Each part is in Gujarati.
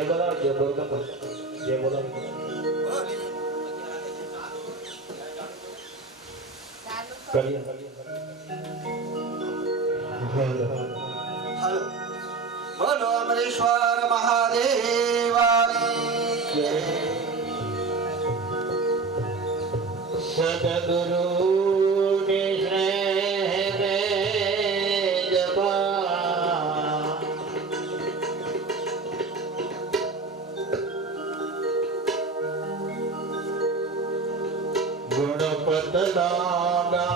जय बोला जय बोला करिए बोलो अमरेश्वर महादेवानी सदगुरु ने श्रेय जपा गुणपत दागा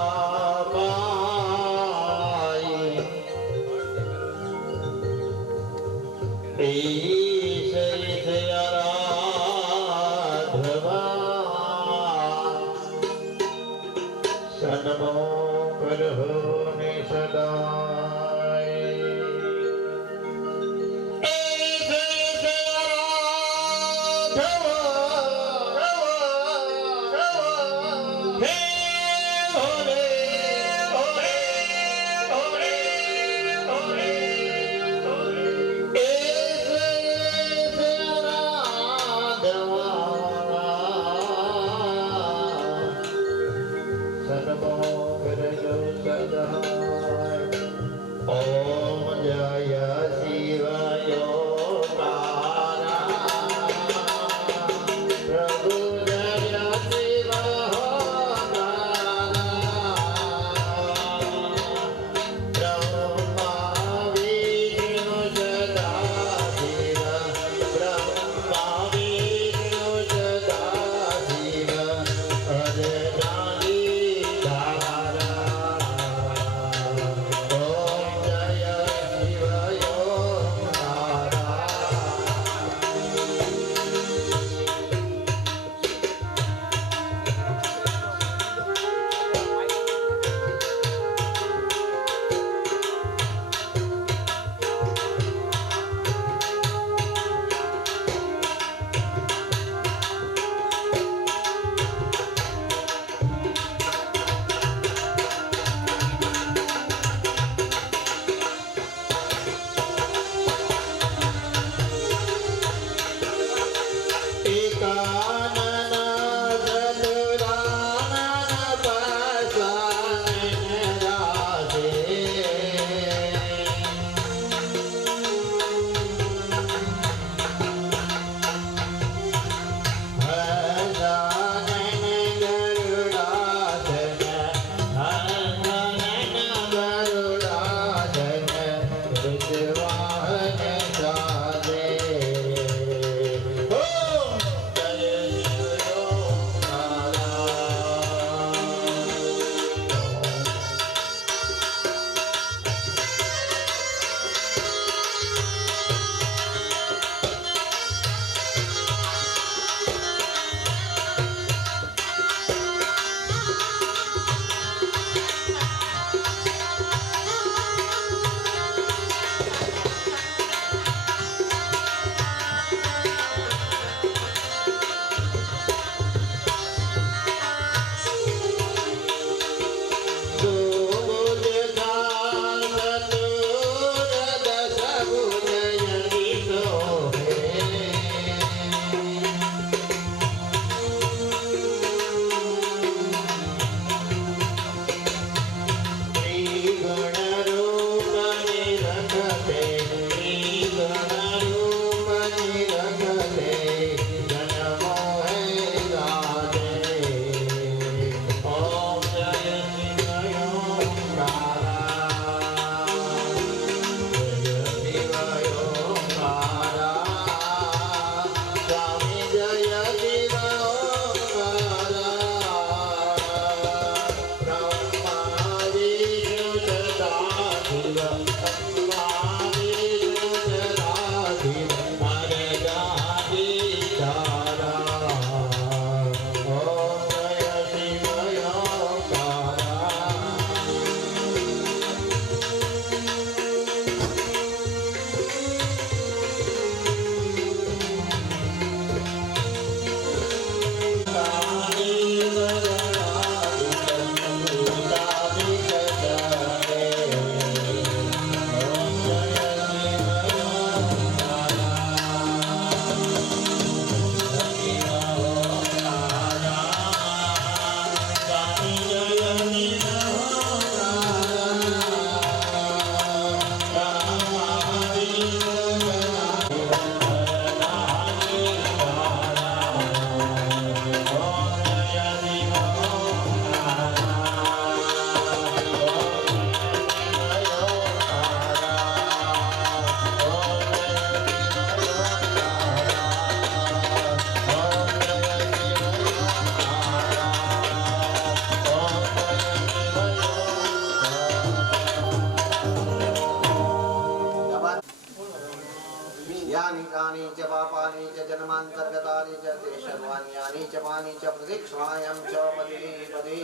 धान्यानि च पानि च प्रदक्षिणायां च पदे पदे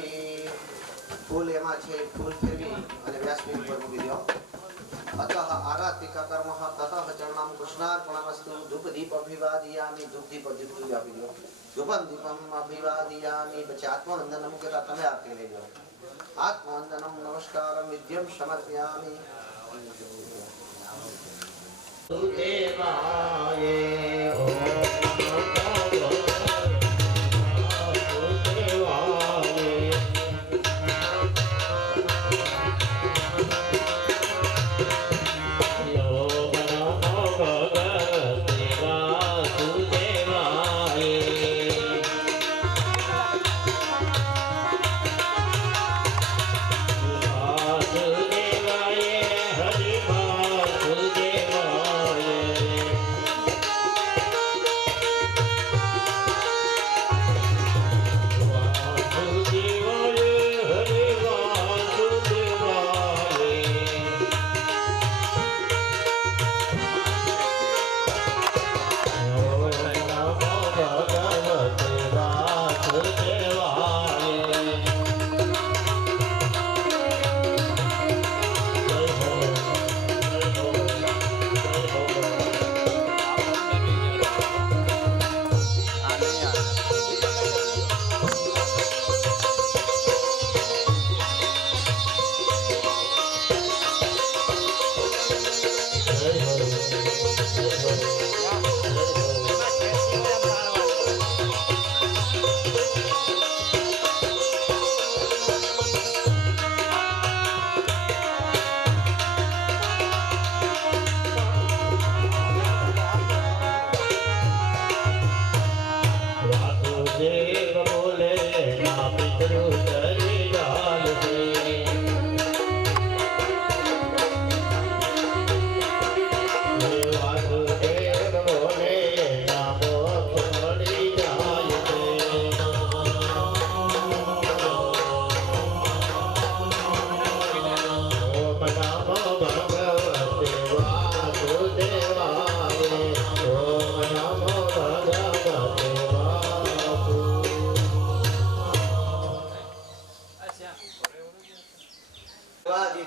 फूल एमा छे फूल फेरवी અને વ્યાસપીઠ પર મૂકી દો अतः आराधिक कर्म ततः चरणं कृष्णार्पणमस्तु धूप दीप अभिवादयामि धूप दीप આપી દો ધૂપમ દીપમ અભિવાદયામિ પછી આત્મવંદનમ કરતા તમે આપી લેજો આત્મવંદનમ નમસ્કારમ વિદ્યમ સમર્પયામિ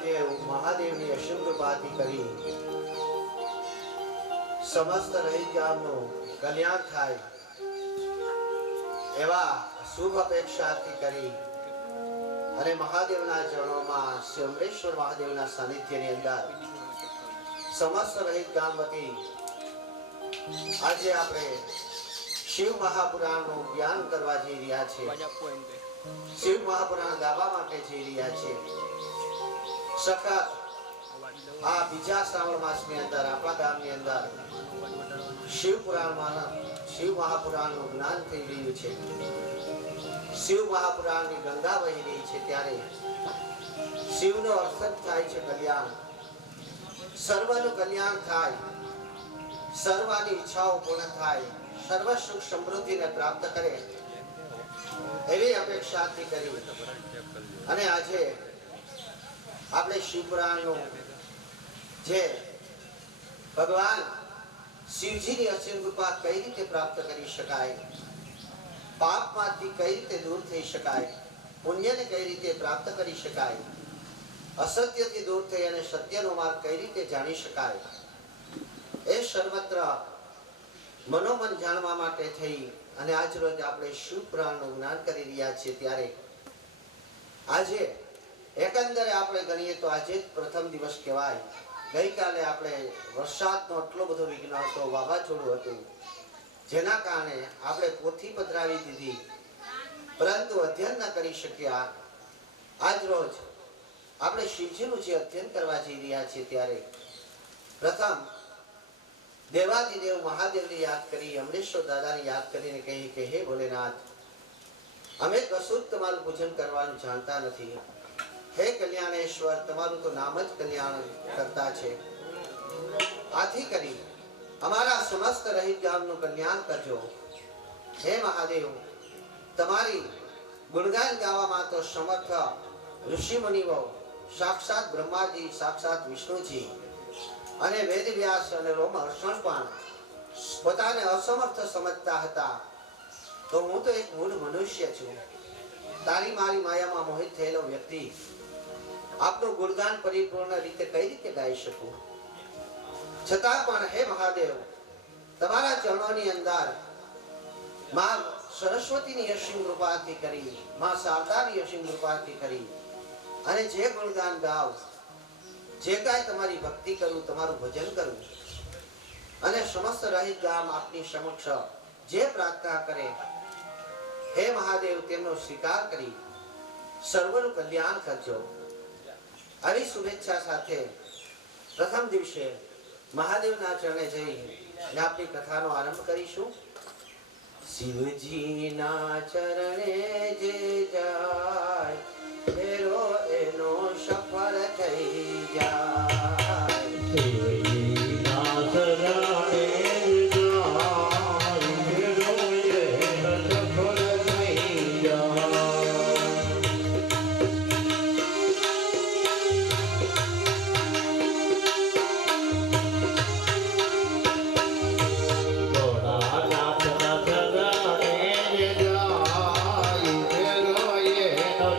દેવાય ઓમ મહાદેવની અસીમ કૃપાથી કરી સમસ્ત રહિત ગામનું કલ્યાણ થાય એવા શુભ અપેક્ષાથી કરી અને મહાદેવના ચરણોમાં શ્રી અમરેશ્વર મહાદેવના સાનિધ્યની અંદર સમસ્ત રહિત ગામ વતી આજે આપણે શિવ મહાપુરાણનું જ્ઞાન કરવા જઈ રહ્યા છીએ શિવ મહાપુરાણ ગાવા માટે જઈ રહ્યા છીએ સખત આ બીજા શ્રાવણ માસની અંદર આપણા ગામની અંદર શિવ મહાપુરાણનું જ્ઞાન થઈ રહ્યું છે શિવ મહાપુરાણની ગંગા વહી રહી છે ત્યારે શિવનો અર્થ થાય છે કલ્યાણ સર્વનું કલ્યાણ થાય સર્વની ઈચ્છાઓ પૂર્ણ થાય સર્વ સુખ સમૃદ્ધિને પ્રાપ્ત કરે એવી અપેક્ષાથી કરી અને આજે આપણે શિવપુરાણનું જે ભગવાન શિવજીની અસીમ કૃપા કઈ રીતે પ્રાપ્ત કરી શકાય પાપમાંથી કઈ રીતે દૂર થઈ શકાય પુણ્યને કઈ રીતે પ્રાપ્ત કરી શકાય અસત્યથી દૂર થઈ અને સત્યનો માર્ગ કઈ રીતે જાણી શકાય એ સર્વત્ર મનોમન જાણવા માટે થઈ અને આજ રોજ આપણે શિવપુરાણનું જ્ઞાન કરી રહ્યા છીએ ત્યારે આજે એકંદરે આપણે ગણીએ તો આજે જ પ્રથમ દિવસ કહેવાય ગઈકાલે આપણે વરસાદનો આટલો બધો વિઘ્ન હતો વાવાઝોડું હતું જેના કારણે આપણે પોથી પધરાવી દીધી પરંતુ અધ્યયન ન કરી શક્યા આજ રોજ આપણે શિવજીનું જે અધ્યયન કરવા જઈ રહ્યા છીએ ત્યારે પ્રથમ દેવાદિદેવ મહાદેવને યાદ કરી અમરેશ્વર દાદાને યાદ કરીને કહી કે હે ભોલેનાથ અમે કશું જ તમારું પૂજન કરવાનું જાણતા નથી હે કલ્યાણેશ્વર તમારું તો નામ જ કલ્યાણ કરતા છે આથી કરી અમારા સમસ્ત રહિત ગામનું કલ્યાણ કરજો હે મહાદેવ તમારી ગુણગાન ગાવામાં તો સમર્થ ઋષિ મુનિઓ સાક્ષાત બ્રહ્માજી સાક્ષાત વિષ્ણુજી અને વેદવ્યાસ અને રોમહર્ષણ પણ પોતાને અસમર્થ સમજતા હતા તો હું તો એક મૂળ મનુષ્ય છું. તારી મારી માયામાં મોહિત થયેલો વ્યક્તિ આપનું ગુણગાન પરિપૂર્ણ રીતે કઈ રીતે ગાઈ શકું? છતાં પણ હે મહાદેવ, તમારા ચરણોની અંદર માં સરસ્વતીની અસીમ કૃપાથી કરી, માં શારદાની અસીમ કૃપાથી કરી અને જે ગુણગાન ગાવ, જે કાંઈ તમારી ભક્તિ કરું, તમારું ભજન કરું અને સમસ્ત રહિત ગામ આપની સમક્ષ જે પ્રાર્થના કરે, હે મહાદેવ તેમનો સ્વીકાર કરી સર્વનું કલ્યાણ કરજો. આવી શુભેચ્છા સાથે પ્રથમ દિવસે મહાદેવના ચરણે જઈ અને આપણી કથાનો આરંભ કરીશું. શિવજીના ચરણે જે જાય એનો એનો સફળ થઈ જાય. શિવજીના શરણે જાય એનો સફળ થઈ જાય. ભોળાનાથના શરણે જાય એનો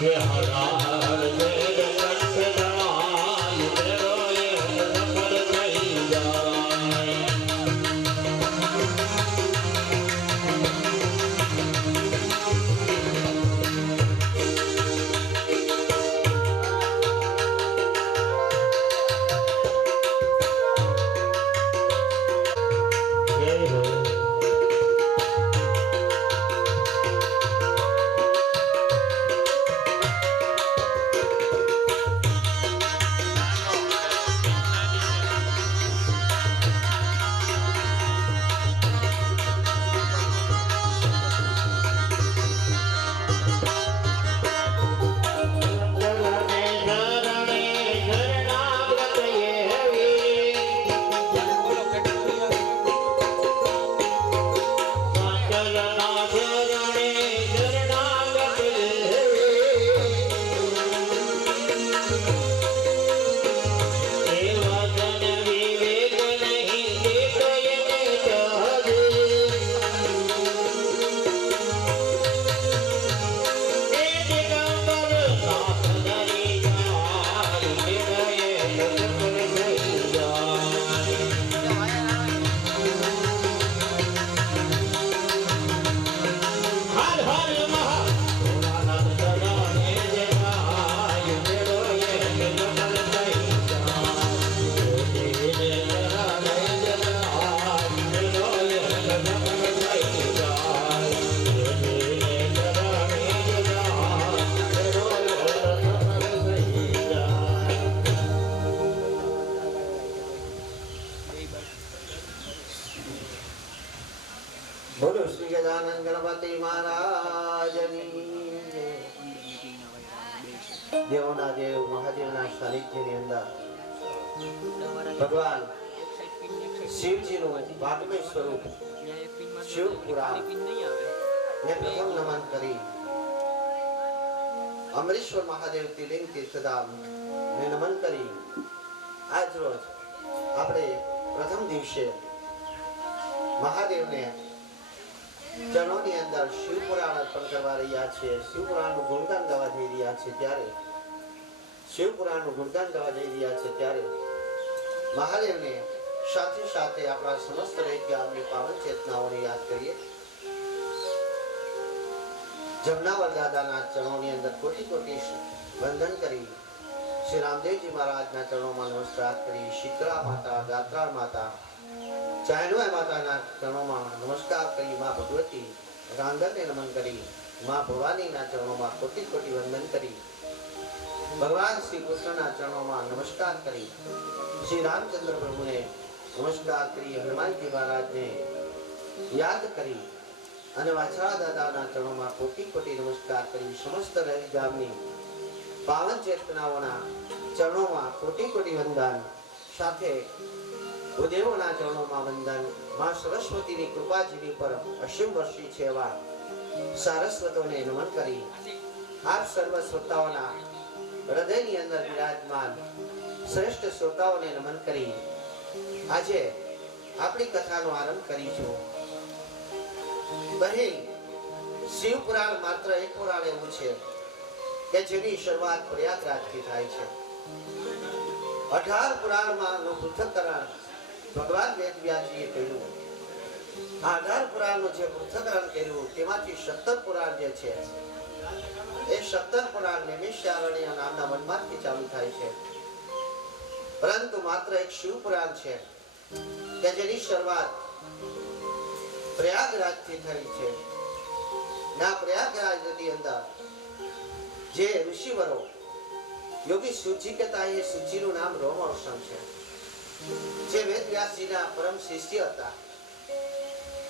હે હર હર વેદ લક્ષણાય તેરો એ સફળ થઈ જાય જય હો બોલો શ્રી ગજાનંદ ગણપતિ મહારાજની જય. દેવોના દેવ મહાદેવના સાનિધ્યની અંદર ભગવાન શિવજીનું વાગ્મય સ્વરૂપ શિવ પુરાણ ને પ્રથમ નમન કરી અમરેશ્વર મહાદેવ તિલિંગ તીર્થધામ ને નમન કરી આજ રોજ આપણે પ્રથમ દિવસે મહાદેવને ચરણોની અંદર શિવ પુરાણ અર્પણ કરવા રહ્યા છે. શિવ પુરાણનું ગુણગાન ગાવા જઈ રહ્યા છે ત્યારે શિવ પુરાણનું ગુણગાન ગાવા જઈ રહ્યા છે ત્યારે મહાદેવને સાથે સાથે આપણા સમસ્ત રહિત ગામની પાવન ચેતનાઓને યાદ કરીએ. જમનાવર દાદાના ચરણોની અંદર કોટી કોટી વંદન કરી શ્રી રામદેવજી મહારાજના ચરણોમાં નમસ્કાર કરી શીતળા માતા ગાત્રાળ માતા ચાયણવા માતાના ચરણોમાં નમસ્કાર કરી મા ભગવતી રાંગરને નમન કરી મા ભવાનીના ચરણોમાં કોટી કોટી વંદન કરી ભગવાન શ્રી કૃષ્ણના ચરણોમાં નમસ્કાર કરી શ્રી રામચંદ્ર પ્રભુને નમસ્કાર કરી હનુમાનજી મહારાજને યાદ કરી અને વાછરા દાદાના ચરણોમાં કોટી કોટી નમસ્કાર કરી સમસ્ત રવિ ગામની પાવન ચેતનાઓના ચરણોમાં કોટી કોટી વંદન સાથે ભૂદેવોના ચરણોમાં વંદન માં સરસ્વતીની કૃપા જેની પર અસીમ વર્ષી છે એવા સારસ્વતોને નમન કરી આપ સર્વ શ્રોતાઓના હૃદયની અંદર વિરાજમાન શ્રેષ્ઠ શ્રોતાઓને નમન કરી આજે આપણી કથાનો આરંભ કરીશું. બહેન, શિવ પુરાણ માત્ર એક પુરાણ એવું છે કે જેની શરૂઆત પ્રયાગરાજથી થાય છે. 18 પુરાણમાં નું પૃથ્થકરણ ભગવાન વેદવ્યાસજીએ કર્યું. આ 18 પુરાણનું જે પૃથ્થકરણ કર્યું તેમાંથી 17 પુરાણ જે છે એ 17 પુરાણ નૈમિષારણ્ય નામના વનમાંથી ચાલુ થાય છે. પરંતુ માત્ર એક શિવ પુરાણ છે કે જેની શરૂઆત પ્રયાગરાજથી થઈ છે. ના પ્રયાગરાજની અંદર જે ઋષિવરો યોગી સૂચિ કહેતા એ સૂચિનું નામ રોમહર્ષણ છે, જે વેદવ્યાસજીના પરમ શિષ્ય હતા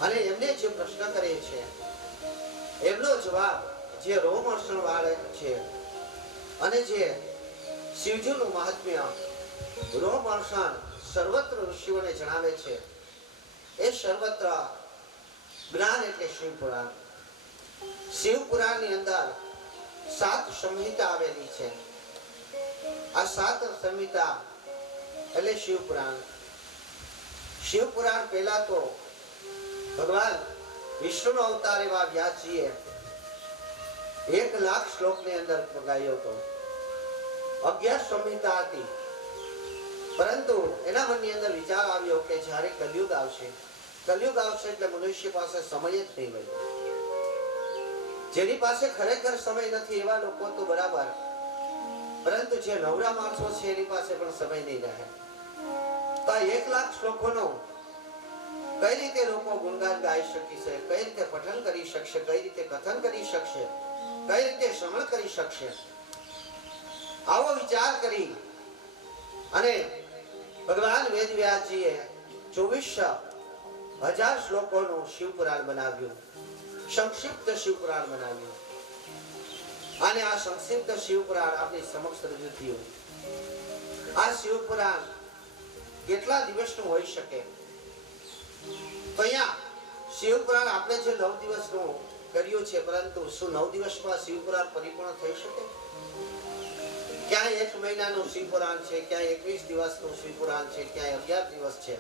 અને એમને જે પ્રશ્ન કરે છે એમનો જવાબ જે રોમહર્ષણ વાળે છે અને જે શિવજીનું મહાત્મ્ય રોમહર્ષણ સર્વત્ર ઋષિઓને જણાવે છે એ સર્વત્ર જ્ઞાન એટલે શિવ પુરાણ. શિવ પુરાણની અંદર 7 સંહિતા આવેલી છે. આ 7 સંહિતા એટલે શિવ પુરાણ. શિવ પુરાણ પહેલા તો ભગવાન વિષ્ણુનો અવતાર એવા વ્યાસજીએ 1,00,000 શ્લોકની અંદર ગાયો હતો. 11 સંહિતા હતી. પરંતુ એના મનની અંદર વિચાર આવ્યો કે જ્યારે કલયુગ આવશે એટલે મનુષ્ય પાસે સમય જ નહીં હોય. જેની પાસે ખરેખર સમય નથી એવા લોકો તો બરાબર, પરંતુ જે નવરા માણસો છે એની પાસે પણ સમય નહીં રહે. તો 1,00,000 શ્લોકોનો કઈ રીતે લોકો ગુણગાન ગાઈ શકશે, કઈ રીતે પઠન કરી શકશે, કઈ રીતે કથન કરી શકશે, કઈ રીતે શ્રવણ કરી શકશે? આવો વિચાર કરી અને ભગવાન વેદવ્યાસજીએ 24,000 શ્લોકોનું શિવપુરાણ બનાવ્યું, સંક્ષિપ્ત શિવપુરાણ બનાવ્યું. અને આ સંક્ષિપ્ત શિવપુરાણ આપણી સમક્ષ રજૂ થયું. આ શિવપુરાણ કેટલા દિવસનું હોઈ શકે? તો અહીંયા શિવપુરાણ આપણે જે 9 દિવસનું કર્યું છે, પરંતુ શું 9 દિવસમાં શિવપુરાણ પરિપૂર્ણ થઈ શકે? ક્યાંય 1 મહિનાનું શિવપુરાણ છે, ક્યાંય 21 દિવસનું શિવપુરાણ છે, ક્યાંય 11 દિવસ છે.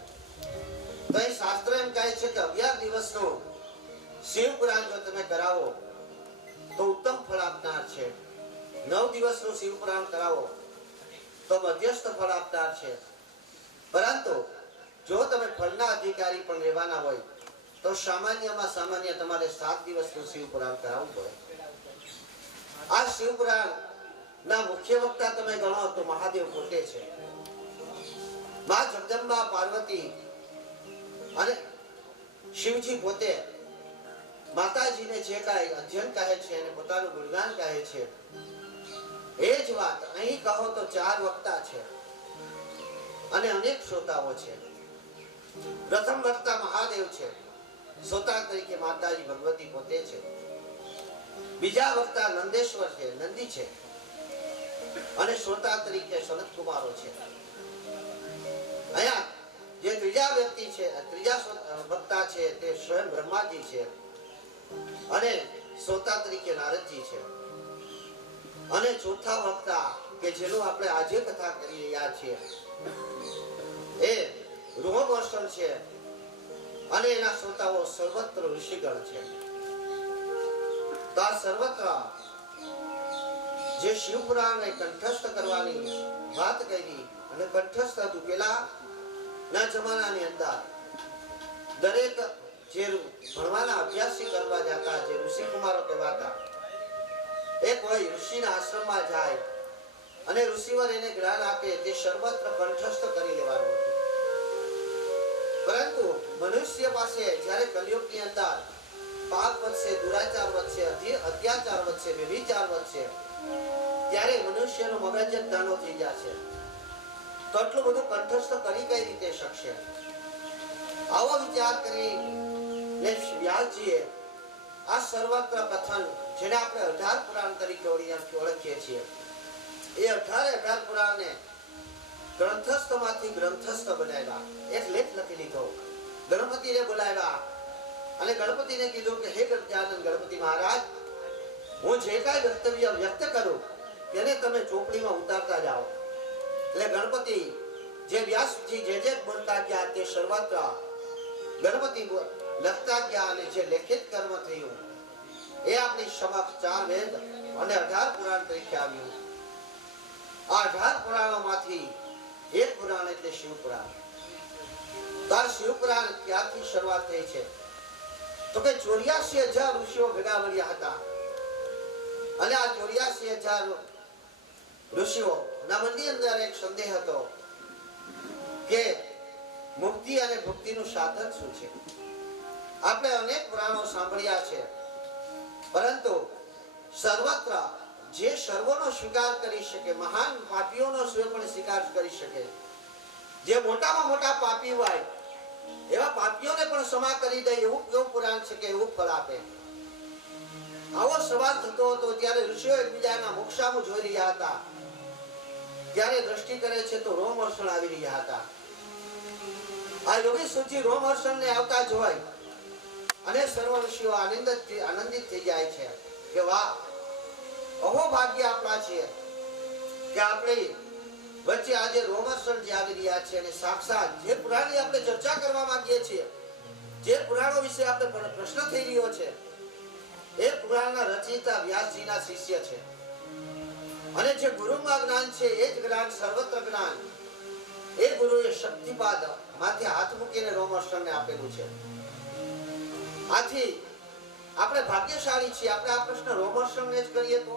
તો એ શાસ્ત્ર એમ કહે છે કે 11 દિવસનું શિવપુરાણ જો તમે કરાવો તો ઉત્તમ ફળ આપનાર છે. 9 દિવસનું શિવપુરાણ કરાવો તો મધ્યસ્થ ફળ આપનાર છે. પરંતુ જો તમે ફળના અધિકારી પણ રહેવાના હોય તો સામાન્યમાં સામાન્ય તમારે 7 દિવસનું શિવપુરાણ કરાવવું પડે. આ શિવપુરાણ ના મુખ્ય વક્તા તમે ગણો તો મહાદેવ પોતે છે. માં જગદંબા પાર્વતી અને શિવજી પોતે માતાજીને જે કાંઈ અધ્યયન કહે છે અને પોતાનું ગુણગાન કહે છે, એ જ વાત અહીં કહો તો 4 વક્તા છે અને અનેક શ્રોતાઓ છે. પ્રથમ વક્તા મહાદેવ છે, શ્રોતા તરીકે માતાજી ભગવતી પોતે છે. બીજા વક્તા નંદેશ્વર છે, નંદી છે, અને શ્રોતા તરીકે સનત કુમારો છે. અહીંયા જે ત્રીજા વ્યક્તિ છે, ત્રીજા વક્તા છે તે સ્વયં બ્રહ્માજી છે, અને શ્રોતા તરીકે નારદજી છે. અને ચોથા વક્તા કે જેનું આપણે આજે કથા કરી રહ્યા છીએ એ રોમહર્ષણ છે, અને એના શ્રોતાઓ સર્વત્ર ઋષિગણ છે. તો આ સર્વત્ર જે શિવપુરાણને કંઠસ્થ કરવાની વાત કરી, અને કંઠસ્થ હતું પેલા ના જમાનાની અંદર દરેક જે ભણવાના અભ્યાસી કરવા જતા, જે ઋષિ કુમારો કહેવાતા, એ કોઈ ઋષિના આશ્રમમાં જાય અને ઋષિવર એને જ્ઞાન આપે તે સર્વત્ર કંઠસ્થ કરી લેવાનું હતું. પરંતુ મનુષ્ય પાસે જ્યારે કલિયુગની અંદર પાપ વધશે, દુરાચાર વધશે, અત્યાચાર વધશે, વ્યભિચાર વધશે, ત્યારે મનુષ્યનો મગજ જ નાનો થઈ જશે. તો એટલું બધું કંઠસ્થ કરી કઈ રીતે શકશે? આવો વિચાર કરી વ્યાસજીએ આ સર્વત્ર કથન, જેને આપણે 18 પુરાણ તરીકે ઓળખીએ છીએ, એ 18 પુરાણને ગ્રંથસ્થમાંથી ગ્રંથસ્થ બનાવ્યા. એક લેખ લખી લીધો, ગણપતિને બોલાવ્યા અને ગણપતિને કીધું કે હે ગજાનંદ ગણપતિ મહારાજ, હું જે કાંઈ વક્તવ્ય વ્યક્ત કરું તેને તમે ચોપડીમાં ઉતારતા જાઓ. એટલે ગણપતિ જે વ્યાસજી જે બોલતા ગયા તે સર્વત્ર ગણપતિ લખતા ગયા, અને જે લેખિત કર્મ થયું એ આપણી સમક્ષ 4 વેદ અને 18 પુરાણ તરીકે આવ્યું. આ 18 પુરાણોમાંથી એક પુરાણ એટલે શિવપુરાણ. તો આ શિવપુરાણ ક્યાંથી શરૂઆત થઈ છે? તો કે 84,000 ઋષિઓ ભેગા મળ્યા હતા, અને આ 84,000 ઋષિઓ ના મનની અંદર એક સંદેહ હતો કે મુક્તિ અને ભક્તિનું સાધન શું છે? આપણે અનેક પુરાણો સાંભળ્યા છે, પરંતુ સર્વત્ર જે સર્વનો સ્વીકાર કરી શકે, મહાન પાપીઓનો પણ સ્વીકાર કરી શકે, જે મોટામાં મોટા પાપી હોય એવા પાપીઓને પણ ક્ષમા કરી દે એવું કેવું પુરાણ છે કે એવું ફળ આપે? આવો સવાલ થતો હતો ત્યારે ઋષિઓ એકબીજાના મોક્ષામું જોઈ રહ્યા હતા. ત્યારે દ્રષ્ટિ કરે છે તો રોમહર્ષણ આવી રહ્યા હતા. આ યોગી સૂચિ રોમહર્ષણને આવતા જોઈ અને સર્વ ઋષિઓ આનંદિત થઈ જાય છે કે વાહ, અહો ભાગ્ય આપણા છે કે આપણે વચ્ચે આજે રોમહર્ષણ જે આવી રહ્યા છે, અને સાક્ષાત જે પુરાણની આપણે ચર્ચા કરવા માંગીએ છીએ, જે પુરાણો વિશે આપણે પ્રશ્ન થઈ રહ્યો છે, એ પુરાણના રચયિતા વ્યાસજીના શિષ્ય છે અને જે ગુરુમાં જ્ઞાન છે એ જ જ્ઞાન સર્વત્ર જ્ઞાન એ ગુરુએ શક્તિપાદ માથે હાથ મૂકીને રોમહર્ષણને આપેલું છે. આથી આપણે ભાગ્યશાળી છીએ, આપણે આ પ્રશ્ન રોમહર્ષણને જ કરીએ તો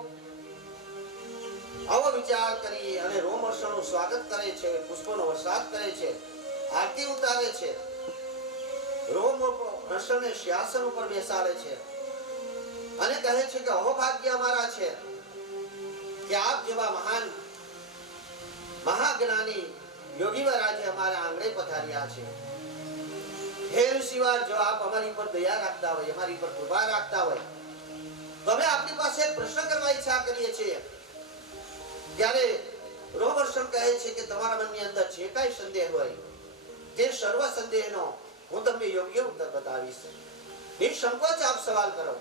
આવો વિચાર કરી અને રોમહર્ષણનું સ્વાગત કરે છે, પુષ્પોનો વરસાદ કરે છે, આરતી ઉતારે છે, રોમહર્ષણને સિંહાસન ઉપર બેસાડે છે અને કહે છે કે અહોભાગ્ય અમારા છે કે આપ જેવા મહાન મહાજ્ઞાની યોગીવર આજે અમારા આંગણે પધાર્યા છે. હે ઋષિવાર, જો આપ અમારી પર દયા રાખતા હોય, અમારી પર કૃપા રાખતા હોય તો અમે આપની પાસે એક પ્રશ્ન કરવા ઈચ્છા કરીએ છીએ. ત્યારે રોમહર્ષણ કહે છે કે તમારા મનની અંદર જે કાંઈ સંદેહ હોય તે સર્વ સંદેહનો હું તમને યોગ્ય ઉત્તર બતાવીશ. નિસંકોચ આપ સવાલ કરો.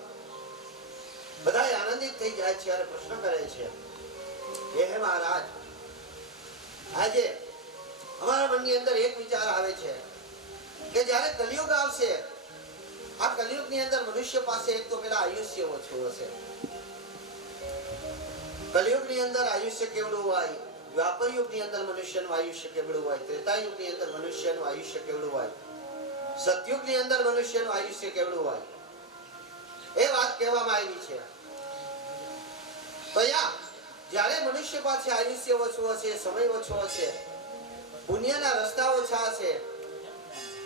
બધા આનંદિત થઈ જાય છે અને પ્રશ્ન કરે છે, હે મહારાજ, આજે અમારા મનની અંદર એક વિચાર આવે છે કે જ્યારે કલિયુગ આવશે, આ કલિયુગની અંદર મનુષ્ય પાસે એક તો પેલા આયુષ્ય ઓછું હશે. કલિયુગની અંદર આયુષ્ય કેવડું હોય, દ્વાપર યુગની અંદર મનુષ્યનું આયુષ્ય કેવડું હોય, ત્રેતા યુગની અંદર મનુષ્યનું આયુષ્ય કેવડું હોય, સતયુગની અંદર મનુષ્યનું આયુષ્ય કેવડું હોય, એ વાત કહેવામાં આવી છે. તો જ્યારે મનુષ્ય પાસે આયુષ્ય ઓછું હશે, સમય ઓછો હશે, પુણ્યના રસ્તા ઓછા હશે,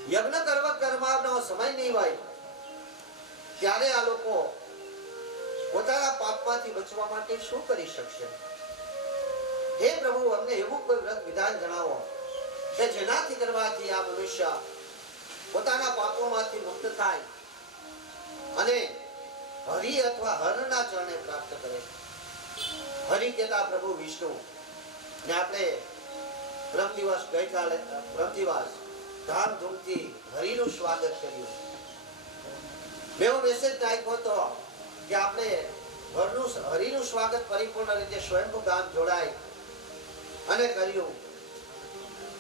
યજ્ઞ કરવાનો સમય નહીં હોય, ત્યારે આ લોકો પોતાના પાપમાંથી બચવા માટે શું કરી શકશે? હે પ્રભુ, અમને એવું કોઈ વ્રત વિધાન જણાવો કે જેનાથી કરવાથી આ મનુષ્ય પોતાના પાપોમાંથી મુક્ત થાય અને હરિ અથવા હરના ચરણે પ્રાપ્ત કરે. હરિ કહેતા પ્રભુ વિષ્ણુ ને આપણે બ્રહ્મ દિવસ ધામધૂમથી હરિનું સ્વાગત કર્યું. મેં મેસેજ નાખ્યો હતો કે આપણે હરિનું સ્વાગત પરિપૂર્ણ રીતે સ્વયંભૂ ગામ જોડાય અને કર્યું.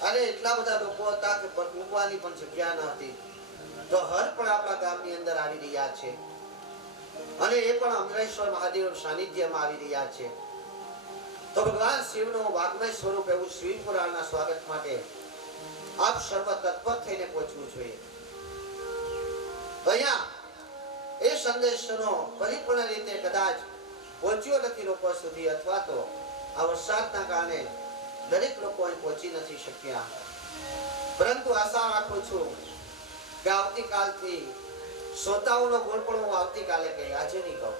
અને એટલા બધા લોકો હતા કે પગ મૂકવાની પણ જગ્યા ન હતી. તો હર પણ આપણા ગામની અંદર આવી રહ્યા છે અને એ પણ અમરેશ્વર મહાદેવ સાનિધ્યમાં આવી રહ્યા છે. તો ભગવાન શિવનું વાગ્મય સ્વરૂપ એવું શિવ પુરાણના સ્વાગત માટે આપ સર્વ તત્પર થઈને પહોંચવું જોઈએ. અહીંયા એ સંદેશનો પરિપૂર્ણ રીતે કદાચ પહોંચ્યો નથી લોકો સુધી, અથવા તો આ વરસાદના કારણે દરેક લોકો અહીં પહોંચી નથી શક્યા. પરંતુ આશા રાખું છું કે આવતીકાલથી શ્રોતાઓનો ગુણ પણ હું આવતીકાલે કહી, આજે નહીં કહું.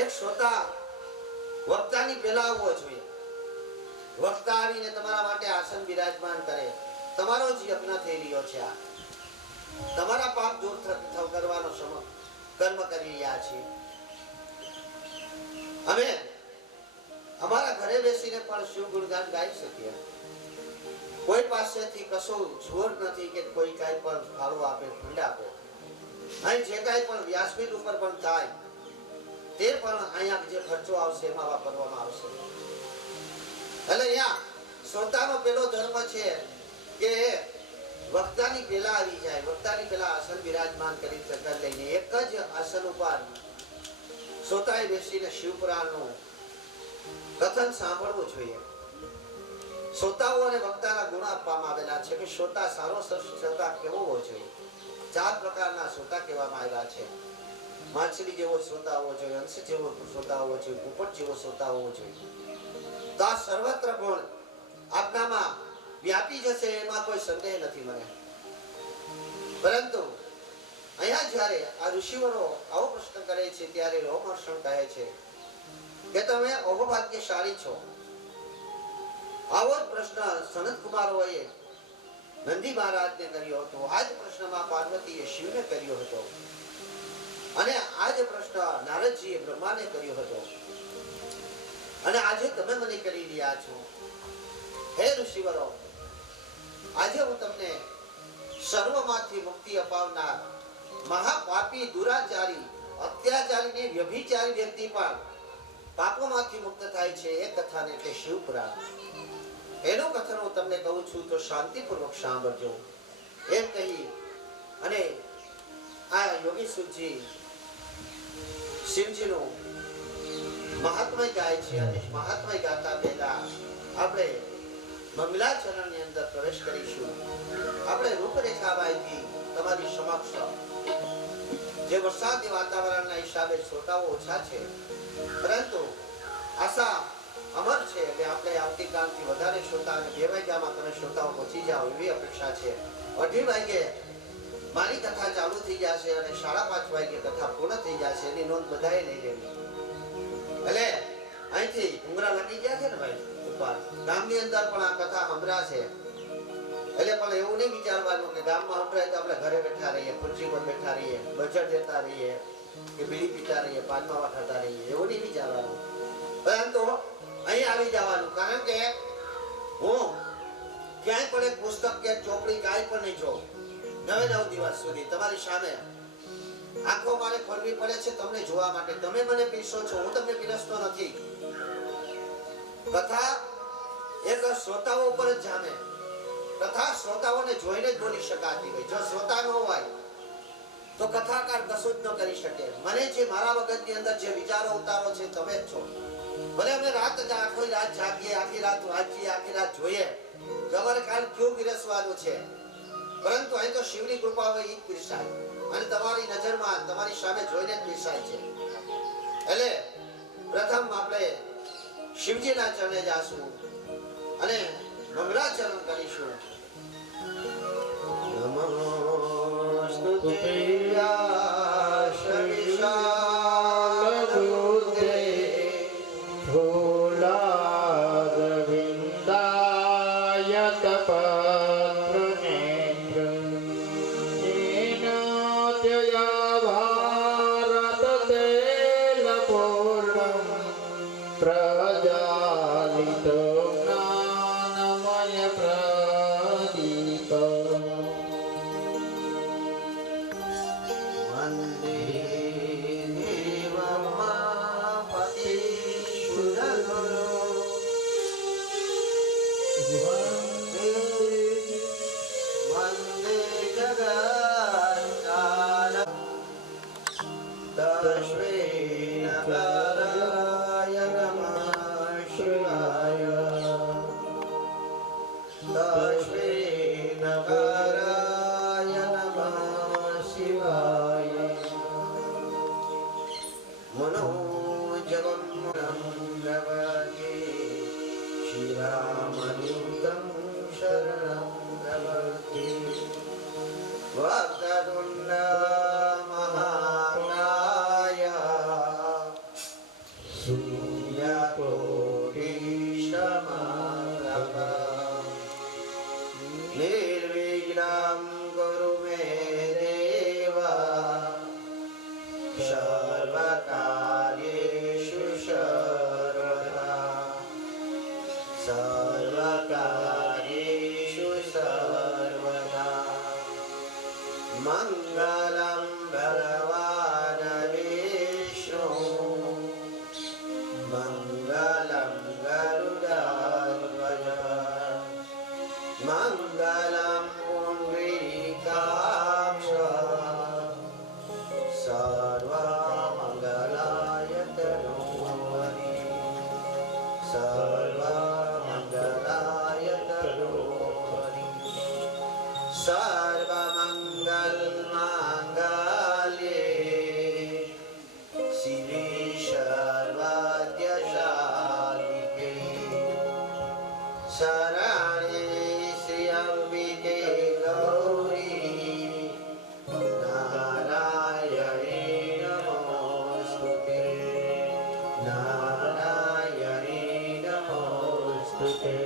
એક શ્રોતા વક્તાની પહેલા આવવો જોઈએ. વક્તા આવીને તમારા માટે આસન બિરાજમાન કરે. તમારો જ યજ્ઞ થઈ રહ્યો છે. આ તમારા પાપ દૂર કરવાનો કર્મ કરી રહ્યા છીએ. અમે અમારા ઘરે બેસીને પણ શિવ ગુણગાન ગાઈ શકીએ. કોઈ પાસેથી કશું જોર નથી કે કોઈ કાંઈ પણ ફાળો આપે, ફંડ આપે. અહીં જે કાંઈ પણ વ્યાસપીઠ ઉપર પણ થાય તે પણ અહીંયા જે ખર્ચો આવશે એમાં વાપરવામાં આવશે. એટલે અહીંયા શ્રોતાનો પેલો ધર્મ છે કે વક્તાની પહેલા આવી જાય, વક્તાની પહેલા આસન બિરાજમાન કરી ચક્કર લઈને એક જ આસન ઉપર શ્રોતાએ બેસીને શિવપુરાણનું કથન સાંભળવું જોઈએ. શ્રોતાઓ અને વક્તાના ગુણ આપવામાં આવેલા છે કે શ્રોતા સારો શ્રોતા કેવો હોવો જોઈએ. 4 પ્રકારના શ્રોતા કહેવામાં આવ્યા છે. માછલી જેવો શ્રોતા હોવો જોઈએ, અંશ જેવો શ્રોતા હોવો જોઈએ, પોપટ જેવો શ્રોતા હોવો જોઈએ. તો આ સર્વત્ર ગુણ આપનામાં વ્યાપી જશે એમાં કોઈ સંદેહ નથી મને. પરંતુ અહીંયા જ્યારે આ ઋષિવરો આવો પ્રશ્ન કરે છે ત્યારે રોમહર્ષણ કહે છે કે તમે અહોભાગ્યશાળી છો. આવો જ પ્રશ્ન સનત કુમારોએ નંદી મહારાજને કર્યો હતો. આ જ પ્રશ્નમાં પાર્વતીએ શિવને કર્યો હતો અને આ જ પ્રશ્ન નારદજીએ બ્રહ્માને કર્યો હતો અને આજે તમે મને કરી રહ્યા છો. હે ઋષિવરો, આજે હું તમને સર્વમાંથી મુક્તિ અપાવનાર મહાપાપી, દુરાચારી, અત્યાચારી, વ્યભિચારી વ્યક્તિ પણ પાપોમાંથી મુક્ત થાય છે એ કથાને એટલે શિવપુરાણ. એનું કથન હું તમને કહું છું તો શાંતિપૂર્વક સાંભળજો એમ કહી અને આ યોગી સુજી શિવજીનું મહાત્મય ગાય છે અને મહાત્મય ગાતા પહેલા આપણે મંગલાચરણની અંદર પ્રવેશ કરીશું. આપણે રૂપરેખા માહિતી તમારી સમક્ષ જે વરસાદી વાતાવરણના હિસાબે શ્રોતાઓ ઓછા છે, પરંતુ આશા અમર છે એટલે આપણે આવતીકાલથી વધારે શ્રોતા અને 2 વાગ્યામાં તમે શ્રોતાઓ પહોંચી જાઓ એવી અપેક્ષા છે. 2:30 વાગે મારી કથા ચાલુ થઈ જશે અને 5:30 વાગે કથા પૂર્ણ થઈ જશે. એની નોંધ બધાએ નહીં લેવી. એટલે અહીંથી ઉંગરા લાગી ગયા છે ને ભાઈ ઉપર ગામની અંદર પણ આ કથા સંભળાશે. એટલે પણ એવું નહીં વિચારવાનું કે ગામમાં સંભળાય તો આપણે ઘરે બેઠા રહીએ, ખુરશી પર બેઠા રહીએ, બજર દેતા રહીએ કે બીડી પીતા રહીએ, પાનમાં વાટાતા રહીએ, એવું નહીં વિચારવાનું. પરંતુ અહીં આવી જવાનું. કારણ કે હું ક્યાંય પણ એક પુસ્તક કે ચોપડી કાંઈ પણ નહીં જોઉં 9 દિવસ સુધી તમારી સામે. આંખો મારે ખોલવી પડે છે તમને જોવા માટે. તમે મને પીરસો છો, હું તમને પીરસતો નથી. કથા એક શ્રોતાઓ ઉપર જ જામે. કથા શ્રોતાઓને જોઈને જ બોલી શકાતી હોય. જો શ્રોતા ન હોય તો કથાકાર કશું જ ન કરી શકે. મને જે મારા મગજની અંદર જે વિચારો ઉતારો છે તમે જ છો. ભલે અમે આખી રાત જાગીએ, આખી રાત વાંચીએ, આખી રાત જોઈએ તમારે કાલ ક્યું પીરસવાનું છે, પરંતુ અહીં તો શિવની કૃપા હોય એ જ પીરસાય અને તમારી નજરમાં તમારી સામે જોઈને જ પીરસાય છે. એટલે પ્રથમ આપણે શિવજીના ચરણે જાશું અને મંગળાચરણ કરીશું. નમોસ્તુતે શવિશાલબુદ્ધે ફૂલારવિંદાયતપત્રનેત્ર હીનોત્યયા ભારતતૈલપૂર્ણં પ્રજાલિતો જ્ઞાનમય પ્રદીપ. વંદે દેવમાપતિ શુરગુરો વંદે જગત્કાલ તસ્મે નગરાય નમઃ શિવાય. તસ્મે નગરાય નમઃ શિવાય. મનોજવં પ્રવગે શ્રીરામદૂतं શરણં પ્રવગે. વક્રતુંડ મહાકાય સૂર્યકોટિ સમપ્રભ. નિર્વિઘ્नं કુરુ મે દેવ સર્વકાર્યેષુ સર્વદા. સર્વકાર્યેષુ સર્વદા. મંગલં ભગવાન વિષ્ણુ મંગલં ગરુડધ્વજ મંગલં પુંડરીકાક્ષ સર્વમંગલાય તનોહરિ. સર્વમંગલાય તનોહરિ. સર્વમંગલ માંગલ્યે શિવે સર્વાદ્યશાલિકે શરણ્યે શ્રીઅંબિકે ગૌરી નારાયણી નમોસ્તુતે. નારાયણી નમોસ્તુતે.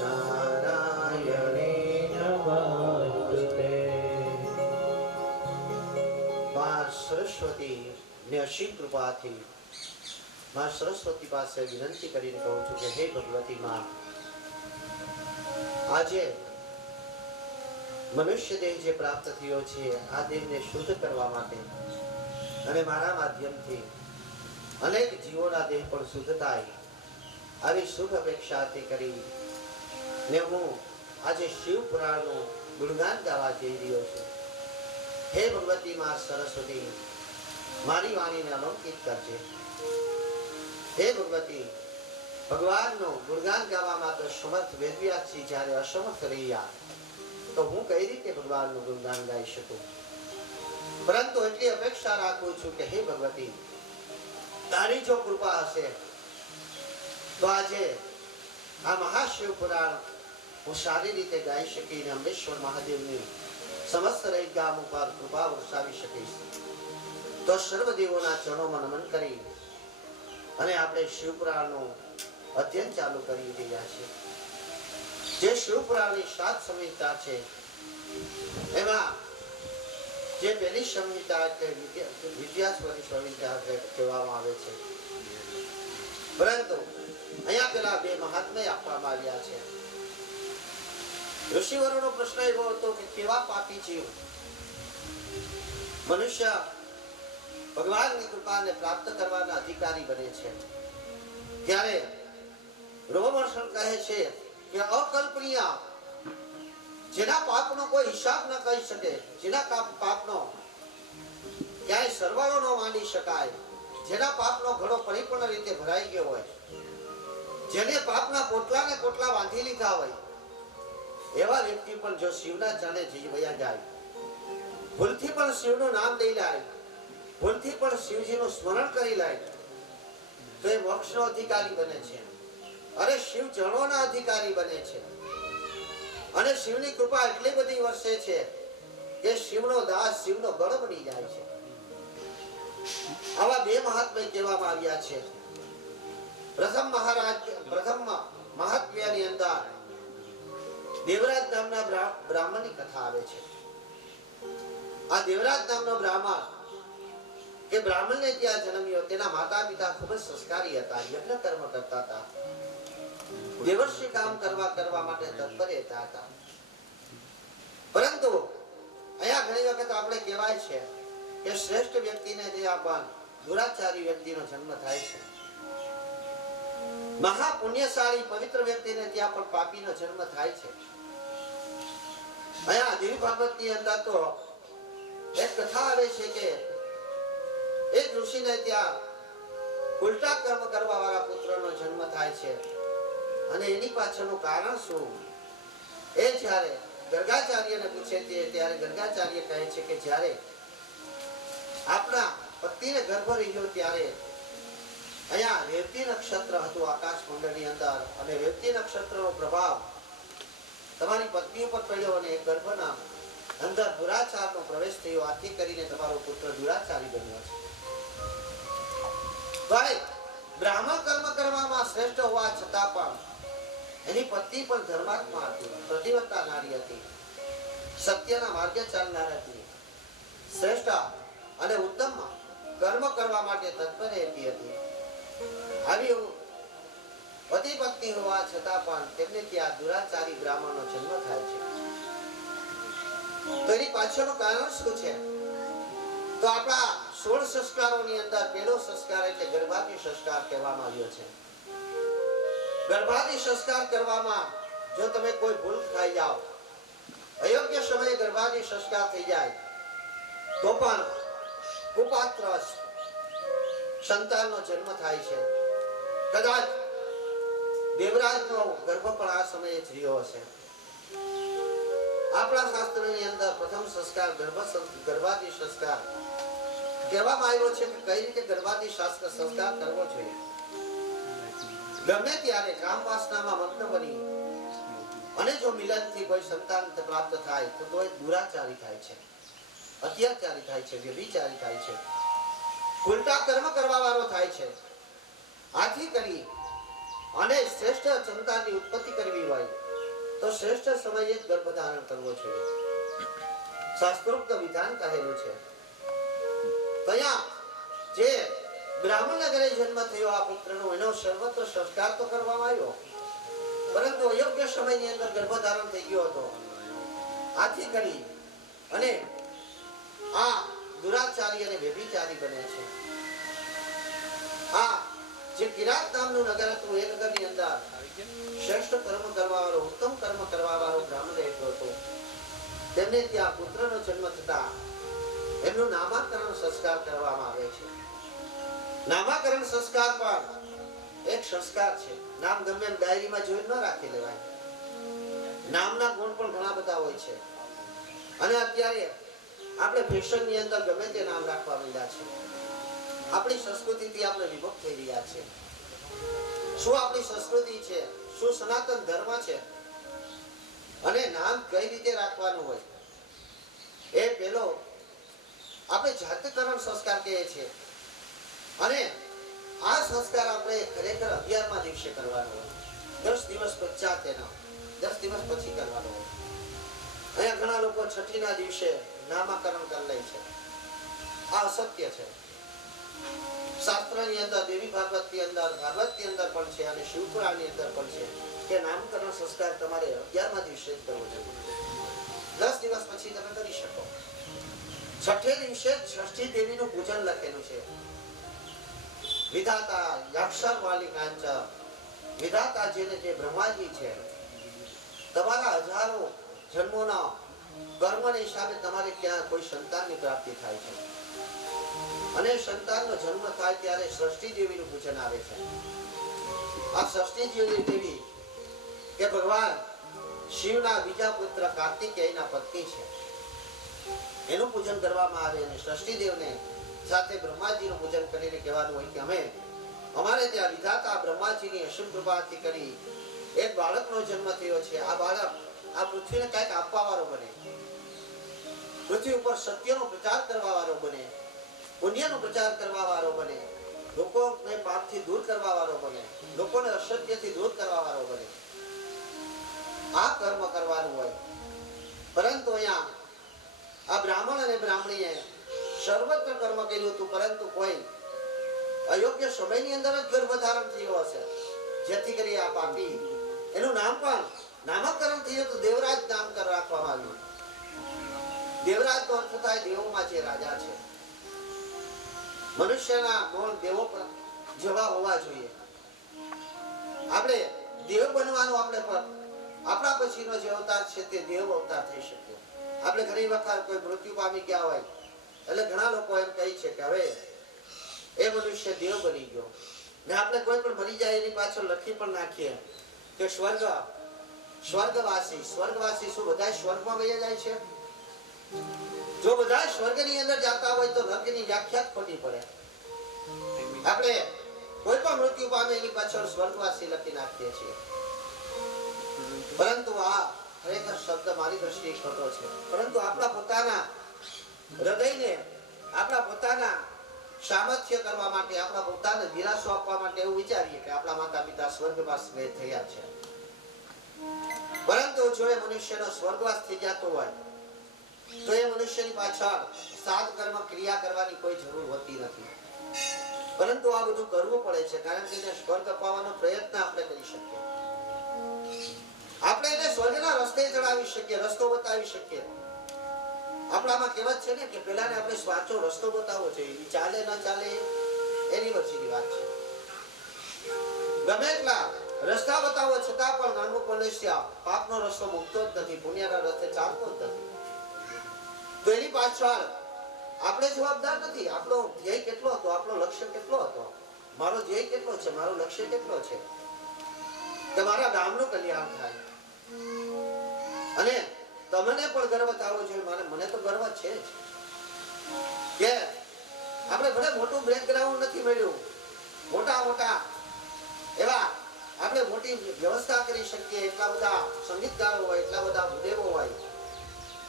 નારાયણી નમોસ્તુતે. માં સરસ્વતી ને અસીમ કૃપાથી માં સરસ્વતી પાસે વિનંતી કરીને કહું છું કે હે ભગવતી માં, આજે મનુષ્ય દેહ જે પ્રાપ્ત થયો છે આ દેહને શુદ્ધ કરવા માટે અને મારા માધ્યમથી અનેક જીવોના દેહ પણ શુદ્ધ થાય આવી શુભ અપેક્ષાથી કરી ને હું આજે શિવ પુરાણનું ગુણગાન ગાવા જઈ રહ્યો છું. હે ભગવતી માં સરસ્વતી, મારી વાણીને અલંકિત કરજે. હે ભગવતી, ભગવાનનું ગુણગાન ગાવામાં તો સમર્થ વેદવ્યાસજી જ્યારે અસમર્થ રહ્યા તો હું કઈ રીતે ભગવાનનું ગુણગાન ગાઈ શકું? પરંતુ એટલી અપેક્ષા રાખું છું કે હે ભગવતી, તારી જો કૃપા હશે તો આજે આ મહાશિવ પુરાણ હું સારી રીતે ગાઈ શકીને અંબેશ્વર મહાદેવની સમસ્ત રહિત ગામ ઉપર કૃપા વરસાવી શકીશ. તો સર્વદેવોના ચરણોમાં નમન કરી અને આપણે શિવપુરાણનું અધ્યયન ચાલુ કરી રહ્યા છીએ. જે શિવપુરાણની 7 સંહિતા છે એમાં જે પહેલી સંહિતા એટલે વિદ્યાસ્વરી સંહિતા કહેવામાં આવે છે, પરંતુ અહીંયા પેલા 2 મહાત્મ્ય આપવામાં આવ્યા છે. ઋષિવરોનો પ્રશ્ન એવો હતો કે કેવા પાપી જીવ મનુષ્ય ભગવાનની કૃપાને પ્રાપ્ત કરવાના અધિકારી બને છે? ત્યારે રોમહર્ષણ કહે છે કે અકલ્પનીય, જેના પાપનો કોઈ હિસાબ ન કહી શકે, જેના પાપનો ક્યાંય સરવાળો ન માંડી શકાય, જેના પાપનો ઘડો પરિપૂર્ણ રીતે ભરાઈ ગયો હોય, જેને પાપના પોટલાને પોટલા બાંધી લીધા હોય, એવા વ્યક્તિ પણ જો શિવના ચરણે જઈ વયા જાય, ભૂલથી પણ શિવનું નામ લઈ લે, ભૂલથી પણ શિવજીનું સ્મરણ કરી લે, તો એ મોક્ષનો અધિકારી બને છે. અરે શિવ ચરણોના અધિકારી બને છે. અને શિવની કૃપા એટલી બધી વર્ષે છે કે શિવનો દાસ શિવનો ગણ બની જાય છે. આવા 2 મહાત્મ્ય કહેવામાં આવ્યા છે. પ્રથમ મહાત્મ્યની અંદર દેવરાજ નામના બ્રાહ્મણની કથા આવે છે. આ દેવરાજ નામનો બ્રાહ્મણ કે બ્રાહ્મણને ત્યાં જન્મ્યો, તેના માતા પિતા ખૂબ જ સંસ્કારી હતા, યજ્ઞ કર્મ કરતા હતા, દેવર્ષિ કામ કરવા માટે તત્પર હતા. પરંતુ અહીંયા ઘણી વખત આપણે કહેવાય છે કે શ્રેષ્ઠ વ્યક્તિને જે આપણ દુરાચારી વ્યક્તિનો જન્મ થાય છે, મહાપુણ્યશાળી પવિત્ર વ્યક્તિને ત્યાં પણ પાપીનો જન્મ થાય છે. અહીંયા દેવી ભાગવતની અંદર તો એક કથા આવે છે કે એક ઋષિને ત્યાં ઉલટા કર્મ કરવા વાળા પુત્રનો જન્મ થાય છે. અને એની પાછળનું કારણ શું એ જ્યારે ગર્ગાચાર્યને પૂછે છે ત્યારે ગર્ગાચાર્ય કહે છે કે જ્યારે આપણા પતિને ગર્ભ રહ્યો ત્યારે અહીંયા રેવતી નક્ષત્ર હતું આકાશ મંડળની અંદર, અને રેવતી નક્ષત્રનો પ્રભાવ તમારી પત્ની ઉપર પડ્યો અને એ ગર્ભના અંદર દુરાચારનો પ્રવેશ થયો. આથી કરીને તમારો પુત્ર દુરાચારી બન્યો છે. ભાઈ, બ્રાહ્મણ કર્મ કરવામાં શ્રેષ્ઠ હોવા છતાં પણ એની પત્ની પણ ધર્માત્મા હતી, પ્રતિવત્તા નારી હતી, સત્યના માર્ગે ચાલનાર હતી, શ્રેષ્ઠ અને ઉત્તમ કર્મ કરવા માટે તત્પર હતી. આવી પતિ પત્ની હોવા છતાં પણ તેમને ત્યાં દુરાચારી બ્રાહ્મણનો જન્મ થાય છે. તો એની પાછળનું કારણ શું છે? તો આપણા 16 સંસ્કારોની અંદર પહેલો સંસ્કાર એટલે ગર્ભાદિ સંસ્કાર કહેવામાં આવ્યો છે. ગર્ભાદિ સંસ્કાર કરવામાં જો તમે કોઈ ભૂલ ખાઈ જાઓ, અયોગ્ય સમયે ગર્ભાદિ સંસ્કાર થઈ જાય તો પણ કુપાત્ર સંતાનનો જન્મ થાય છે. કદાચ દેવરાજનો ગર્ભ પણ આ સમયે જ રહ્યો હશે. આપણા શાસ્ત્રની અંદર પ્રથમ સંસ્કાર ગર્ભાદિ સંસ્કાર કહેવામાં આવ્યો છે કે કઈ રીતે ગર્ભાદિ સંસ્કાર કરવો જોઈએ. ગમે ત્યારે કામ વાસનામાં મગ્ન બની અને જો મિલનથી કોઈ સંતાન પ્રાપ્ત થાય તો એ દુરાચારી થાય છે, અત્યાચારી થાય છે, વ્યભિચારી થાય છે, ઉલટા કર્મ કરવા વાળો થાય છે. આથી કરી અને શ્રેષ્ઠ સંતાનની ઉત્પત્તિ કરવી હોય તો શ્રેષ્ઠ સમયે જ ગર્ભધારણ કરવો જોઈએ. શાસ્ત્રોક્ત વિધાન કહેલું છે. ત્યાં જે બ્રાહ્મણ નગરે જન્મ થયો આ પુત્રનો, એનો સર્વત્ર સંસ્કાર તો કરવામાં આવ્યો, પરંતુ અયોગ્ય સમયની અંદર ગર્ભધારણ થઈ ગયો હતો. આથી કરી અને આ દુરાચારી અને વ્યભિચારી બને છે. આ જે કિરાત નામનું નગર હતું, એ નગરની અંદર શ્રેષ્ઠ કર્મ કરવા વાળો, ઉત્તમ કર્મ કરવા વાળો બ્રાહ્મણ રહેતો હતો. તેમને ત્યાં પુત્રનો જન્મ થતા એમનું નામાકરણ સંસ્કાર કરવામાં આવે છે. નામાકરણ સંસ્કાર પણ એક સંસ્કાર છે. નામ ગમે એમ ડાયરીમાં જોઈ ન રાખી લેવાય. નામના ગુણ પણ ઘણા બધા હોય છે. અને અત્યારે આપણે ફેશનની અંદર ગમે તે નામ રાખવા માંડ્યા છે. આપણી સંસ્કૃતિથી આપણે વિભક્ત થઈ રહ્યા છે. શું આપણી સંસ્કૃતિ છે, શું સનાતન ધર્મ છે, અને નામ કઈ રીતે રાખવાનું હોય એ પેલો આપણે જાતિકરણ સંસ્કાર કહીએ છીએ. અને આ સંસ્કાર આપણે ખરેખર 11મા દિવસે કરવાનો હોય. 10 દિવસ પશ્ચાત એનો 10 દિવસ પછી કરવાનો હોય. અહીંયા ઘણા લોકો છઠ્ઠીના દિવસે નામકરણ કરી લે છે. આ અસત્ય છે. શાસ્ત્રની અંદર, દેવી ભાગવતની અંદર, ભાગવતની અંદર પણ છે અને શિવપુરાણની અંદર પણ છે કે નામકરણ સંસ્કાર તમારે 11મા દિવસે જ કરવો જોઈએ. 10 દિવસ પછી તમે કરી શકો. છઠ્ઠે દિવસે ષષ્ઠી દેવીનું પૂજન લખેલું છે. વિધાતા યક્ષર વાલી કાંચ, વિધાતા જેને જે બ્રહ્માજી છે, તમારા હજારો જન્મોના કર્મના હિસાબે તમારે ક્યાં કોઈ સંતાનની પ્રાપ્તિ થાય છે. અને સંતાનનો જન્મ થાય ત્યારે ષષ્ઠી દેવીનું પૂજન આવે છે. આ ષષ્ઠી દેવી કે ભગવાન શિવના બીજા પુત્ર કાર્તિકેયના પત્ની છે. એનું પૂજન કરવામાં આવે અને ષષ્ઠી દેવને સાથે બ્રહ્માજીનું પૂજન કરીને કહેવાનું હોય કે અમે અમારે ત્યાં વિધાતા બ્રહ્માજીની અસીમ કૃપાથી કરી એક બાળકનો જન્મ થયો છે. આ બાળક આ પૃથ્વીને કંઈક આપવા વાળો બને, પૃથ્વી ઉપર સત્યનો પ્રચાર કરવા વાળો બને, પુણ્યનો પ્રચાર કરવા વાળો બને, લોકોને પાપથી દૂર કરવા વાળો બને, લોકોને અસત્યથી દૂર કરવા વાળો બને. આ કર્મ કરવાનું હોય. પરંતુ અહીંયા આ બ્રાહ્મણ અને બ્રાહ્મણીએ સર્વત્ર કર્મ કર્યું હતું, પરંતુ કોઈ અયોગ્ય સમયની અંદર જ ગર્ભ ધારણ થયો હશે, જેથી કરી આ પાપી એનું નામ પણ નામકરણ થયું તો દેવરાજ નામકરણ રાખવામાં આવ્યું. દેવરાજ નો અર્થ થાય દેવોમાં જે રાજા છે. મનુષ્યના ગુણ દેવો પર જેવા હોવા જોઈએ. આપણે દેવ બનવાનું આપણે આપણા પછીનો જે અવતાર છે તે દેવ અવતાર થઈ શકે. આપણે ઘણી વખત કોઈ મૃત્યુ પામી ગયા હોય એટલે ઘણા લોકો એમ કહે છે કે હવે એ મનુષ્ય દેવ બની ગયો. ને આપણે કોઈ પણ મરી જાય એની પાછળ લખી પણ નાખીએ કે સ્વર્ગવાસી. સ્વર્ગવાસી શું બધા સ્વર્ગમાં વયા જાય છે? જો બધા સ્વર્ગની અંદર જતા હોય તો નરકની વ્યાખ્યા ખોટી પડે. આપણે કોઈ પણ મૃત્યુ પામે એની પાછળ સ્વર્ગવાસી લખી નાખીએ છીએ. પરંતુ આ ખરેખર શબ્દ મારી દ્રષ્ટિએ ખોટો છે. પરંતુ આપણા પોતાના હૃદયને, આપણા પોતાના સામર્થ્ય કરવા માટે, આપણા પોતાને દિલાસો આપવા માટે એવું વિચારીએ કે આપણા માતા પિતા સ્વર્ગવાસ થયા છે. પરંતુ જો એ મનુષ્યનો સ્વર્ગવાસ થઈ જતો હોય તો એ મનુષ્યની પાછળ સાત કર્મ ક્રિયા કરવાની કોઈ જરૂર હોતી નથી. પરંતુ આ બધું કરવું પડે છે, કારણ કે એને સ્વર્ગ અપાવવાનો પ્રયત્ન આપણે કરી શકીએ. આપણે એને સ્વર્ગના રસ્તે ચડાવી શકીએ, રસ્તો બતાવી શકીએ. આપણામાં કહેવત છે ને કે પેલાને આપણે સાચો રસ્તો બતાવવો જોઈએ. ચાલે ન ચાલે એની વચ્ચેની વાત છે. ગમે એટલા રસ્તા બતાવો છતાં પણ નાનું મનુષ્ય પાપનો રસ્તો મૂકતો જ નથી, પુણ્યના રસ્તે ચાલતો જ નથી. તો એની પાછળ આપણે જવાબદાર નથી. આપણો ધ્યેય કેટલો હતો, આપણો લક્ષ્ય કેટલો હતો, મારો ધ્યેય કેટલો છે, મારો લક્ષ્ય કેટલો છે કે મારા ગામનું કલ્યાણ થાય. અને તમને પણ ગર્વ થવો જોઈએ. મને તો ગર્વ છે જ કે આપણે ભલે મોટું બેકગ્રાઉન્ડ નથી મળ્યું, મોટા એવા આપણે મોટી વ્યવસ્થા કરી શકીએ, એટલા બધા સંગીતકારો હોય, એટલા બધા ભૂદેવો હોય,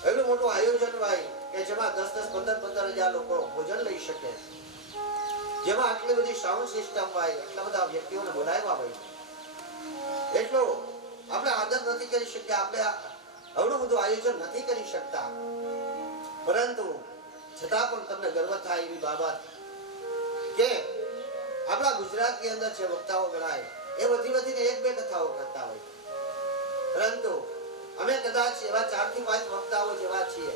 એટલું મોટું આયોજન હોય કે જેમાં 10-10, 15-15 હજાર લોકો ભોજન લઈ શકે, જેમાં આટલી બધી સાઉન્ડ સિસ્ટમ હોય, એટલા બધા વ્યક્તિઓને બોલાવ્યા હોય, એટલો આપણે આદર નથી કરી શકતા. આપણે આવડું બધું આયોજન નથી કરી શકતા. પરંતુ છતાં પણ તમને ગર્વ થાય એવી બાબત કે આપણા ગુજરાતની અંદર જે વક્તાઓ ગણાય એ વધીને 1-2 કથાઓ કરતા હોય, પરંતુ અમે કદાચ એવા 4 થી 5 વક્તાઓ જેવા છીએ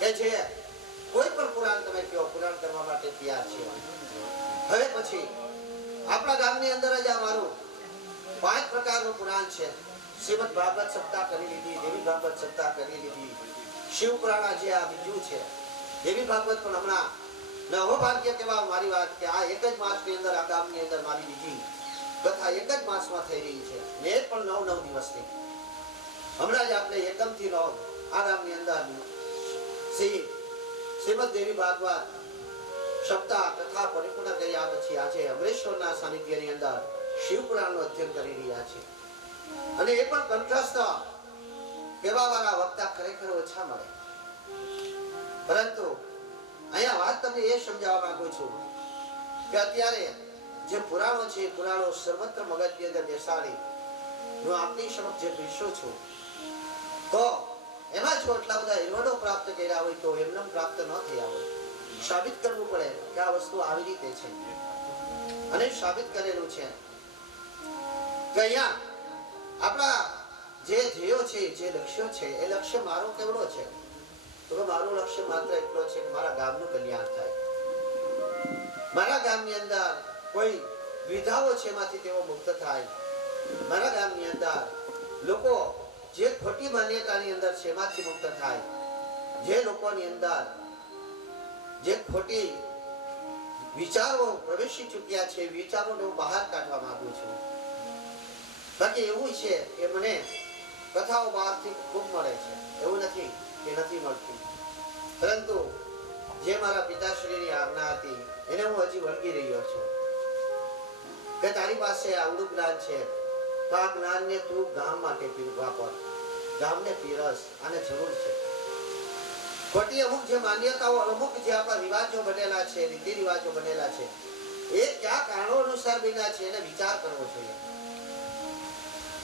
કે જે કોઈ પણ પુરાણ તમે કહો, પુરાણ કરવા માટે તૈયાર છીએ. હવે પછી આપણા ગામની અંદર જ અમારું 5 પ્રકારનું પુરાણ છે. શ્રીમદ ભાગવત સપ્તાહ કરી લીધી, દેવી ભાગવત સપ્તાહ કરી લીધી, શિવ પુરાણ જે આ બીજું છે દેવી ભાગવત પણ હમણાં નવો ભાગ્ય કેવા મારી વાત કે આ એક જ માસની અંદર આ ગામની અંદર મારી બીજી કથા એક જ માસમાં થઈ રહી છે ને એ પણ 9 દિવસની. હમણાં જ આપણે એકમથી 9 આ ગામની અંદર શ્રીમદ દેવી ભાગવત સપ્તાહ કથા પરિપૂર્ણ કર્યા પછી આજે અમરેશ્વરના સાનિધ્યની અંદર શિવપુરાણનું અધ્યયન કરી રહ્યા છે. અને એ પણ કંઠસ્થ કહેવાવાળા વક્તા ખરેખર ઓછા મળે. પરંતુ અહીંયા વાત તમને એ સમજાવવા માંગુ છું કે અત્યારે જે પુરાણો છે એ પુરાણો સર્વત્ર મગજની અંદર બેસાડી હું આપની સમક્ષ જે પીરસું છું તો એમાં જો એટલા બધા એવોર્ડો પ્રાપ્ત કર્યા હોય તો એમને પ્રાપ્ત ન થયા હોય. સાબિત કરવું પડે કે આ વસ્તુ આવી રીતે છે અને સાબિત કરેલું છે કે અહીંયા આપણા જે ધ્યેયો છે જે લક્ષ્યો છે એ લક્ષ્ય મારો કેવડો છે તો મારું લક્ષ્ય માત્ર એટલો છે કે મારા ગામનું કલ્યાણ થાય. મારા ગામની અંદર કોઈ વિધાઓ છે એમાંથી તેઓ મુક્ત થાય. મારા ગામની અંદર લોકો જે ખોટી માન્યતાની અંદર છે એમાંથી મુક્ત થાય. જે લોકોની અંદર જે ખોટી વિચારો પ્રવેશી ચૂક્યા છે વિચારોને હું બહાર કાઢવા માંગુ છું. બાકી એવું છે કે મને કથાઓ બહારથી ખૂબ મળે છે એવું નથી કે નથી મળતી, પરંતુ જે મારા પિતાશ્રીની આજ્ઞા હતી એને હું હજી વળગી રહ્યો છું કે તારી પાસે આવડું જ્ઞાન છે તો આ જ્ઞાનને તું ગામ માટે વાપર, ગામને પીરસ, આને જરૂર છે. ખોટી અમુક જે માન્યતાઓ અમુક જે આપણા રિવાજો બનેલા છે રીતિ રિવાજો બનેલા છે એ કયા કારણો અનુસાર બન્યા છે એને વિચાર કરવો જોઈએ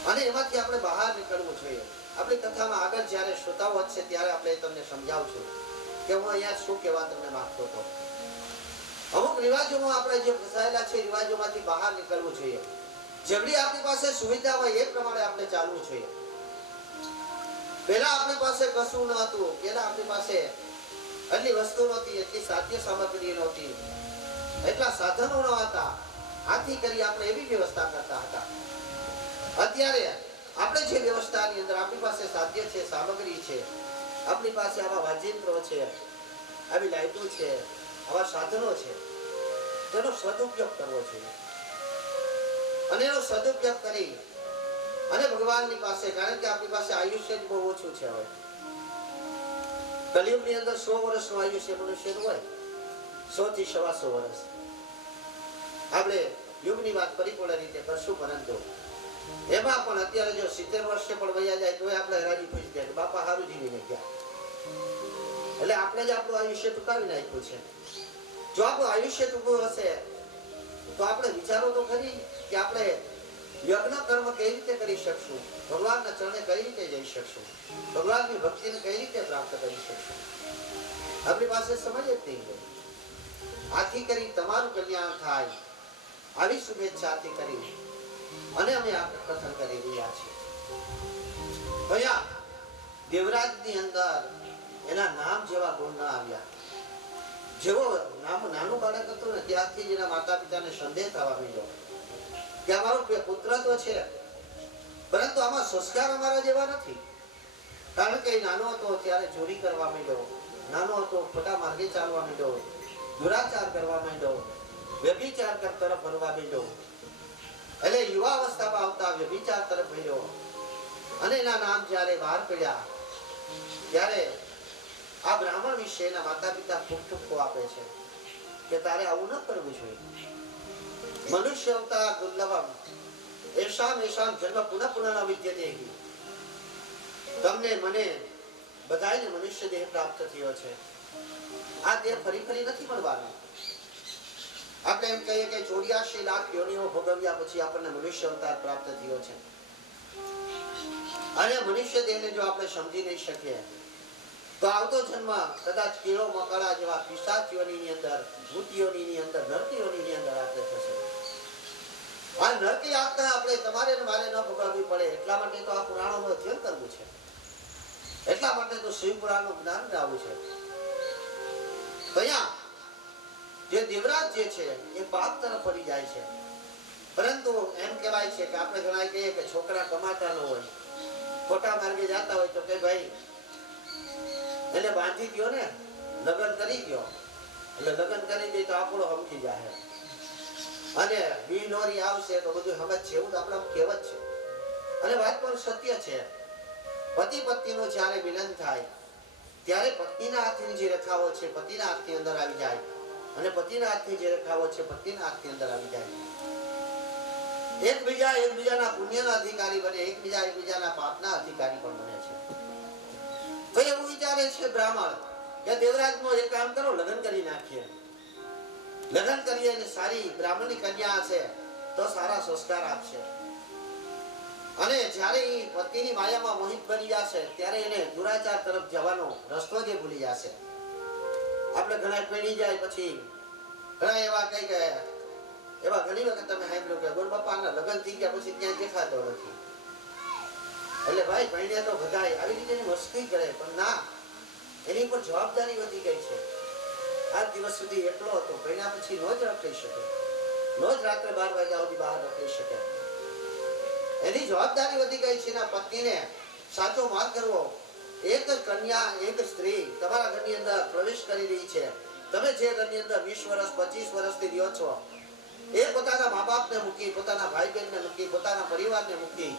અને એમાંથી આપણે બહાર નીકળવું જોઈએ. આપણી કથામાં આગળ જ્યારે શ્રોતાઓ છે ત્યારે આપણે તમને સમજાવશું કે હું અહીંયા શું કહેવા તમને માંગતો હતો. અમુક રિવાજોમાં આપણે જે ફસાયેલા છે રિવાજોમાંથી બહાર નીકળવું જોઈએ. જેવડી આપણી પાસે સુવિધા હોય એ પ્રમાણે આપણે ચાલવું જોઈએ. પહેલા આપણી પાસે કશું ન હતું, પહેલા આપણી પાસે એટલી વસ્તુ નહોતી, એટલી સાધ્ય સામગ્રી નહોતી, એટલા સાધનો ન હતા. આથી કરી આપણે એવી વ્યવસ્થા કરતા હતા. અત્યારે આપણે જે વ્યવસ્થાની અંદર આપણી પાસે સાધ્ય છે, સામગ્રી છે, આપણી પાસે આવા વાજિંત્રો છે, આવી લાઈટો છે, આવા સાધનો છે, તેનો સદુપયોગ કરવો જોઈએ અને એનો સદુપયોગ કરી અને ભગવાનની પાસે, કારણ કે આપણી પાસે આયુષ્ય જ બહુ ઓછું છે. હવે કલિયુગની અંદર 100 વર્ષનું આયુષ્ય મનુષ્યનું હોય, 100 થી 125 વર્ષ. આપણે યુગની વાત પરિપૂર્ણ રીતે કરશું, પરંતુ એમાં પણ અત્યારે જો 70 વર્ષે પણ વયા જાય તો આપણે હરાજી ખુશ થાય કે બાપા હારું જીવીને ગયા. એટલે આપણે જ આપણું આયુષ્ય ટૂંકાવી નાખ્યું છે. જો આપણું આયુષ્ય ટૂંકું હશે તો આપણે વિચારો તો ખરી કે આપણે યજ્ઞ કર્મ કઈ રીતે કરી શકશું, ભગવાનના ચરણે કઈ રીતે જઈ શકશું, ભગવાનની ભક્તિને કઈ રીતે પ્રાપ્ત કરી શકશું. આપણી પાસે સમજ જ નહીં હોય. આથી કરી તમારું કલ્યાણ થાય આવી શુભેચ્છાથી કરી અને અમે આ કથન કરી રહ્યા છીએ. અહીંયા દેવરાજની અંદર એના નામ જેવા ગુણ ના આવ્યા. જેવો નાનું બાળક હતું ને ત્યારથી જ એના માતા પિતાને સંદેહ થવા માંડ્યો કે અમારો પુત્ર તો છે પરંતુ આમાં સંસ્કાર અમારા જેવા નથી. કારણ કે નાનો હતો ત્યારે ચોરી કરવા માંડ્યો, નાનો હતો ખોટા માર્ગે ચાલવા માંડ્યો, દુરાચાર કરવા માંડ્યો, વ્યભિચાર તરફ વળવા માંડ્યો. એટલે યુવા અવસ્થામાં આવતા વ્યભિચાર તરફ વળ્યો અને એના નામ જ્યારે બહાર પડ્યા ત્યારે આ બ્રાહ્મણ વિશે એના માતા પિતા ખૂબ ઠપકો આપે છે કે તારે આવું ન કરવું જોઈએ. મનુષ્ય અવતાર દુર્લભમ એશામ એશામ જન્મ પુનઃ પુનઃ ન વિદ્યતે. તમને મને બધાને મનુષ્ય દેહ પ્રાપ્ત થયો છે. આ દેહ ફરી ફરી નથી મળવાનો. આપણે એમ કહીએ કે 84 લાખ યોનિઓ ભોગવ્યા પછી આપણને મનુષ્ય અવતાર પ્રાપ્ત થયો છે. અને મનુષ્ય દેહને જો આપણે સમજી નહીં શકીએ તો આવતો જન્મ કદાચ કીડો મકડા જેવા પિશાચ યોનિની અંદર, ભૂત યોનિની અંદર, નરકી યોનિની અંદર આપણે થશે. આ નરકી યાતના આપણે તમારે ને મારે ન ભોગવવી પડે એટલા માટે તો આ પુરાણોનું અધ્યયન કરવું છે. એટલા માટે તો શિવ પુરાણનું જ્ઞાન લાવવું છે. અહીંયા જે દેવરાજ જે છે એ પાપ તરફ વળી જાય છે. પરંતુ એમ કહેવાય છે કે આપણે ઘણા કહીએ કે છોકરા કમાતા ન હોય, ખોટા માર્ગે જતા હોય તો કે ભાઈ એને બાંધી દો ને, લગ્ન કરી ગયો એટલે લગ્ન કરી દે તો આપણો સમજી જાય અને બિનોરી આવશે તો બધું સમજ છે એવું તો આપણે કહેવત છે અને વાત પણ સત્ય છે. પતિ પત્નીનો જ્યારે મિલન થાય ત્યારે પત્નીના હાથની જે રેખાઓ છે પતિના હાથની અંદર આવી જાય અને પતિના હાથની જે રેખાઓ છે પત્નીના હાથની અંદર આવી જાય. એકબીજાના પુણ્યના અધિકારી બને, એકબીજાના પાપના અધિકારી પણ બને છે. તો એવું વિચારે છે બ્રાહ્મણ કે દેવરાજનો એક કામ કરો, લગ્ન કરી નાખીએ. લગ્ન કરીએ અને સારી બ્રાહ્મણની કન્યા હશે તો સારા સંસ્કાર આપશે અને જ્યારે એ પતિની માયામાં મોહિત બની જશે ત્યારે એને દુરાચાર તરફ જવાનો રસ્તો જે ભૂલી જશે. આપણે ઘણા પેણી જાય પછી ઘણા એવા કઈ ગયા એવા ઘણી વખત તમે સાંભળ્યું કે ગોર બાપાના લગ્ન થઈ ગયા પછી ક્યાંય દેખાતો નથી. એટલે ભાઈ પૈણે તો બધાય આવી રીતે મસ્તી કરે પણ ના, એની ઉપર જવાબદારી વધી ગઈ છે. આજ દિવસ સુધી એકલો હતો, પૈણા પછી નો જ રખડી શકે, નો જ રાત્રે 12 વાગ્યા સુધી બહાર રખડી શકે. એની જવાબદારી વધી ગઈ છે. એના પત્નીને સાચો માર્ગ કરવો. એક કન્યા, એક સ્ત્રી તમારા ઘરની અંદર પ્રવેશ કરી રહી છે. તમે જે ઘરની અંદર 20 વર્ષ 25 વર્ષથી રહ્યો છો એ પોતાના મા બાપને મૂકી, પોતાના ભાઈ બહેનને મૂકી, પોતાના પરિવારને મૂકી,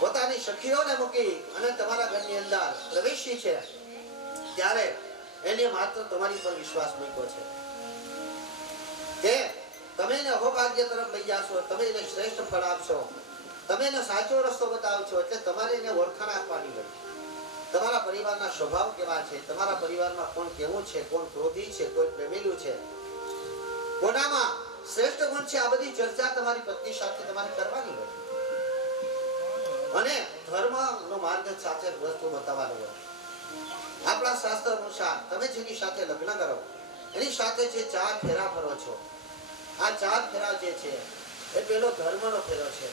પોતાની સખીઓને મૂકી અને તમારા ઘરની અંદર પ્રવેશી છે ત્યારે એને માત્ર તમારી પર વિશ્વાસ મૂક્યો છે કે તમે એને અહોભાગ્ય તરફ લઈ જાશો, તમે એને શ્રેષ્ઠ ફળ આપશો, તમે એને સાચો રસ્તો બતાવશો. એટલે તમારે એને ઓળખાણ આપવાની હોય. તમારા પરિવારના સ્વભાવ કેવા છે, તમારા પરિવારમાં કોણ કેવું છે, કોણ ક્રોધી છે, કોઈ પ્રેમેલું છે, કોનામાં શ્રેષ્ઠ ગુણ છે, આ બધી ચર્ચા તમારી પત્ની સાથે તમારે કરવાની હોય અને ધર્મનો માર્ગ સાચો રસ્તો બતાવવાનો હોય. આપણા શાસ્ત્ર અનુસાર તમે જેની સાથે લગ્ન કરો એની સાથે જે 4 ફેરા ફરો છો, આ 4 ફેરા જે છે એ પેલો ધર્મનો ફેરો છે,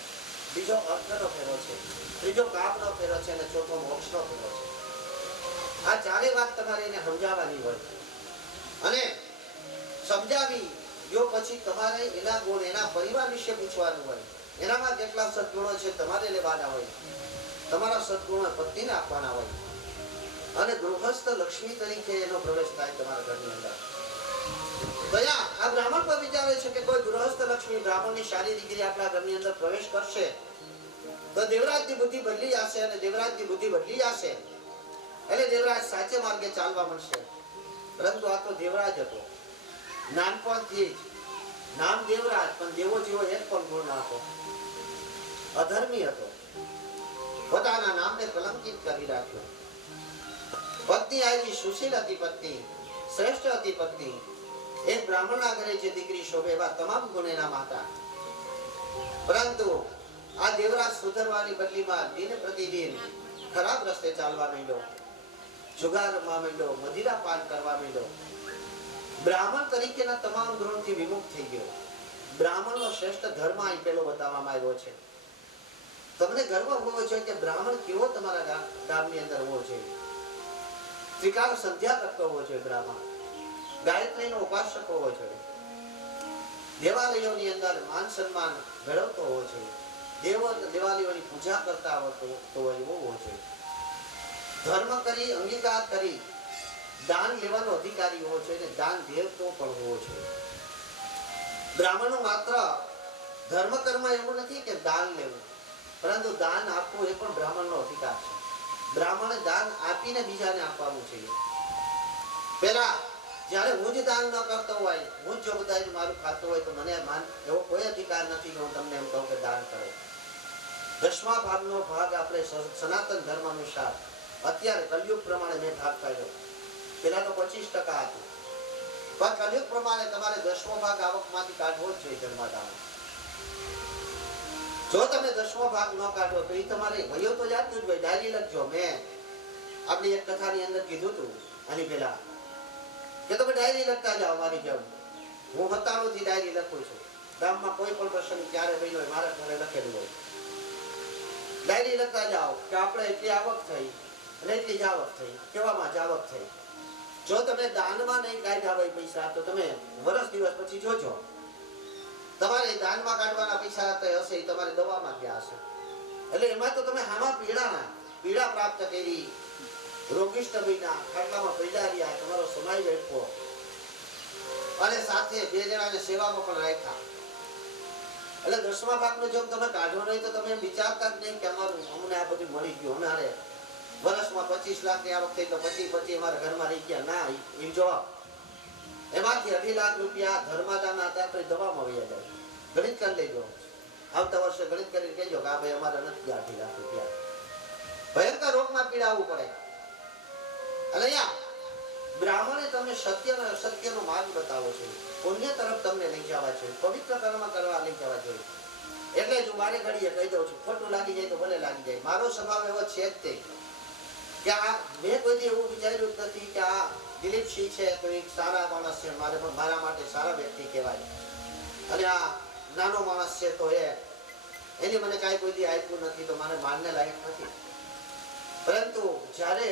બીજો અર્થનો ફેરો છે, ત્રીજો કામનો ફેરો છે અને ચોથો મોક્ષનો ફેરો છે. આ ચારે વાત તમારે એને સમજાવવાની હોય અને સમજાવી જો પછી તમારે એના ગુણ, એના પરિવાર વિશે પૂછવાનું હોય. એનામાં કેટલા સદગુણો છે તમારે લેવાના હોય, તમારા સદગુણો પત્નીને આપવાના હોય અને ગૃહસ્થ લક્ષ્મી તરીકે એનો પ્રવેશ થાય તમારા ઘરની અંદર. દયા આ બ્રાહ્મણ પર વિચારે છે કે કોઈ ગૃહસ્થ લક્ષ્મી બ્રાહ્મણની સારી દીકરી આપણા ઘરની અંદર પ્રવેશ કરશે તો દેવરાજની બુદ્ધિ બદલી જશે અને દેવરાજની બુદ્ધિ બદલી જશે એટલે દેવરાજ સાચે માર્ગે ચાલવા મળશે. પરંતુ આ તો દેવરાજ હતો, નાનપણથી જ નામ દેવરાજ પણ દેવો જેવો એક પણ ગુણ ન હતો, અધર્મી હતો, પોતાના નામને કલંકિત કરી રાખ્યો. પત્ની આવી સુશીલ હતી, પત્ની શ્રેષ્ઠ હતી, પત્ની એક બ્રાહ્મણના ઘરે જે દીકરી શોભે એવા તમામ ગુણ એનામાં હતા. પરંતુ આ દેવરાજ સુધરવાની બદલીમાં દિન પ્રતિદિન ખરાબ રસ્તે ચાલવા માંડ્યો, જુગાર રમવા માંડ્યો, મદિરા પાન કરવા માંડ્યો, બ્રાહ્મણ તરીકેના તમામ ગુણોથી વિમુખ થઈ ગયો. બ્રાહ્મણનો શ્રેષ્ઠ ધર્મ અહીં પેલો બતાવવામાં આવ્યો છે. તમને ગર્વ હોવો જોઈએ કે બ્રાહ્મણ કેવો તમારા ગામની અંદર હોવો જોઈએ. ત્રિકાળ સંધ્યા કરતો હોવો જોઈએ, બ્રાહ્મણ ગાયત્રીનો ઉપાસક હોવો જોઈએ, દેવાલયોની અંદર માન સન્માન મેળવતો હોવો જોઈએ, દેવાલયોની પૂજા કરતા હોવો જોઈએ, ધર્મ કરી અંગીકાર કરી દાન લેવાનો અધિકારી હોવો જોઈએ, દાન દેવતો પણ હોવો જોઈએ. બ્રાહ્મણનો માત્ર ધર્મ કર્મ એવું નથી કે દાન લેવું, પરંતુ દાન આપવું એ પણ બ્રાહ્મણનો અધિકાર છે. બ્રાહ્મણે દાન આપીને બીજાને આપવાનું છે. પહેલા જ્યારે હું જ દાન ન કરતો હોય, હું જ જો બધાને મારું ખાતો હોય તો મને એવો કોઈ અધિકાર નથી કે હું તમને એમ કહું કે દાન કરો. 10મા ભાગનો ભાગ આપણે સનાતન ધર્મ અનુસાર અત્યારે કલયુગ પ્રમાણે મેં ભાગ પાડ્યો. પેલા તો 25% હતું, પણ કલયુગ પ્રમાણે તમારે 10મો ભાગ આવકમાંથી કાઢવો જ જોઈએ ધર્મદાન. જો તમે 10મો ભાગ ન કાઢો તો એ તમારે વયો તો જાતું જ હોય. ડાયરી લખજો. મેં આપણી એક કથાની અંદર કીધું હતું આની પહેલા કે તમે ડાયરી લખતા જાઓ. મારી જેમ હું 97 થી ડાયરી લખું છું. ગામમાં કોઈ પણ પ્રસંગ ક્યારે બન્યો હોય મારા ઘરે લખેલું હોય. ડાયરી લખતા જાઓ કે આપણે એટલી આવક થઈ અને એટલી જ આવક થઈ, કેવામાં જ આવક થઈ. જો તમે દાનમાં નહીં કાઢ્યા હોય પૈસા તો તમે વર્ષ દિવસ પછી જોજો તમારે દાનમાં કાઢવાના પૈસા હશે એ તમારે દવામાં ગયા હશે. એટલે એમાં તો તમે હામાં પીડા પ્રાપ્ત કરી, રોગિષ્ટ બન્યા, ખાટલામાં પડ્યા રહ્યા, તમારો સમય વેઠવો અને સાથે બે જણાને સેવામાં પણ રાખ્યા. એટલે 10મા ભાગનો જોબ તમે કાઢો નહીં તો તમે વિચારતા જ નહીં કે અમને આ બધું મળી ગયું, અમારે વર્ષમાં 25 લાખ ની આવક થઈ તો 25 અમારા ઘરમાં રહી ગયા. ના, એમ જો એમાંથી 2.5 લાખ રૂપિયા ધર્માદાના હતા તો દવામાં વહી જાય. ગણિત કરી લેજો, આવતા વર્ષે ગણિત કરીને કહેજો કે આ ભાઈ અમારા નથી 2.5 લાખ રૂપિયા. ભયંકર રોગમાં પીડાવવું પડે. અને અહીંયા બ્રાહ્મણે તમને સત્ય અને અસત્યનો માર્ગ બતાવો છે, પુણ્ય તરફ તમને લઈ જવા છે, પવિત્ર કર્મ કરવા લઈ જવા જોઈએ. એટલે જ હું મારે ઘડીએ કહી દઉં છું, ખોટું લાગી જાય તો ભલે લાગી જાય. મારો સ્વભાવ એવો છે જ તે કે આ મેં કોઈ દી એવું વિચાર્યું જ નથી કે આ દિલીપસિંહ છે તો એક સારા માણસ છે, મારા માટે સારા વ્યક્તિ કહેવાય, અને આ નાનો માણસ છે તો એની મને કાંઈ કોઈ દી આપ્યું નથી તો મારે માનને લાયક નથી. પરંતુ જ્યારે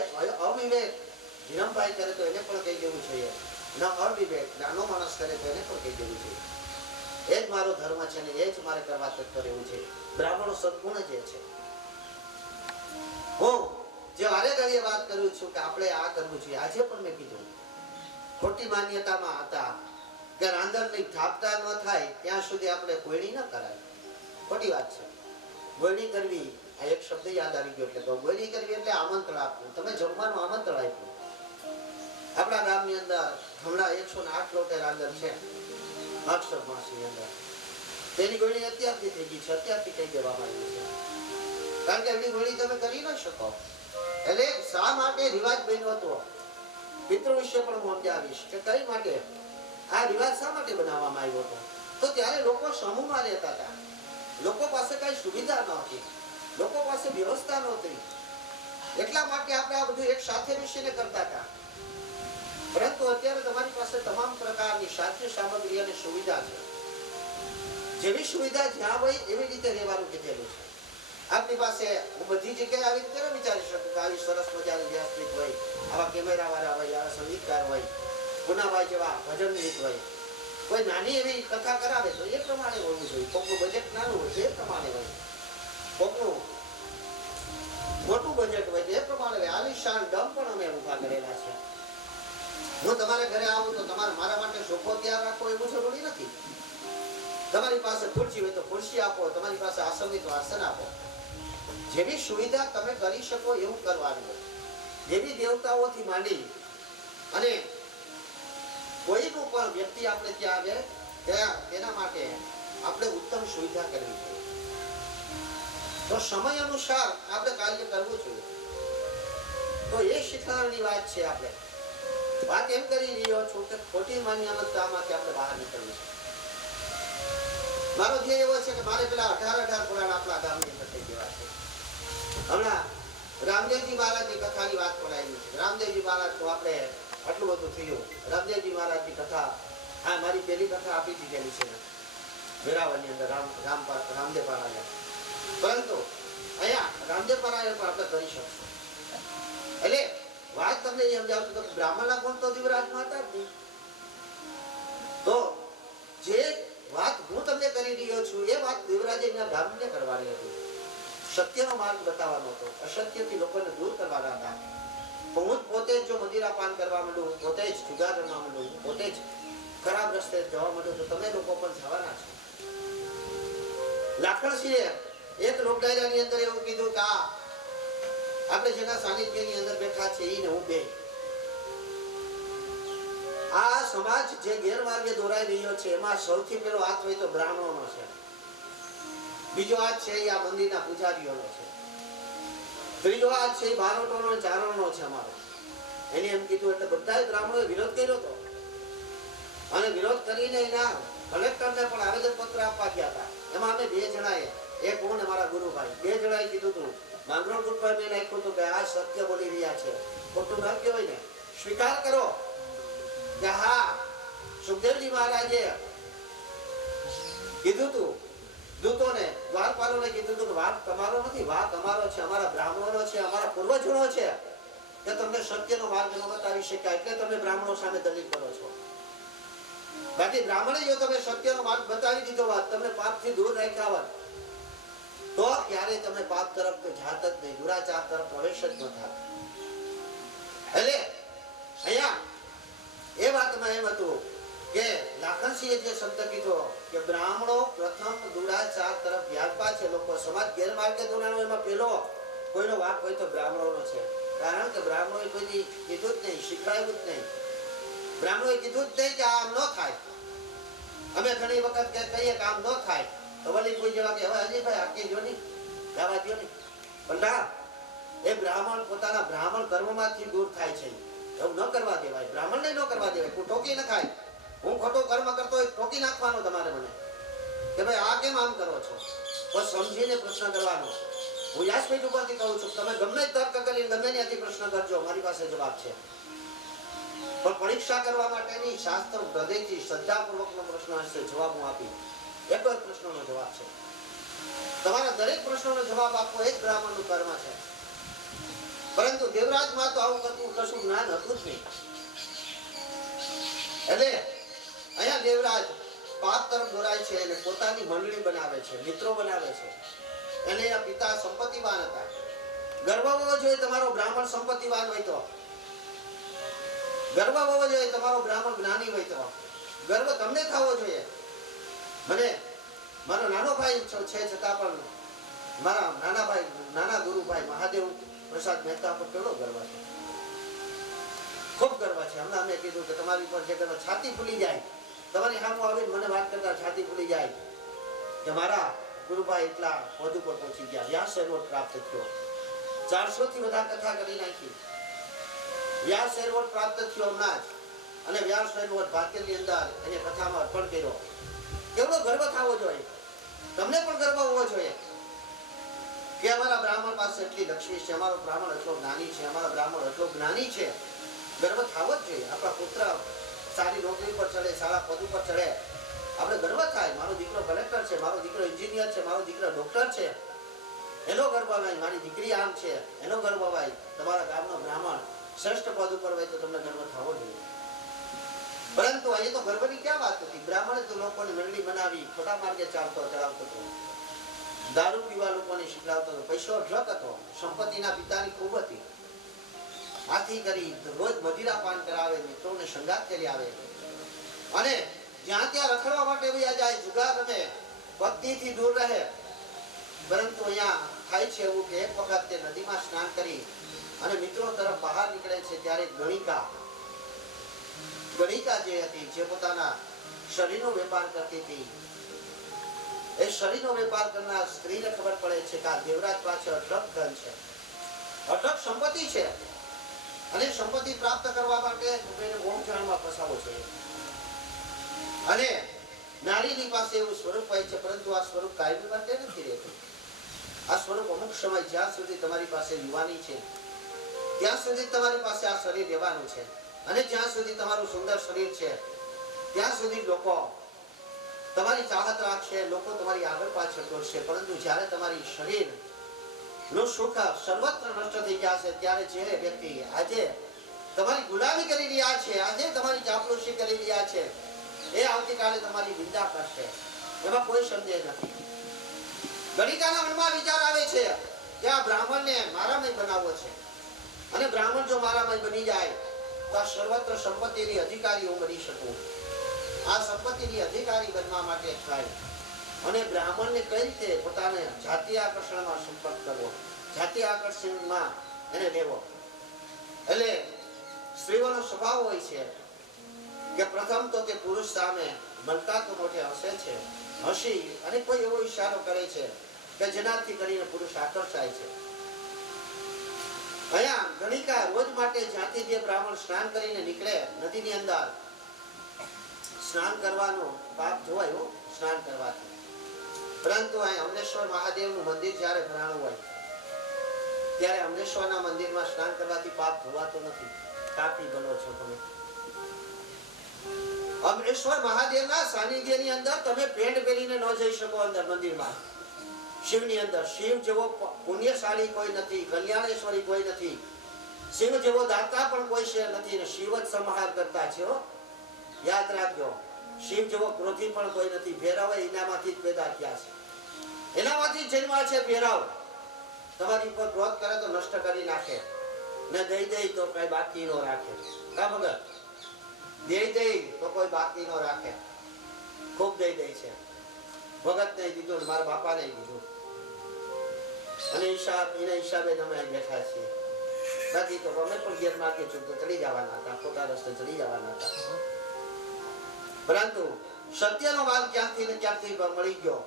અવિવેક વિરમભાઈ કરે તો એને પણ કહી દેવું જોઈએ, ન અવિવેક નાનો માણસ કરે તો એને પણ કહી દેવું જોઈએ. એ જ મારો ધર્મ છે ને એ જ મારે કરવા તત્પર રહેવું છે. બ્રાહ્મણો સદગુણ જ છે. હું જે વારે ઘડીએ વાત કરું છું કે આપણે આ કરવું જોઈએ. આજે પણ મેં કીધું, ખોટી માન્યતામાં હતા કે રાંધણની થાપતા ન થાય ત્યાં સુધી આપણે ગોળણી ન કરાય. ખોટી વાત છે. ગોળણી કરવી, આ એક શબ્દ યાદ આવી ગયો એટલે ગોળણી કરવી એટલે આમંત્રણ આપવું. તમે જમવાનું આમંત્રણ આપ્યું. આપણા ગામની અંદર હમણાં 108 લોટે રાંધણ છે અક્ષર માસની અંદર. તેની ગોળણી અત્યારથી થઈ ગઈ છે, અત્યારથી કહી દેવામાં આવી છે, કારણ કે એની ગોળણી તમે કરી ન શકો. એટલે શા માટે રિવાજ બન્યો હતો પિતૃ વિશે પણ હું સમજાવીશ કે કઈ માટે આ રિવાજ શા માટે બનાવવામાં આવ્યો હતો. તો ત્યારે લોકો સમૂહમાં રહેતા હતા, લોકો પાસે કઈ સુવિધા નહોતી, લોકો પાસે વ્યવસ્થા નહોતી, એટલા માટે આપણે આ બધું એક સાથે બેસીને કરતા હતા. પરંતુ અત્યારે તમારી પાસે તમામ પ્રકારની સાધ્ય સામગ્રી અને સુવિધા છે. જેવી સુવિધા જ્યાં હોય એવી રીતે રહેવાનું કીધેલું છે. આપની પાસે હું બધી જગ્યાએ આવી રીતે વિચારી શકું કે આવી સરસ મજાની વ્યવસ્થિત હોય, આવા કેમેરા વાળા હોય, આવા સંગીતકાર હોય, પુનાભાઈ જેવા ભજન ગીત હોય, કોઈ નાની એવી કથા કરાવે તો એ પ્રમાણે હોવું જોઈએ. કોકનું બજેટ નાનું હોય તો એ પ્રમાણે હોય, કોકનું મોટું બજેટ હોય તો એ પ્રમાણે હોય. આલિશાન ડમ પણ અમે ઉભા કરેલા છે. હું તમારે ઘરે આવું તો તમારે મારા માટે સોફો તૈયાર રાખવો એવું જરૂરી નથી. તમારી પાસે ખુરશી હોય તો ખુરશી આપો, તમારી પાસે આસન હોય તો આસન આપો. જેવી સુવિધા તમે કરી શકો એવું કરવાનું. જેવી દેવતાઓથી માંડી અને કોઈનું પણ વ્યક્તિ આપણે ત્યાં આવે તેના માટે આપણે ઉત્તમ સુવિધા કરવી જોઈએ. તો સમય અનુસાર આપણે કાર્ય કરવું જોઈએ. તો એ શીખવાની વાત છે. આપણે વાત એમ કરી રહ્યો છું કે ખોટી માન્યતામાંથી આપણે બહાર નીકળવું છે. મારો ધ્યેય એવો છે કે મારે પેલા 18 પુરાણ આપણા ગામની અંદર થઈ ગયા છે. હમણાં રામદેવજી મહારાજની કથાની વાત પણ આવી છે. રામદેવજી મહારાજ તો આપણે આટલું બધું થયું. રામદેવજી મહારાજની કથા આ મારી પહેલી કથા આપી દીધેલી છે વેરાવળની અંદર રામદેવ પારાયણ. પરંતુ અહીંયા રામદેવ પારાયણ પણ આપણે કરી શકશું. એટલે વાત તમને એ સમજાવતું તો બ્રાહ્મણના ગુણ તો દિવરાજમાં હતા જ નહીં. તો જે વાત હું તમને કરી રહ્યો છું એ વાત દેવરાજે એના બ્રાહ્મણને કરવાની હતી. સત્યનો માર્ગ બતાવવાનો હતો, અસત્યથી લોકોને દૂર કરવાના હતા. હું પોતે જ જો મદિરાપાન કરવા માંડું, પોતે જ જુગાર રમવા માંડું, પોતે જ ખરાબ રસ્તે જવા માંડું તો તમે લોકો પણ જવાના છો. લાખણસિંહે એક લોકડાયરાની અંદર એવું કીધું કે આપણે જેના સાનિધ્યની અંદર બેઠા છે ઈ ને હું બે, આ સમાજ જે ગેરમાર્ગે દોરાઈ રહ્યો છે એમાં સૌથી પહેલો હાથ હોય તો બ્રાહ્મણોનો છે. બીજો હાથ છે એ આ મંદિરના પૂજારીઓનો છે. ત્રીજો હાથ છે એ બારોટોનો ચારણનો છે અમારો. એને એમ કીધું એટલે બધા બ્રાહ્મણોએ વિરોધ કર્યો હતો અને વિરોધ કરીને એના કલેક્ટરને પણ આવેદન પત્ર આપવા ગયા હતા. એમાં અમે 2 જણાએ, એક હું ને મારા ગુરુભાઈ, 2 જણાએ કીધું હતું માંગરોળ ગુરુભાઈ મેં નાખ્યું હતું કે આ સત્ય બોલી રહ્યા છે, ખોટું ન કહેવાય ને, સ્વીકાર કરો કે હા સુખદેવજી મહારાજે કીધું હતું દૂતોને, દ્વારપાલોને કીધું હતું કે વાક તમારો નથી, વાક અમારો છે, અમારા બ્રાહ્મણોનો છે, અમારા પૂર્વજોનો છે કે તમને સત્યનો માર્ગ ન બતાવી શક્યા એટલે તમે બ્રાહ્મણો સામે દલીલ કરો છો. બાકી બ્રાહ્મણે જો તમે સત્યનો માર્ગ બતાવી દીધો હોત, તમને પાપથી દૂર રાખ્યા હોત તો ક્યારે તમે પાપ તરફ તો જાત જ નહીં, દુરાચાર તરફ પ્રવેશ જ ન થાત. એટલે અહીંયા એ વાતમાં એમ હતું કે લાખનસિંહે જે શબ્દ કીધો કે બ્રાહ્મણો પ્રથમ દુરાચાર તરફ વ્યાપા છે, લોકો સમાજ ગેરમાર્ગે દોરાનો, એમાં પેલો કોઈનો વાંક હોય તો બ્રાહ્મણોનો છે. કારણ કે બ્રાહ્મણોએ કોઈ કીધું જ નહીં, શીખવાયું જ નહીં. બ્રાહ્મણોએ કીધું જ નહીં કે આમ ન થાય. અમે ઘણી વખત કહીએ કે આમ ન થાય તો વળી કોઈ જેવા કે હવે અજયભાઈ આટલી જો નહીં, જવા દો નહીં. પણ ના, એ બ્રાહ્મણ પોતાના બ્રાહ્મણ કર્મમાંથી દૂર થાય છે. એવું ન કરવા દેવાય, બ્રાહ્મણને ન કરવા દેવાય. હું ટોકી ન ખાય, હું ખોટો કર્મ કરતો હોય ટોકી નાખવાનો તમારે મને કે ભાઈ આ કેમ આમ કરો છો, બસ સમજીને પ્રશ્ન કરવાનો. હું યાસપીઠ ઉપરથી કહું છું, તમે ગમે તર્ક કરીને ગમે ત્યાંથી પ્રશ્ન કરજો, મારી પાસે જવાબ છે. પણ પરીક્ષા કરવા માટેની શાસ્ત્ર હૃદયથી શ્રદ્ધાપૂર્વકનો પ્રશ્ન હશે, જવાબ હું આપી. એક જ પ્રશ્નનો જવાબ છે. તમારા દરેક પ્રશ્નનો જવાબ આપવો એ જ બ્રાહ્મણનું કર્મ છે. પરંતુ દેવરાજમાં તો આવું કરતું કશું જ્ઞાન હતું જ નહીં. એટલે અહીંયા દેવરાજ પાપ તરફ દોરાય છે અને પોતાની મંડળી બનાવે છે, મિત્રો બનાવે છે. એને એના પિતા સંપત્તિવાન હતા. ગર્વ હોવો જોઈએ તમારો બ્રાહ્મણ સંપત્તિવાન હોય તો, ગર્વ હોવો જોઈએ તમારો બ્રાહ્મણ જ્ઞાની હોય તો, ગર્વ તમને થવો જોઈએ. મને મારો નાનો ભાઈ છે છતાં પણ મારા નાના ગુરુભાઈ મહાદેવ પ્રસાદ મહેતા પર કેવડો ગર્વ છે, ખૂબ ગર્વ છે. હમણાં મેં કીધું કે તમારી પર જે ગર્વ, છાતી ફૂલી જાય, તમારી સામે આવીને મને વાત કરતા છાતી ફૂલી જાય કે મારા ગુરુભાઈ એટલા પદ ઉપર પહોંચી ગયા, વ્યાસ એવોર્ડ પ્રાપ્ત થયો, 400 થી વધારે કથા કરી નાખી, વ્યાસ એવોર્ડ પ્રાપ્ત થયો હમણાં જ. અને વ્યાસ એવોર્ડ ભારતીયની અંદર એને કથામાં અર્પણ કર્યો. કેવડો ગર્વ થવો જોઈએ, તમને પણ ગર્વ હોવો જોઈએ કે અમારા બ્રાહ્મણ પાસે એટલી લક્ષ્મી છે, અમારો બ્રાહ્મણ એટલો જ્ઞાની છે, અમારા બ્રાહ્મણ એટલો જ્ઞાની છે. ગર્વ થવો જ જોઈએ. આપણા પુત્ર સારી નોકરી પર ચડે, સારા પદ ઉપર ચડે, આપણે ગર્વ થાય. મારો દીકરો કલેક્ટર છે, મારો દીકરો એન્જિનિયર છે, મારો દીકરો ડોક્ટર છે, એનો ગર્વ હોય. મારી દીકરી આમ છે, એનો ગર્વ હોય. તમારા ગામનો બ્રાહ્મણ શ્રેષ્ઠ પદ ઉપર હોય તો તમને ગર્વ થવો જોઈએ. પરંતુ અહીં તો ગર્વની ક્યાં વાત હતી. બ્રાહ્મણે તો લોકોની મંડળી બનાવી, ખોટા માર્ગે ચલાવતો હતો, દારૂ પીવા લોકોને શીખડાવતો હતો, પૈસો ઢક હતો, સંપત્તિના પિતાની ખૂબ હતી. આથી કરી રોજ મદિરા પાન કરાવે, મિત્રોને સંગાત કરી આવે અને જ્યાં ત્યાં રખડવા માટે વયા જાય, જુગાર રમે, પત્નીથી દૂર રહે. પરંતુ અહીંયા થાય છે એવું કે એક વખત તે નદીમાં સ્નાન કરી અને મિત્રો તરફ બહાર નીકળે છે ત્યારે ગણિકા જે હતી, જે પોતાના શરીરનો વેપાર કરતી હતી, એ શરીરનો વેપાર કરનાર સ્ત્રીને ખબર પડે છે કે આ દેવરાજ પાછળ અઢળક ધન છે, અઢળક સંપત્તિ છે અને સંપત્તિ પ્રાપ્ત કરવા માટે એને મોહજળમાં ફસાવો છે. અને નારીની પાસે એવું સ્વરૂપ હોય છે, પરંતુ આ સ્વરૂપ કાયમી માટે નથી રહેતું. આ સ્વરૂપ અમુક સમય, જ્યાં સુધી તમારી પાસે યુવાની છે ત્યાં સુધી તમારી પાસે આ શરીર રહેવાનું છે. અને જ્યાં સુધી તમારું સુંદર શરીર છે ત્યાં સુધી લોકો તમારી ચાહત રાખશે, લોકો તમારી આગળ પાછળ દોડશે. પરંતુ જ્યારે તમારી શરીર નું સુખ સર્વત્ર નષ્ટ થઈ જશે ત્યારે જે વ્યક્તિ આજે તમારી ગુલામી કરી રહ્યા છે, આજે તમારી ચાપલુસી કરી રહ્યા છે, એ આવતીકાલે તમારી નિંદા કરશે, એમાં કોઈ સંદેહ નથી. ગણિકાના મનમાં વિચાર આવે છે કે આ બ્રાહ્મણને મારામય બનાવવો છે અને બ્રાહ્મણ જો મારામય બની જાય તો આ સર્વત્ર સંપત્તિની અધિકારી હું બની શકું. આ સંપત્તિની અધિકારી બનવા માટે થાય અને બ્રાહ્મણને કઈ રીતે પોતાને જાતીય આકર્ષણમાં સંપર્ક કરવો, જાતીય આકર્ષણમાં એને લેવો. એટલે સ્ત્રીઓનો સ્વભાવ હોય છે કે પ્રથમ તો તે પુરુષ સામે મલકાતો મોઢે હસે છે, હસી અને કોઈ એવો ઈશારો કરે છે કે જેનાથી કરીને પુરુષ આકર્ષાય છે. અહીંયા ગણિકા રોજ માટે જ્યાંથી જે બ્રાહ્મણ સ્નાન કરીને નીકળે નદીની અંદર, સ્નાન કરવાનું પાપ જોવાય સ્નાન કરવાથી. પરંતુ અહીં અમરેશ્વર મહાદેવનું મંદિર જ્યારે ભરાણું હોય ત્યારે અમરેશ્વરના મંદિરમાં સ્નાન કરવાથી પાપ ધોવાતો નથી. પાપી બનો છો તમે. અમરેશ્વર મહાદેવના સાનિધ્યની અંદર તમે પેન્ટ પહેરીને ન જઈ શકો અંદર મંદિરમાં. શિવની અંદર શિવ જેવો પુણ્યશાળી કોઈ નથી, કલ્યાણેશ્વરી કોઈ નથી, શિવ જેવો દાતા પણ કોઈ છે નથી, ને શિવ જ સંહાર કરતા છે. યાદ રાખજો, શિવ જેવો ક્રોધી પણ કોઈ નથી. ભેરવ એનામાંથી જ પેદા થયા છે, એનામાંથી જન્મ છે ભેરવ. તમારી ઉપર ક્રોધ કરે તો નષ્ટ કરી નાખે. ને દઈ દઈ તો કઈ બાકી ન રાખે. કા ભગત? દઈ દઈ તો કોઈ બાકી ન રાખે. ખૂબ દઈ દઈ છે. ભગત ને દીધું ને મારા બાપા ને દીધું, અને એના હિસાબે તમે અહીં બેઠા છીએ. બાકી તો અમે પણ ઘેર માર્ગે તો ચડી જવાના હતા, ખોટા રસ્તે ચડી જવાના હતા. પરંતુ સત્યનો માર્ગ ક્યાંથી ને ક્યાંથી મળી ગયો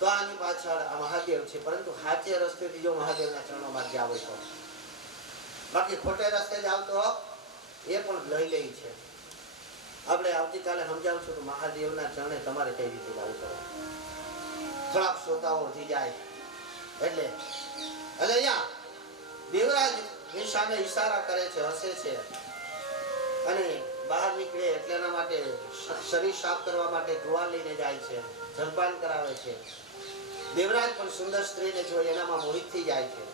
તો આની પાછળ આ મહાદેવ છે. પરંતુ સાચે રસ્તેથી જો મહાદેવના ચરણોમાં જાવ તો, બાકી ખોટે રસ્તે જાવ તો એ પણ લઈ લઈ છે. આપણે આવતીકાલે સમજાવું છું કે મહાદેવના ચરણે તમારે કઈ રીતે જવું પડે. થોડાક શ્રોતાઓ વધી જાય એટલે અહીંયા દેવરાજ ની સામે ઈશારા કરે છે, હસે છે, અને બહાર નીકળે એટલે એના માટે શરીર સાફ કરવા માટે ટુવાલ લઈને જાય છે, જલપાન કરાવે છે. દેવરાજ પણ સુંદર સ્ત્રીને જોઈ એનામાં મોહિત થઈ જાય છે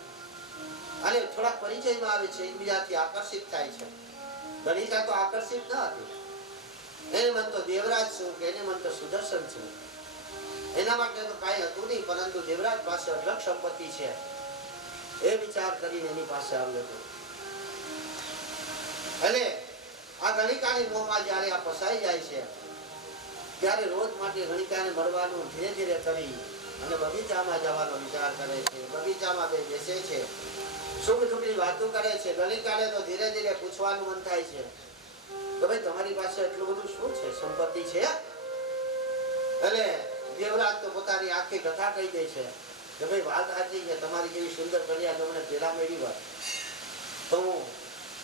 અને થોડાક પરિચયમાં આવે છે, એકબીજાથી આકર્ષિત થાય છે. ગણિકા તો આકર્ષિત ન હતી. એને મન તો દેવરાજ શું કે એને મન તો સુદર્શન શું, એના માટે તો કાંઈ હતું નહીં. પરંતુ દેવરાજ પાસે અઢળક સંપત્તિ છે એ વિચાર કરીને એની પાસે આવ્યો હતો. અને આ ગણિકાની મોહમાં જ્યારે આ ફસાઈ જાય છે ત્યારે રોજ માટે ગણિકાને મળવાનું ધીરે ધીરે કરી અને બગીચામાં જવાનો વિચાર કરે છે. બગીચામાં બેસે છે, સુખ દુઃખની વાતો કરે છે. ગણિકાને તો ધીરે ધીરે પૂછવાનું મન થાય છે કે ભાઈ તમારી પાસે એટલું બધું શું છે, સંપત્તિ છે? એટલે દેવરાજ તો પોતાની આખી કથા કહી દે છે કે ભાઈ વાત સાચી છે, તમારી જેવી સુંદર કન્યા જો મને પેલા મેળવી હોત તો હું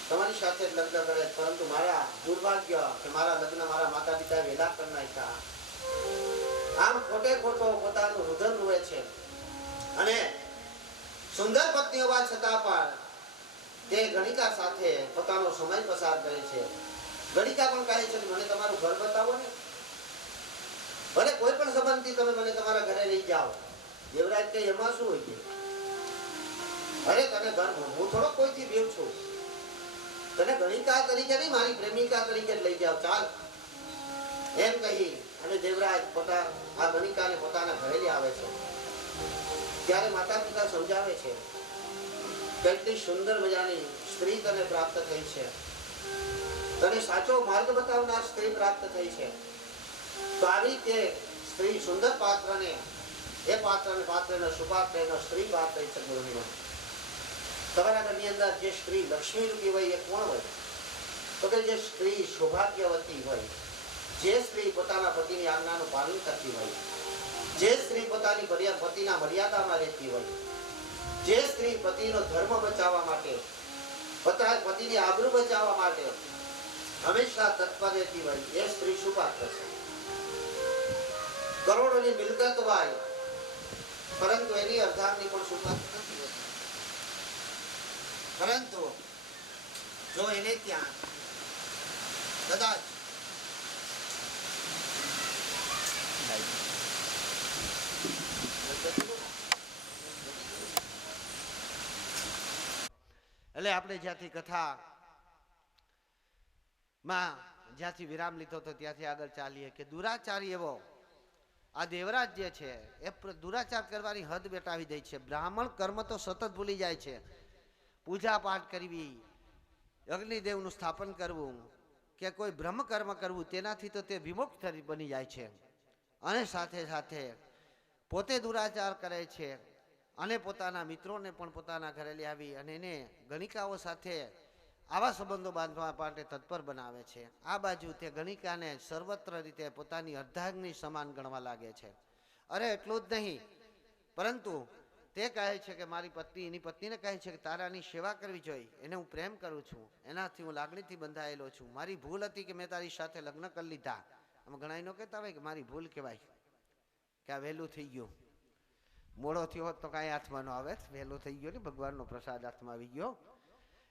તમારી સાથે જ લગ્ન કરે, પરંતુ મારા દુર્ભાગ્ય કે મારા લગ્ન મારા માતા પિતાએ વહેલા કરી નાખ્યા. આમ ખોટે ખોટો પોતાનું રુદન રૂવે છે અને સુંદર પત્ની હોવા છતાં પણ તે ગણિકા સાથે પોતાનો સમય પસાર કરે છે. ગણિકા પણ કહે છે કે મને તમારું ઘર બતાવો ને, ભલે કોઈ પણ સંબંધથી તમે મને તમારા ઘરે લઈ જાઓ. દેવરાજ કે એમાં શું હોય છે? અરે તને ઘર, હું થોડો કોઈથી બેવ છું, તને ગણિકા તરીકે નહીં મારી પ્રેમિકા તરીકે લઈ જાઓ, ચાલ. એમ કહી અને દેવરાજ આ ગણિકાને પોતાના ઘરે લઈ આવે છે. ત્યારે માતા પિતા સમજાવે છે કેટલી સુંદર મજાની સ્ત્રી તને પ્રાપ્ત થઈ છે, તને સાચો માર્ગ બતાવનાર સ્ત્રી પ્રાપ્ત થઈ છે. તો આવી તે સ્ત્રી સુંદર પાત્રને સુપાત્રનો સ્ત્રી પ્રાપ્ત થઈ છે. ગૃહિણીઓ, તમારા ઘરની અંદર જે સ્ત્રી લક્ષ્મી રૂપી હોય એ કોણ હોય? તો કે જે સ્ત્રી સૌભાગ્યવતી હોય, જે સ્ત્રી પોતાના પતિની આજ્ઞાનું પાલન કરતી હોય, જે સ્ત્રી પોતાની પતિના મર્યાદામાં રહેતી હોય, જે સ્ત્રી પતિનો ધર્મ બચાવવા માટે, પતિની આબરૂ બચાવવા માટે હંમેશા તત્પર રહેતી હોય, એ સ્ત્રી સુપાત્ર છે. કરોડોની મિલકત હોય પરંતુ એની અર્ધાંગની પણ સુપાત્ર નથી હોતી. પરંતુ જો એને ત્યાં કદાચ એટલે આપણે જ્યાંથી કથા માં જ્યાંથી વિરામ લીધો હતો ત્યાંથી આગળ ચાલીએ કે દુરાચારી એવો આ દેવરાજ જે છે એ દુરાચાર કરવાની હદ બેટાવી દે છે. બ્રાહ્મણ કર્મ તો સતત ભૂલી જાય છે. પૂજા પાઠ કરવી, અગ્નિદેવનું સ્થાપન કરવું કે કોઈ બ્રહ્મ કર્મ કરવું, તેનાથી તો તે વિમુક્ત બની જાય છે. અને સાથે સાથે પોતે દુરાચાર કરે છે અને પોતાના મિત્રોને પણ પોતાના ઘરે લઈ આવી અને એને ગણિકાઓ સાથે આવા સંબંધો બાંધવા માટે તત્પર બનાવે છે. આ બાજુ તે ગણિકાને સર્વત્ર રીતે પોતાની અર્ધાંગની સમાન ગણવા લાગે છે. અરે એટલું જ નહીં, પરંતુ તે કહે છે કે મારી પત્ની એની પત્નીને કહે છે કે તારાની સેવા કરવી જોઈએ, એને હું પ્રેમ કરું છું, એનાથી હું લાગણીથી બંધાયેલો છું. મારી ભૂલ હતી કે મેં તારી સાથે લગ્ન કરી લીધા. આમ ઘણા નો કહેતા હોય કે મારી ભૂલ કહેવાય કે આ વહેલું થઈ ગયું, મોડો થયો હોત તો કાંઈ હાથમાં ન આવે, વહેલો થઈ ગયો ને ભગવાનનો પ્રસાદ હાથમાં આવી ગયો.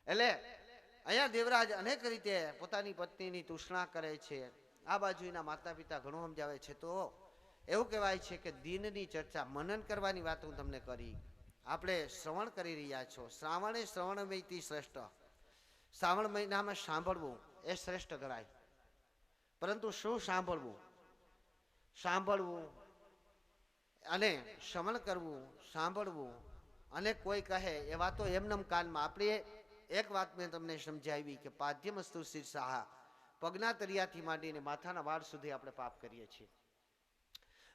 એટલે અહીંયા દેવરાજ અનેક રીતે પોતાની પત્નીની તૃષ્ણા કરે છે. આ બાજુ એના માતા પિતા ઘણું સમજાવે છે. તો એવું કહેવાય છે કે દિનની ચર્ચા, મનન કરવાની વાત હું તમને કરી. આપણે શ્રવણ કરી રહ્યા છો. શ્રાવણે શ્રવણમયથી શ્રેષ્ઠ. શ્રાવણ મહિનામાં સાંભળવું એ શ્રેષ્ઠ ગણાય. પરંતુ શું સાંભળવું? સાંભળવું અને શ્રવણ કરવું, સાંભળવું અને કોઈ કહે એ વાતો એમનેમ કાનમાં, આપણે એક વાત મેં તમને સમજાવી કે પાદ્યમસ્તુ શીર્ષાહ, પગના તળિયાથી માંડીને માથાના વાળ સુધી આપણે પાપ કરીએ છીએ.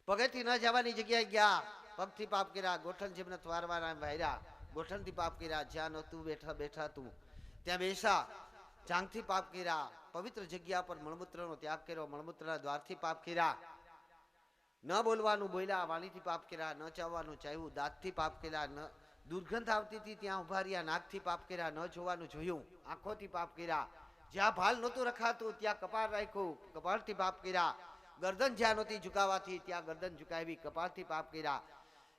પગેથી ન જવાની જગ્યાએ ગયા, પગથી પાપ કર્યા, ગોઠણ જેમને વારવાના વાયરા, ગોઠણથી પાપ કર્યા, જ્યાં નહોતું બેઠા બેઠા તું ત્યાં બેસા, જાંગથી પાપ કર્યા, પવિત્ર જગ્યા પર મળમૂત્રનો ત્યાગ કર્યો, મળમૂત્રના દ્વારથી પાપ કર્યા, ન બોલવાનું બોલ્યા, વાણીથી પાપ કર્યા, ન ચાવવાનું ચાવ્યું, દાંતથી પાપ કર્યા, ન દુર્ગંધ આવતી હતી ત્યાં ઉભા રહ્યા, નાકથી પાપ કર્યા, ન જોવાનું જોયું, આંખોથી પાપ કર્યા, જ્યાં ભાલ નહોતું રખાતું ત્યાં કપાળ રાખ્યું, કપાળથી પાપ કર્યા, ગરદન જ્યાં નહોતી ઝુકાવાથી ત્યાં ગરદન ઝુકાવી, કપાળથી પાપ કર્યા.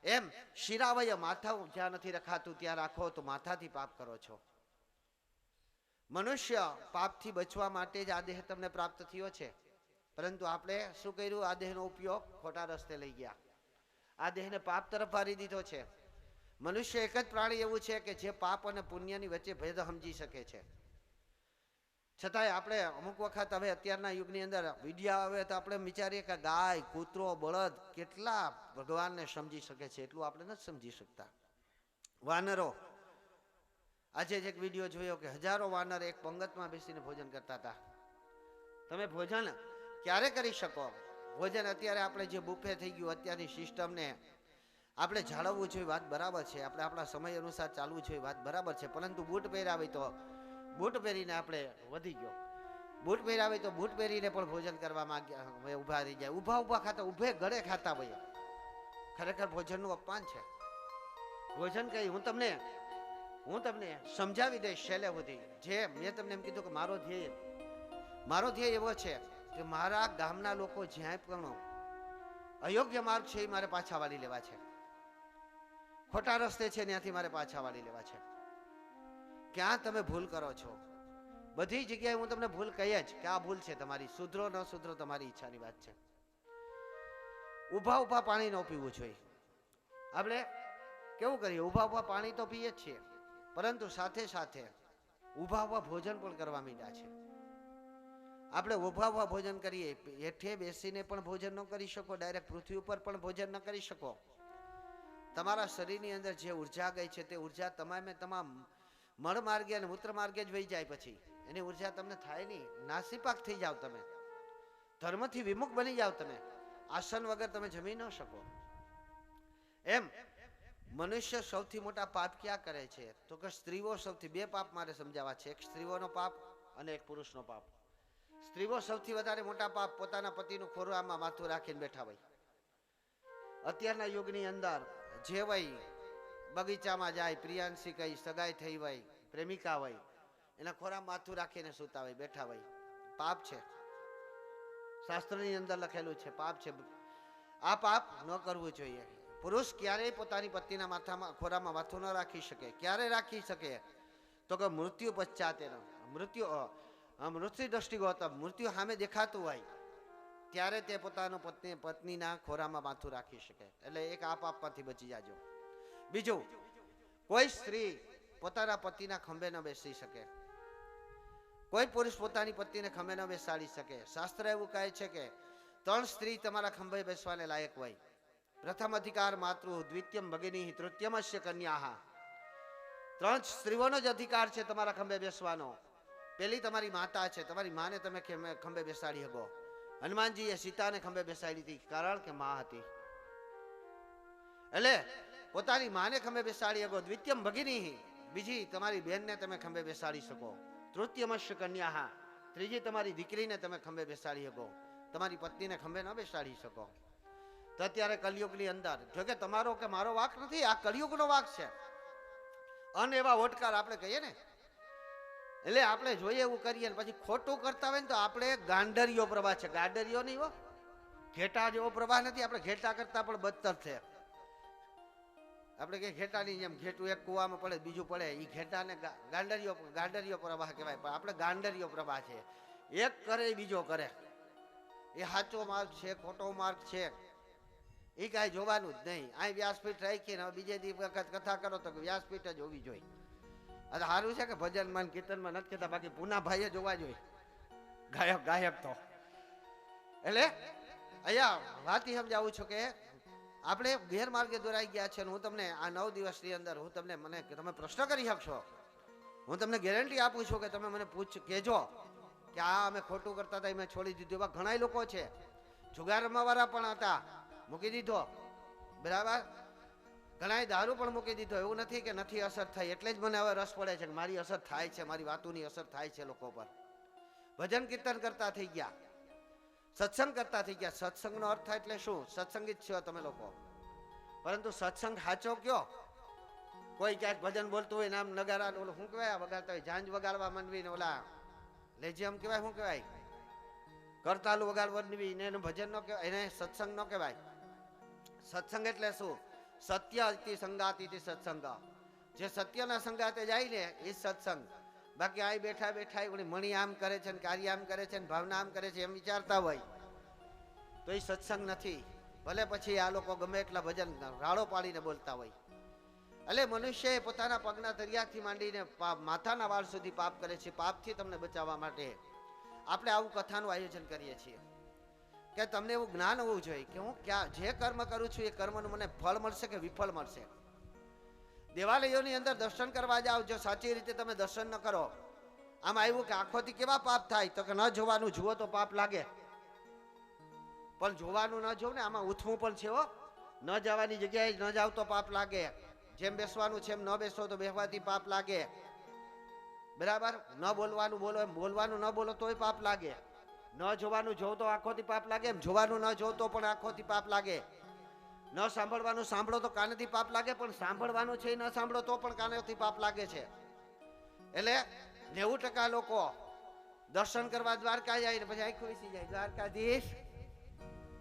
એમ શિરાવય માથા જ્યાં નથી રખાતું ત્યાં રાખો તો માથાથી પાપ કરો છો. મનુષ્ય પાપથી બચવા માટે જ આ દેહ તમને પ્રાપ્ત થયો છે, પરંતુ આપણે શું કર્યું? આ દેહનો ઉપયોગ ખોટા રસ્તે લઈ ગયા, આ દેહને પાપ તરફ વાળી દીધો છે. મનુષ્ય એક જ પ્રાણી એવું છે કે જે પાપ અને પુણ્યની વચ્ચે ભેદ સમજી શકે છે. છતાંય આપણે અમુક વખત હવે અત્યારના યુગની અંદર વિડીયો આવે તો આપણે વિચારીએ કે ગાય, કૂતરો, બળદ કેટલા ભગવાનને સમજી શકે છે, એટલું આપણે નથી સમજી શકતા. વાનરો, આજે જ એક વિડીયો જોયો કે હજારો વાનર એક પંગતમાં બેસીને ભોજન કરતા હતા. તમે ભોજન ક્યારે કરી શકો? ભોજન અત્યારે આપણે જે બુફે થઈ ગયું અત્યારની સિસ્ટમને આપણે જાળવવું જોઈએ, વાત બરાબર છે, આપણે આપણા સમય અનુસાર ચાલવું જોઈએ, વાત બરાબર છે, પરંતુ બૂટ પહેર્યા હોય તો બૂટ પહેરીને આપણે વધી ગયો, બૂટ પહેર્યા હોય તો બૂટ પહેરીને પણ ભોજન કરવામાં ઊભા રહી જાય, ઊભા ઊભા ખાતા, ઊભે ઘરે ખાતા હોય. ખરેખર ભોજનનું અપમાન છે. ભોજન કઈ હું તમને સમજાવી દઈશ છેલ્લે સુધી. જે મેં તમને એમ કીધું કે મારો ધ્યેય એવો છે કે મારા ગામના લોકો જ્યાં પણ અયોગ્ય માર્ગ છે એ મારે પાછા વાળી લેવા છે, ખોટા રસ્તે છે ત્યાંથી મારે પાછા વાળી લેવા છે. ક્યાં તમે ભૂલ કરો છો? બધી જગ્યાએ હું તમને ભૂલ કહી જ કે આ ભૂલ છે તમારી, સુધરો ન સુધરો તમારી ઈચ્છાની વાત છે. ઊભા ઊભા પાણી ન પીવું જોઈએ. આપણે કેવું કરીએ? ઊભા ઊભા પાણી તો પીએ જ છીએ, પરંતુ સાથે સાથે ઊભા ઊભા ભોજન પણ કરવા માંડ્યા છે. આપણે ઊભા ઊભા ભોજન કરીએ, હેઠે બેસીને પણ ભોજન ન કરી શકો, ડાયરેક્ટ પૃથ્વી ઉપર પણ ભોજન ન કરી શકો. તમારા શરીરની અંદર જે ઉર્જા ગઈ છે તે ઉર્જા તમામે તમામ મળ માર્ગે અને મૂત્ર માર્ગે જ વહી જાય, પછી એની ઉર્જા તમને થાય નહીં, નાસીપાક થઈ જાવ, તમે ધર્મથી વિમુખ બની જાવ, તમે આસન વગર તમે જમી ન શકો. એમ મનુષ્ય સૌથી મોટા પાપ ક્યાં કરે છે? તો કે સ્ત્રીઓ સૌથી, બે પાપ મારે સમજાવવા છે, એક સ્ત્રીઓનો પાપ અને એક પુરુષનો પાપ. સ્ત્રીઓ સૌથી વધારે મોટા પાપ પોતાના પતિનું ખોરામાં માથું રાખીને બેઠા હોય. અત્યારના યુગની અંદર જે હોય બગીચામાં જાય, પ્રિયાંશી કઈ સગાઈ થઈ હોય, પ્રેમિકા હોય, એના ખોરામાં માથું રાખીને સૂતા હોય, બેઠા હોય. પાપ છે, શાસ્ત્રની અંદર લખેલું છે, પાપ છે. આ પાપ ન કરવું જોઈએ. પુરુષ ક્યારેય પોતાની પત્નીના માથામાં ખોરામાં માથું ન રાખી શકે. ક્યારે રાખી શકે? તો કે મૃત્યુ પશ્ચાત, મૃત્યુ દ્રષ્ટિગોતમ, મૃત્યુ સામે દેખાતું હોય ત્યારે તે પોતાનો પત્નીના ખોરામાં માથું રાખી શકે. એટલે એક આ પાપમાંથી બચી જાજો. બીજું, કોઈ સ્ત્રી પોતાના પતિના ખંભે ન બેસી શકે, કોઈ પુરુષ પોતાની પત્નીને ખંભે ન બેસાડી શકે. શાસ્ત્ર એવું કહે છે કે 3 સ્ત્રી તમારા ખંભે બેસવાને લાયક હોય. પ્રથમ અધિકાર માતૃ, દ્વિતીયમ ભગિની, તૃતીયમસ્ય કન્યા. 3 સ્ત્રીઓનો જ અધિકાર છે તમારા ખંભે બેસવાનો. પેલી તમારી માતા છે, તમારી માને તમે ખંભે બેસાડી શકો. હનુમાનજીએ સીતાને ખંભે બેસાડી હતી, કારણ કે માં હતી. એટલે પોતાની માને ખંભે બેસાડી શકો. દ્વિતીયમ ભગિની, બીજી તમારી બહેનને તમે ખંભે બેસાડી શકો. તૃતીયમસ્ય કન્યા, ત્રીજી તમારી દીકરીને તમે ખંભે બેસાડી શકો. તમારી પત્નીને ખંભે ન બેસાડી શકો. તો અત્યારે કલયુગની અંદર, જોકે તમારો કે મારો વાક નથી, આ કલયુગનો વાક છે. અન એવા ઓટકાર આપણે કહીએ ને, એટલે આપણે જોઈએ એવું કરીએ ને પછી ખોટું કરતા હોય ને તો આપણે ગાંડરિયો પ્રવાહ છે. ગાંડરિયો નહીં હો, ઘેટા જેવો પ્રવાહ નથી. આપણે ઘેટા કરતા પણ બદતર છે. આપણે કે ઘેટાની જેમ, ઘેટું એક કુવામાં પડે બીજું પડે, એ ઘેટાને ગાંડરિયો પ્રવાહ કહેવાય. પણ આપણે ગાંડરિયો પ્રવાહ છે. એક કરે બીજો કરે. એ સાચો માર્ગ છે, ખોટો માર્ગ છે, એ કાંઈ જોવાનું જ નહીં. અહીં વ્યાસપીઠ રાખીને બીજે દી વખત કથા કરો તો વ્યાસપીઠ જ હોવી જોઈએ. આ સારું છે કે ભજનમાં કીર્તનમાં નથી કહેતા, બાકી પૂનાભાઈએ જોવા જોઈએ ગાયક તો. એટલે અહીંયા વાત સમજાવું છું કે આપણે ગેરમાર્ગે દોરાઈ ગયા છે. હું તમને આ 9 દિવસની અંદર હું તમને તમે પ્રશ્ન કરી શકશો હું તમને ગેરંટી આપું છું કે તમે મને કહેજો કે આ અમે ખોટું કરતા હતા એ મેં છોડી દીધું. એવા ઘણા લોકો છે. જુગાર રમવાવાળા પણ હતા, મૂકી દીધો. બરાબર, ઘણા દારૂ પણ મૂકી દીધો. એવું નથી કે નથી અસર થઈ, એટલે જ મને હવે રસ પડે છે કે મારી અસર થાય છે, મારી વાતોની અસર થાય છે લોકો પર. ભજન કીર્તન કરતા થઈ ગયા, સત્સંગ કરતા થઈ ગયા. સત્સંગનો અર્થ થાય એટલે શું? સત્સંગી જ છો તમે લોકો, પરંતુ સત્સંગ સાચો કયો? કોઈ ક્યાંક ભજન બોલતું હોય ને આમ નગારા ઓલું શું કહેવાય વગાડતા હોય, ઝાંઝ વગાડવા માંડવી ને ઓલા લેજિયમ કહેવાય, શું કહેવાય, કરતાલ વગાડવા માંડવી ને એનું ભજન નો કહેવાય, એને સત્સંગ નો કહેવાય. સત્સંગ એટલે શું? સત્ય અતિ સંગાતી સત્સંગ. જે સત્યના સંગાતે જાય ને એ સત્સંગ. બાકી આ બેઠા બેઠા મણી આમ કરે છે ને કાર્ય આમ કરે છે ને ભાવના આમ કરે છે એમ વિચારતા હોય તો એ સત્સંગ નથી. ભલે પછી આ લોકો ગમે એટલા ભજન રાડો પાડીને બોલતા હોય. એટલે મનુષ્યએ પોતાના પગના દરિયાથી માંડીને માથાના વાળ સુધી પાપ કરે છે. પાપથી તમને બચાવવા માટે આપણે આવું કથાનું આયોજન કરીએ છીએ કે તમને એવું જ્ઞાન હોવું જોઈએ કે હું ક્યાં જે કર્મ કરું છું એ કર્મનું મને ફળ મળશે કે વિફળ મળશે. દેવાલયોની અંદર દર્શન કરવા જાઓ, જો સાચી રીતે તમે દર્શન ન કરો, આમ આવ્યું કે આંખોથી કેવા પાપ થાય તો કે ન જોવાનું, જુઓ તો પાપ લાગે. પણ જોવાનું ન જોવું ને, આમાં ઉથવું પણ છે હો. ન જવાની જગ્યાએ ન જાવ તો પાપ લાગે. જેમ બેસવાનું છે એમ ન બેસો તો બેસવાથી પાપ લાગે. બરાબર, ન બોલવાનું બોલો એમ બોલવાનું ન બોલો તોય પાપ લાગે. ન જોવાનું જોવ તો આંખોથી પાપ લાગે, એમ જોવાનું ન જોવ તો પણ આંખોથી પાપ લાગે. ન સાંભળવાનું સાંભળો તો કાનેથી પાપ લાગે, પણ સાંભળવાનું છે ન સાંભળો તો પણ કાનેથી પાપ લાગે છે. એટલે 90% લોકો દર્શન કરવા દ્વારકા જાય ને પછી આંખો વીસી જાય. દ્વારકાધીશ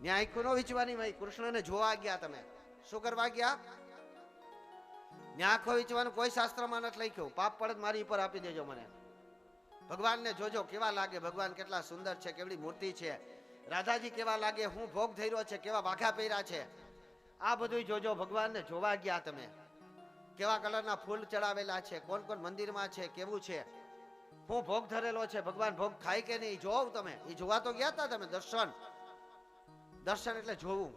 ત્યાં આંખો ન વીચવાની ભાઈ, કૃષ્ણને જોવા ગયા. તમે શું કરવા ગયા? ત્યાં આંખો વીચવાનું કોઈ શાસ્ત્રમાં નથી લખ્યું. પાપ પડે મારી ઉપર આપી દેજો મને. ભગવાનને જોજો કેવા લાગે, ભગવાન કેટલા સુંદર છે, કેવડી મૂર્તિ છે. રાધાજી કેવા લાગે, હું ભોગ થઈ રહ્યો છે, કેવા વાઘા પહેર્યા છે. આ બધું જોજો. ભગવાનને જોવા ગયા તમે, કેવા કલરના ફૂલ ચડાવેલા છે, કોણ કોણ મંદિરમાં છે, કેવું છે, હું ભોગ ધરેલો છે, ભગવાન ભોગ ખાય કે નહીં જોવ તમે. એ જોવા તો ગયા હતા તમે. દર્શન, દર્શન એટલે જોવું.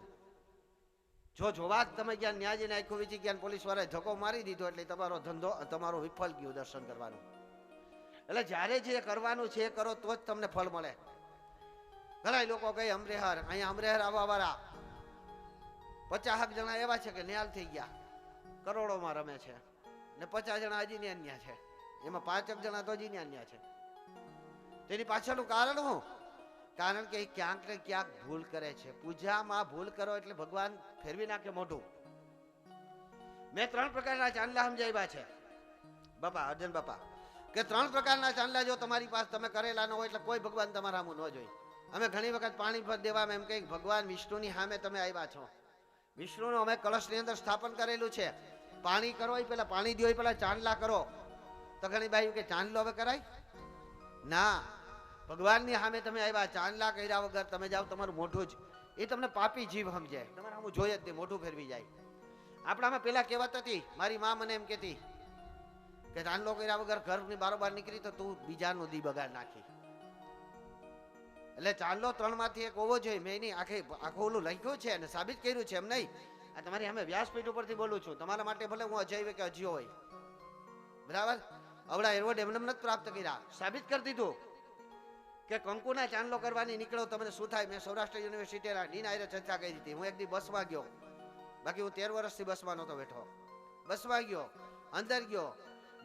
જો જોવા જ તમે ગયા, ન્યાજીને આખું વીચી ગયા, પોલીસ વાળાએ ધક્કો મારી દીધો એટલે તમારો ધંધો તમારો વિફળ ગયો દર્શન કરવાનું. એટલે જ્યારે જે કરવાનું છે એ કરો તો જ તમને ફળ મળે. ઘણા લોકો કહે અમરેહર, અહીંયા અમરેહર આવવા વાળા 50 જણા એવા છે કે ન્યાલ થઈ ગયા, કરોડોમાં રમે છે, ને 50 જણા હજી ન્યા છે. એમાં 5 જણા તો હજી ન્યા છે. તેની પાછળનું કારણ શું? કારણ કે ક્યાંક ને ક્યાંક ભૂલ કરે છે. પૂજામાં ભૂલ કરો એટલે ભગવાન ફેરવી નાખે મોઢું. મેં 3 પ્રકારના ચાંદલા સમજાવ્યા છે બાપા, અર્જન બાપા, કે 3 પ્રકારના ચાંદલા જો તમારી પાસે તમે કરેલા ન હોય એટલે કોઈ ભગવાન તમારા સામું ન જોઈ. અમે ઘણી વખત પાણી ભર દેવામાં એમ કહીએ ભગવાન વિષ્ણુની સામે તમે આવ્યા છો. વિષ્ણુનું અમે કળશની અંદર સ્થાપન કરેલું છે. પાણી કરો એ પેલા, પાણી દો એ પેલા ચાંદલા કરો. તો ઘણી બાઈ કે ચાંદલો હવે કરાય ના, ભગવાનની સામે તમે આવ્યા, ચાંદલા કર્યા વગર તમે જાઓ, તમારું મોઢું જ એ તમને પાપી જીવ સમજે, તમારે આમ જોઈએ જ નહીં, મોઢું ફેરવી જાય. આપણામાં પેલા કહેવત હતી, મારી માં મને એમ કહેતી કે ચાંદલો કર્યા વગર ઘરની બારોબાર નીકળી તો તું બીજાનું દી બગાડ નાખી. એટલે ચાંદલો 3 માંથી એક હોવો જોઈએ. મેં એની આખું ઓલું લખ્યું છે અને સાબિત કર્યું છે, એમ નહીં. આ તમારી સામે વ્યાસપીઠ ઉપરથી બોલું છું. તમારા માટે ભલે હું અજય કે અજ્યો હોય, બરાબર, અવડા એવોર્ડ એમને નથી પ્રાપ્ત કર્યા, સાબિત કરી દીધું કે કંકુના ચાંદલો કરવાની નીકળો તમને શું થાય. મેં સૌરાષ્ટ્ર યુનિવર્સિટીના ડીન આયરે ચર્ચા કરી હતી. હું એક દી બસમાં ગયો, બાકી હું 13 વર્ષથી બસમાં નહોતો બેઠો. બસમાં ગયો, અંદર ગયો,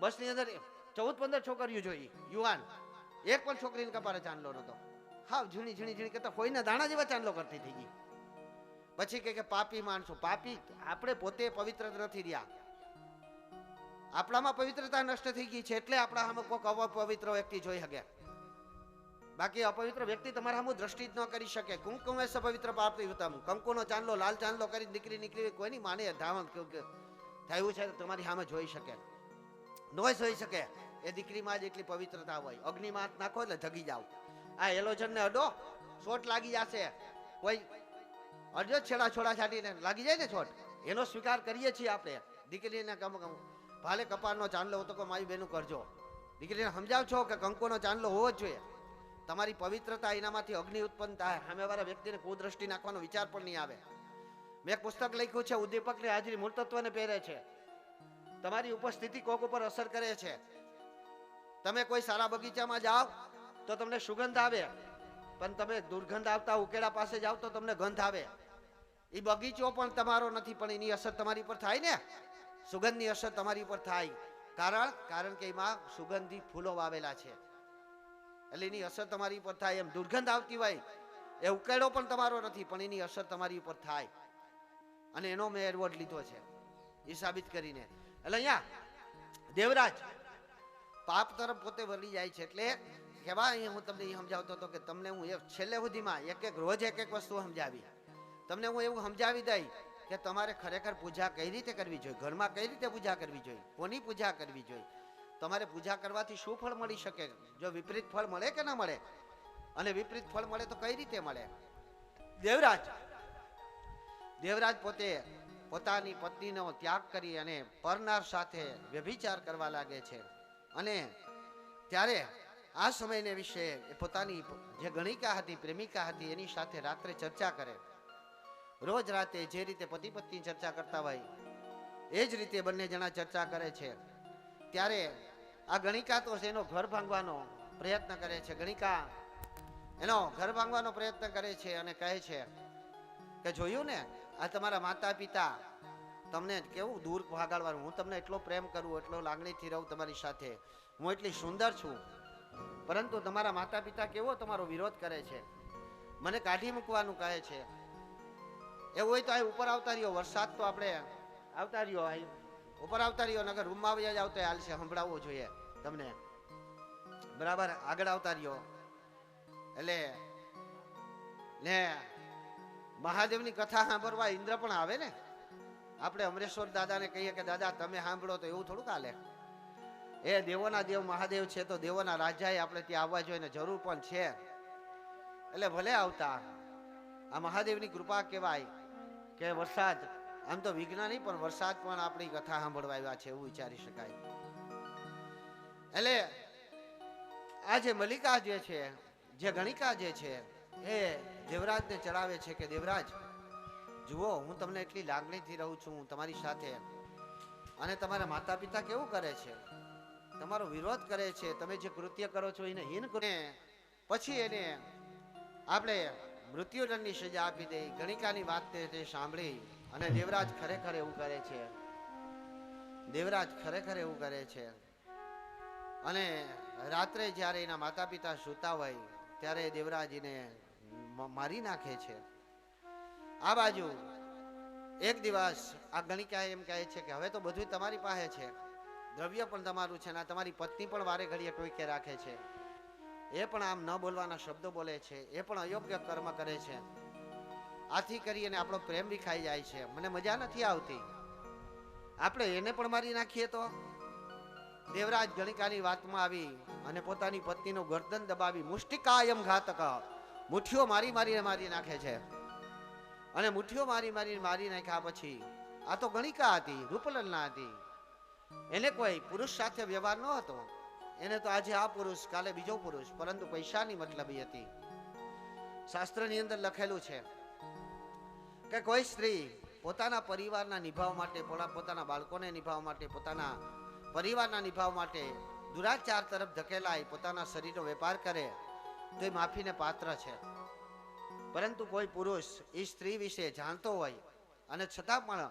બસની અંદર 14-15 છોકરીઓ જોઈ, યુવાન, એક પણ છોકરીને કપારે ચાંદલો નહોતો. હા, ઝીણી ઝીણી ઝીણી કરતા કોઈના દાણા જેવા ચાંદલો કરતી થઈ ગઈ. પછી કે પાપી માણસો. પાપી આપણે પોતે પવિત્ર નથી રહ્યા, આપણામાં પવિત્રતા નષ્ટ થઈ ગઈ છે એટલે આપણા સામે કોઈક અપવિત્ર વ્યક્તિ જોઈ શકે. બાકી અપવિત્ર વ્યક્તિ તમારા સામે દ્રષ્ટિ જ ન કરી શકે. કુમકુમે પવિત્ર પાપી ઉત્તમ. કંકુનો ચાંદલો, લાલ ચાંદલો કરી દીકરી નીકળી કોઈની માને ધાવણ થયું છે તમારી સામે જોઈ શકે, ન જોઈ શકે. એ દીકરીમાં જ એટલી પવિત્રતા હોય. અગ્નિમાં નાખો એટલે જગી જાવ. આ એલોજનને અડો, ચોટ લાગી જશે. કોઈ અડજો છેડા છોડા છાટીને લાગી જાય ને ચોટ, એનો સ્વીકાર કરીએ છીએ આપણે. દીકરીને ભાલે કપાળનો ચાંદલો હતો કે મારી બેનું કરજો. દીકરીને સમજાવ છો કે કંકુનો ચાંદલો હોવો જ જોઈએ. તમારી પવિત્રતા એનામાંથી અગ્નિ ઉત્પન્ન થાય. સામેવાળા વ્યક્તિને કુદ્રષ્ટિ નાખવાનો વિચાર પણ નહીં આવે. મેં એક પુસ્તક લખ્યું છે, ઉદ્દીપકની હાજરી મૂળતત્વને પહેરે છે. તમારી ઉપસ્થિતિ કોક ઉપર અસર કરે છે. તમે કોઈ સારા બગીચામાં જાઓ તો તમને સુગંધ આવે, પણ તમે દુર્ગંધ આવતા ઉકેડા પાસે જાઓ તો તમને ગંધ આવે. એ બગીચો પણ તમારો નથી, પણ એની અસર તમારી પર થાય ને. સુગંધની અસર તમારી પર થાય. કારણ કે એમાં સુગંધી ફૂલો વાવેલા છે, એટલે એની અસર તમારી પર થાય. એમ દુર્ગંધ આવતી હોય એ ઉકેડો પણ તમારો નથી, પણ એની અસર તમારી ઉપર થાય. અને એનો મેં એવોર્ડ લીધો છે એ સાબિત કરીને. એટલે અહીંયા દેવરાજ પાપ તરફ પોતે વળી જાય છે. એટલે કેવા અહીંયા હું તમને એ સમજાવતો હતો કે તમને હું છેલ્લે સુધીમાં એક રોજ એક વસ્તુ સમજાવી. તમને હું એવું સમજાવી દઈ કે તમારે ખરેખર પૂજા કઈ રીતે કરવી જોઈએ, ઘરમાં કઈ રીતે પૂજા કરવી જોઈએ, કોની પૂજા કરવી જોઈએ, તમારે પૂજા કરવાથી શું ફળ મળી શકે, જો વિપરીત ફળ મળે કે ના મળે, અને વિપરીત ફળ મળે તો કઈ રીતે મળે. દેવરાજ પોતે પોતાની પત્નીનો ત્યાગ કરી અને પરનાર સાથે વ્યભિચાર કરવા લાગે છે. અને ત્યારે આ સમયને વિશે એ પોતાની જે ગણિકા હતી, પ્રેમિકા હતી, એની સાથે રાત્રે ચર્ચા કરે. રોજ રાતે જે રીતે પતિ પત્ની ચર્ચા કરતા હોય એ જ રીતે બંને જણા ચર્ચા કરે છે. ત્યારે આ ગણિકા તો એનો ઘર ભાંગવાનો પ્રયત્ન કરે છે. ગણિકા એનો ઘર ભાંગવાનો પ્રયત્ન કરે છે અને કહે છે કે જોયું ને, આ તમારા માતા પિતા તમને કેવું દૂર ભાગાડવાનું, હું તમને એટલો પ્રેમ કરું, એટલો લાગણીથી રહું તમારી સાથે, હું એટલી સુંદર છું, પરંતુ તમારા માતા પિતા કેવો તમારો વિરોધ કરે છે, મને કાઢી મૂકવાનું કહે છે. એવું હોય તો આ ઉપર આવતા રહ્યો, વરસાદ તો આપણે આવતા રહ્યો, ઉપર આવતા રહ્યો, નગર રૂમમાં આવી જાવ તો હાલશે, સંભળાવવો જોઈએ તમને, બરાબર. આગળ આવતા રહ્યો એટલે ને મહાદેવની કથા સાંભળવા ઇન્દ્ર પણ આવે ને. આપણે અમરેશ્વર દાદાને કહીએ કે દાદા તમે સાંભળો, તો એવું થોડુંક હાલે. એ દેવોના દેવ મહાદેવ છે, તો દેવોના રાજાએ આપણે ત્યાં આવવા જોઈએ, જરૂર પણ છે. એટલે ભલે આવતા. આ મહાદેવની કૃપા કહેવાય કે વરસાદ, આમ તો વિઘ્ન નહીં પણ વરસાદ પણ આપણી કથા સાંભળવા આવ્યા છે, એવું વિચારી શકાય. એટલે આ જે મલિકા જે છે, જે ગણિકા જે છે, એ દેવરાજને ચડાવે છે કે દેવરાજ જુઓ, હું તમને એટલી લાગણીથી રહું છું તમારી સાથે, અને તમારા માતા પિતા કેવું કરે છે, તમારો વિરોધ કરે છે, તમે જે કૃત્ય કરો છો એને હીન કરે, પછી એને આપણે મૃત્યુદંડની સજા આપી દે. ગણિકાની વાત તે સાંભળી અને દેવરાજ ખરેખર એવું કરે છે. દેવરાજ ખરેખર એવું કરે છે. અને રાત્રે જ્યારે એના માતા પિતા સૂતા હોય ત્યારે દેવરાજ એને મારી નાખે છે. આ બાજુ એક દિવસ આ ગણિકા એમ કહે છે કે હવે તો બધું તમારી પાસે છે, દ્રવ્ય પણ તમારું છે, ને તમારી પત્ની પણ વારે ઘડીએ ટોઈકે રાખે છે, એ પણ આમ ન બોલવાના શબ્દો બોલે છે, એ પણ અયોગ્ય કર્મ કરે છે. આથી કરીને આપણો પ્રેમ બી ખાઈ જાય છે. મને મજા નથી આવતી, આપણે એને પણ મારી નાખીએ તો. દેવરાજ ગણિકાની વાતમાં આવી અને પોતાની પત્નીનું ગરદન દબાવી મુષ્ટિકાયમ ઘાતક, મુઠ્ઠીઓ મારી નાખે છે. અને મુઠ્ઠીઓ મારી નાખ્યા પછી આ તો ગણિકા હતી, રૂપલલના હતી, એને કોઈ પુરુષ સાથે વ્યવહાર ન હતો. એને તો આજે આ પુરુષ, કાલે બીજો પુરુષ, પરંતુ પૈસાની મતલબી હતી. શાસ્ત્રની અંદર લખેલું છે કે કોઈ સ્ત્રી પોતાના પરિવારના નિભાવ માટે, પોતાના બાળકોને નિભાવ માટે, પોતાના પરિવારના નિભાવ માટે દુરાચાર તરફ ધકેલાય, પોતાના શરીરનો વેપાર કરે તો એ માફીને પાત્ર છે. પરંતુ કોઈ પુરુષ એ સ્ત્રી વિશે જાણતો હોય અને છતાં પણ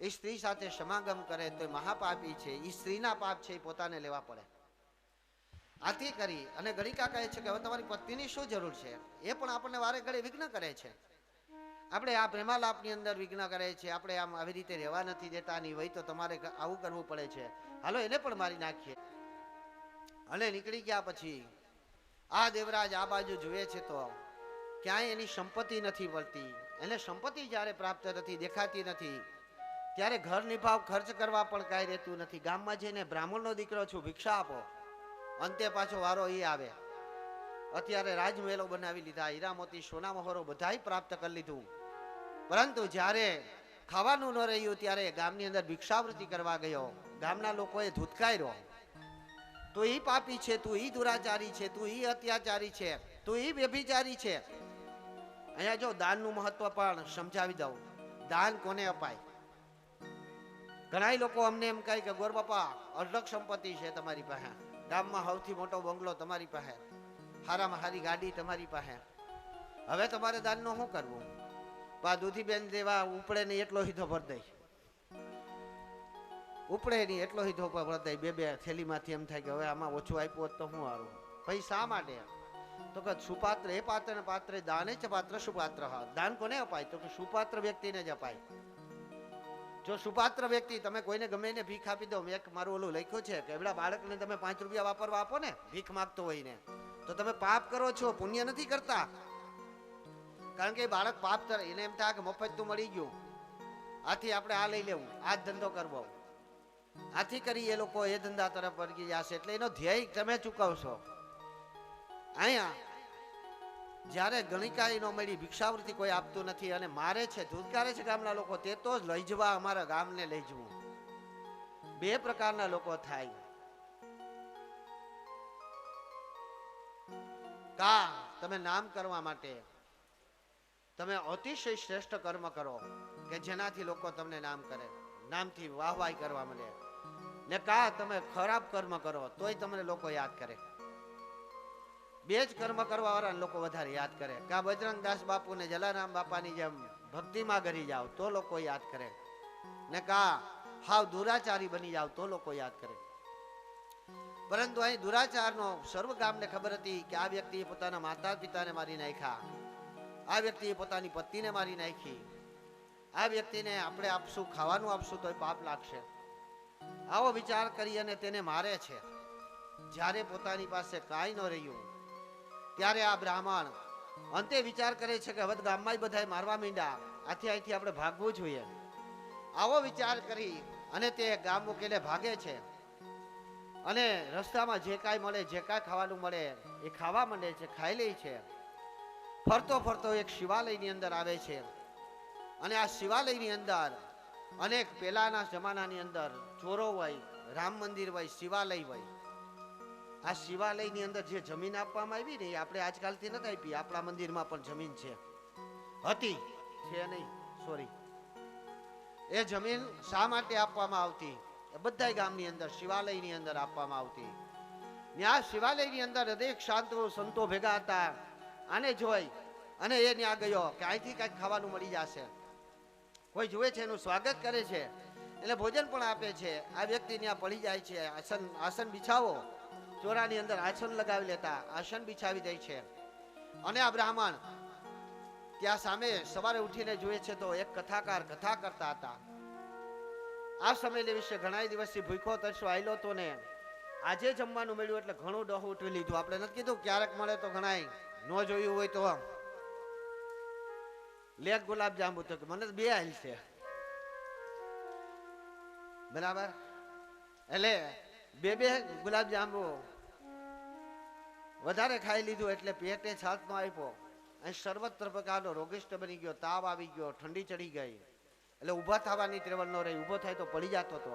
એ સ્ત્રી સાથે સમાગમ કરે તો એ મહાપાપી છે. એ સ્ત્રીના પાપ છે, એ પોતાને લેવા પડે. આથી કરી અને ગણિકા કહે છે કે હવે તમારી પત્નીની શું જરૂર છે, એ પણ આપણને વારે ઘડે વિઘ્ન કરે છે. આપણે આ પ્રેમાલાપની અંદર વિઘ્ન કરે છે, આપણે આમ આવી રીતે રહેવા નથી દેતા, ની હોય તો તમારે આવું કરવું પડે છે, હાલો એને પણ મારી નાખીએ. અને નીકળી ગયા પછી આ દેવરાજ આ બાજુ જુએ છે તો ક્યાંય એની સંપત્તિ નથી મળતી. એને સંપત્તિ જ્યારે પ્રાપ્ત નથી, દેખાતી નથી, ત્યારે ઘર નિભાવ ખર્ચ કરવા પણ કાંઈ રહેતું નથી. ગામમાં જઈને બ્રાહ્મણનો દીકરો છું, ભિક્ષા આપો, અંતે પાછો વારો એ આવે. અત્યારે રાજમહેલો બનાવી લીધા, હીરા મોતી સોના મહોરો બધાય પ્રાપ્ત કરી લીધું, પરંતુ જ્યારે ખાવાનું ન રહ્યું ત્યારે ગામની અંદર ભિક્ષાવૃત્તિ કરવા ગયો. ગામના લોકોએ ધૂતકાર્યો, તું ઈ પાપી છે, તું ઈ દુરાચારી છે, તું ઈ અત્યાચારી છે, તું ઈ વ્યભિચારી છે. અહીંયા જો દાનનું મહત્વ પણ સમજાવી દઉં. દાન કોને અપાય? ઘણા લોકો અમને એમ કહે કે ગોર બાપા અઢળક સંપત્તિ છે તમારી પાસે, ગામમાં સૌથી મોટો બંગલો તમારી પાસે, હારામાં હારી ગાડી તમારી પાસે. હવે તમારે દાનનું શું કરવું? પા દૂધીબેન જેવા ઉપડે નહીં એટલો હીધો ભર દઈ, ઉપડે નહીં એટલો હીધો ભર દઈ, બે બે થેલીમાંથી એમ થાય કે હવે આમાં ઓછું આપ્યું હોત તો શું સારું. પછી શા માટે? તો કે સુપાત્ર એ પાત્ર ને પાત્ર દાને ચ પાત્ર સુપાત્ર. હા, દાન કોને અપાય? તો કે સુપાત્ર વ્યક્તિને જ અપાય. જો સુપાત્ર વ્યક્તિ, તમે કોઈને ગમે એને ભીખ આપી દો. મેં મારું ઓલું લખ્યું છે કે એવડા બાળકને તમે 5 રૂપિયા વાપરવા આપો ને, ભીખ માંગતો હોય ને, તો તમે પાપ કરો છો, પુણ્ય નથી કરતા. કારણ કે બાળક પાપ કરે, એને એમ થાય કે મફત તું મળી ગયું, આથી આપણે આ લઈ લેવું, આ જ ધંધો કરવો. આથી કરી એ લોકો એ ધંધા તરફ વળગી જશે. એટલે એનો ધ્યેય તમે ચૂકવશો. અહીંયા જ્યારે ગણિકાઈ નો મળી, ભિક્ષાવૃત્તિ કોઈ આપતું નથી અને મારે છે, ધૂતકારે છે ગામના લોકો, તે તો જ લઈ જવા, અમારા ગામને લઈ જવું. બે પ્રકારના લોકો થાય. કા તમે નામ કરવા માટે તમે અતિશય શ્રેષ્ઠ કર્મ કરો કે જેનાથી લોકો તમને નામ કરે, નામથી વાહવાઈ કરવા મળે. ને કા તમે ખરાબ કર્મ કરો તોય તમને લોકો યાદ કરે. બે જ કર્મ કરવા વાળા લોકો વધારે યાદ કરે. કા બજરંગદાસ બાપુ ને જલારામ બાપાની જેમ ભક્તિમાં ગરી જાવ તો લોકો યાદ કરે, ને કા હાવ દુરાચારી બની જાવ તો લોકો યાદ કરે. પરંતુ અહીં દુરાચારનો સર્વ ગામને ખબર હતી કે આ વ્યક્તિએ પોતાના માતા પિતાને મારી નાખ્યા, આ વ્યક્તિએ પોતાની પત્નીને મારી નાખી, આ વ્યક્તિને આપણે આપશું, ખાવાનું આપશું તોય પાપ લાગશે. આવો વિચાર કરી અને તેને મારે છે. જ્યારે પોતાની પાસે કાંઈ ન રહ્યું ત્યારે આ બ્રાહ્મણ અંતે વિચાર કરે છે કે હવે ગામમાં બધા મારવા માંડ્યા, આથી અહીંથી આપણે ભાગવું જોઈએ. આવો વિચાર કરી અને તે ગામ મૂકીને ભાગે છે અને રસ્તામાં જે કાંઈ મળે, જે કાંઈ ખાવાનું મળે એ ખાવા માંડે છે, ખાઈ લે છે. ફરતો ફરતો એક શિવાલયની અંદર આવે છે અને આ શિવાલયની અંદર અનેક પહેલાના જમાનાની અંદર ચોરો હોય, રામ મંદિર હોય, શિવાલય હોય. આ શિવાલયની અંદર જે જમીન આપવામાં આવી ને, આપણે આજકાલથી નથી આપી, આપણા મંદિરમાં પણ જમીન છે, હતી, છે નહીં, સોરી. એ જમીન શા માટે આપવામાં આવતી? એ બધા ગામની અંદર શિવાલયની અંદર આપવામાં આવતી. ત્યાં શિવાલયની અંદર અનેક સંતો ભેગા હતા. આને જોઈ અને એ ત્યાં ગયો કે અહીંથી કંઈક ખાવાનું મળી જશે. કોઈ જુએ છે, એનું સ્વાગત કરે છે, એટલે ભોજન પણ આપે છે. આ વ્યક્તિ ત્યાં પડી જાય છે. આસન બિછાવો, ચોરાની અંદર આસન લગાવી લેતા, આસન બિછાવી દે છે. અને આ બ્રાહ્મણ ત્યાં સામે સવારે ઉઠીને જોઈએ છે તો એક કથાકાર કથા કરતા હતા. આ સમય વિશે ઘણા દિવસથી ભૂખો તરસો આવેલો હતો ને આજે જમવાનું મળ્યું એટલે ઘણું ડોહું ઉઠવી લીધું. આપણે નથી કીધું ક્યારેક મળે તો ઘણાય ન જોયું હોય તો લેગ ગુલાબ જાંબુ, તો મને બે હાલ છે બરાબર. એટલે બે ગુલાબ જાંબુ વધારે ખાઈ લીધું એટલે પેટે છાતનો આપ્યો. અહીં સર્વત્ર પ્રકારનો રોગિષ્ટ બની ગયો, તાવ આવી ગયો, ઠંડી ચડી ગઈ, એટલે ઊભા થવાની ત્રેવડ ન રહી, ઊભો થાય તો પડી જતો હતો.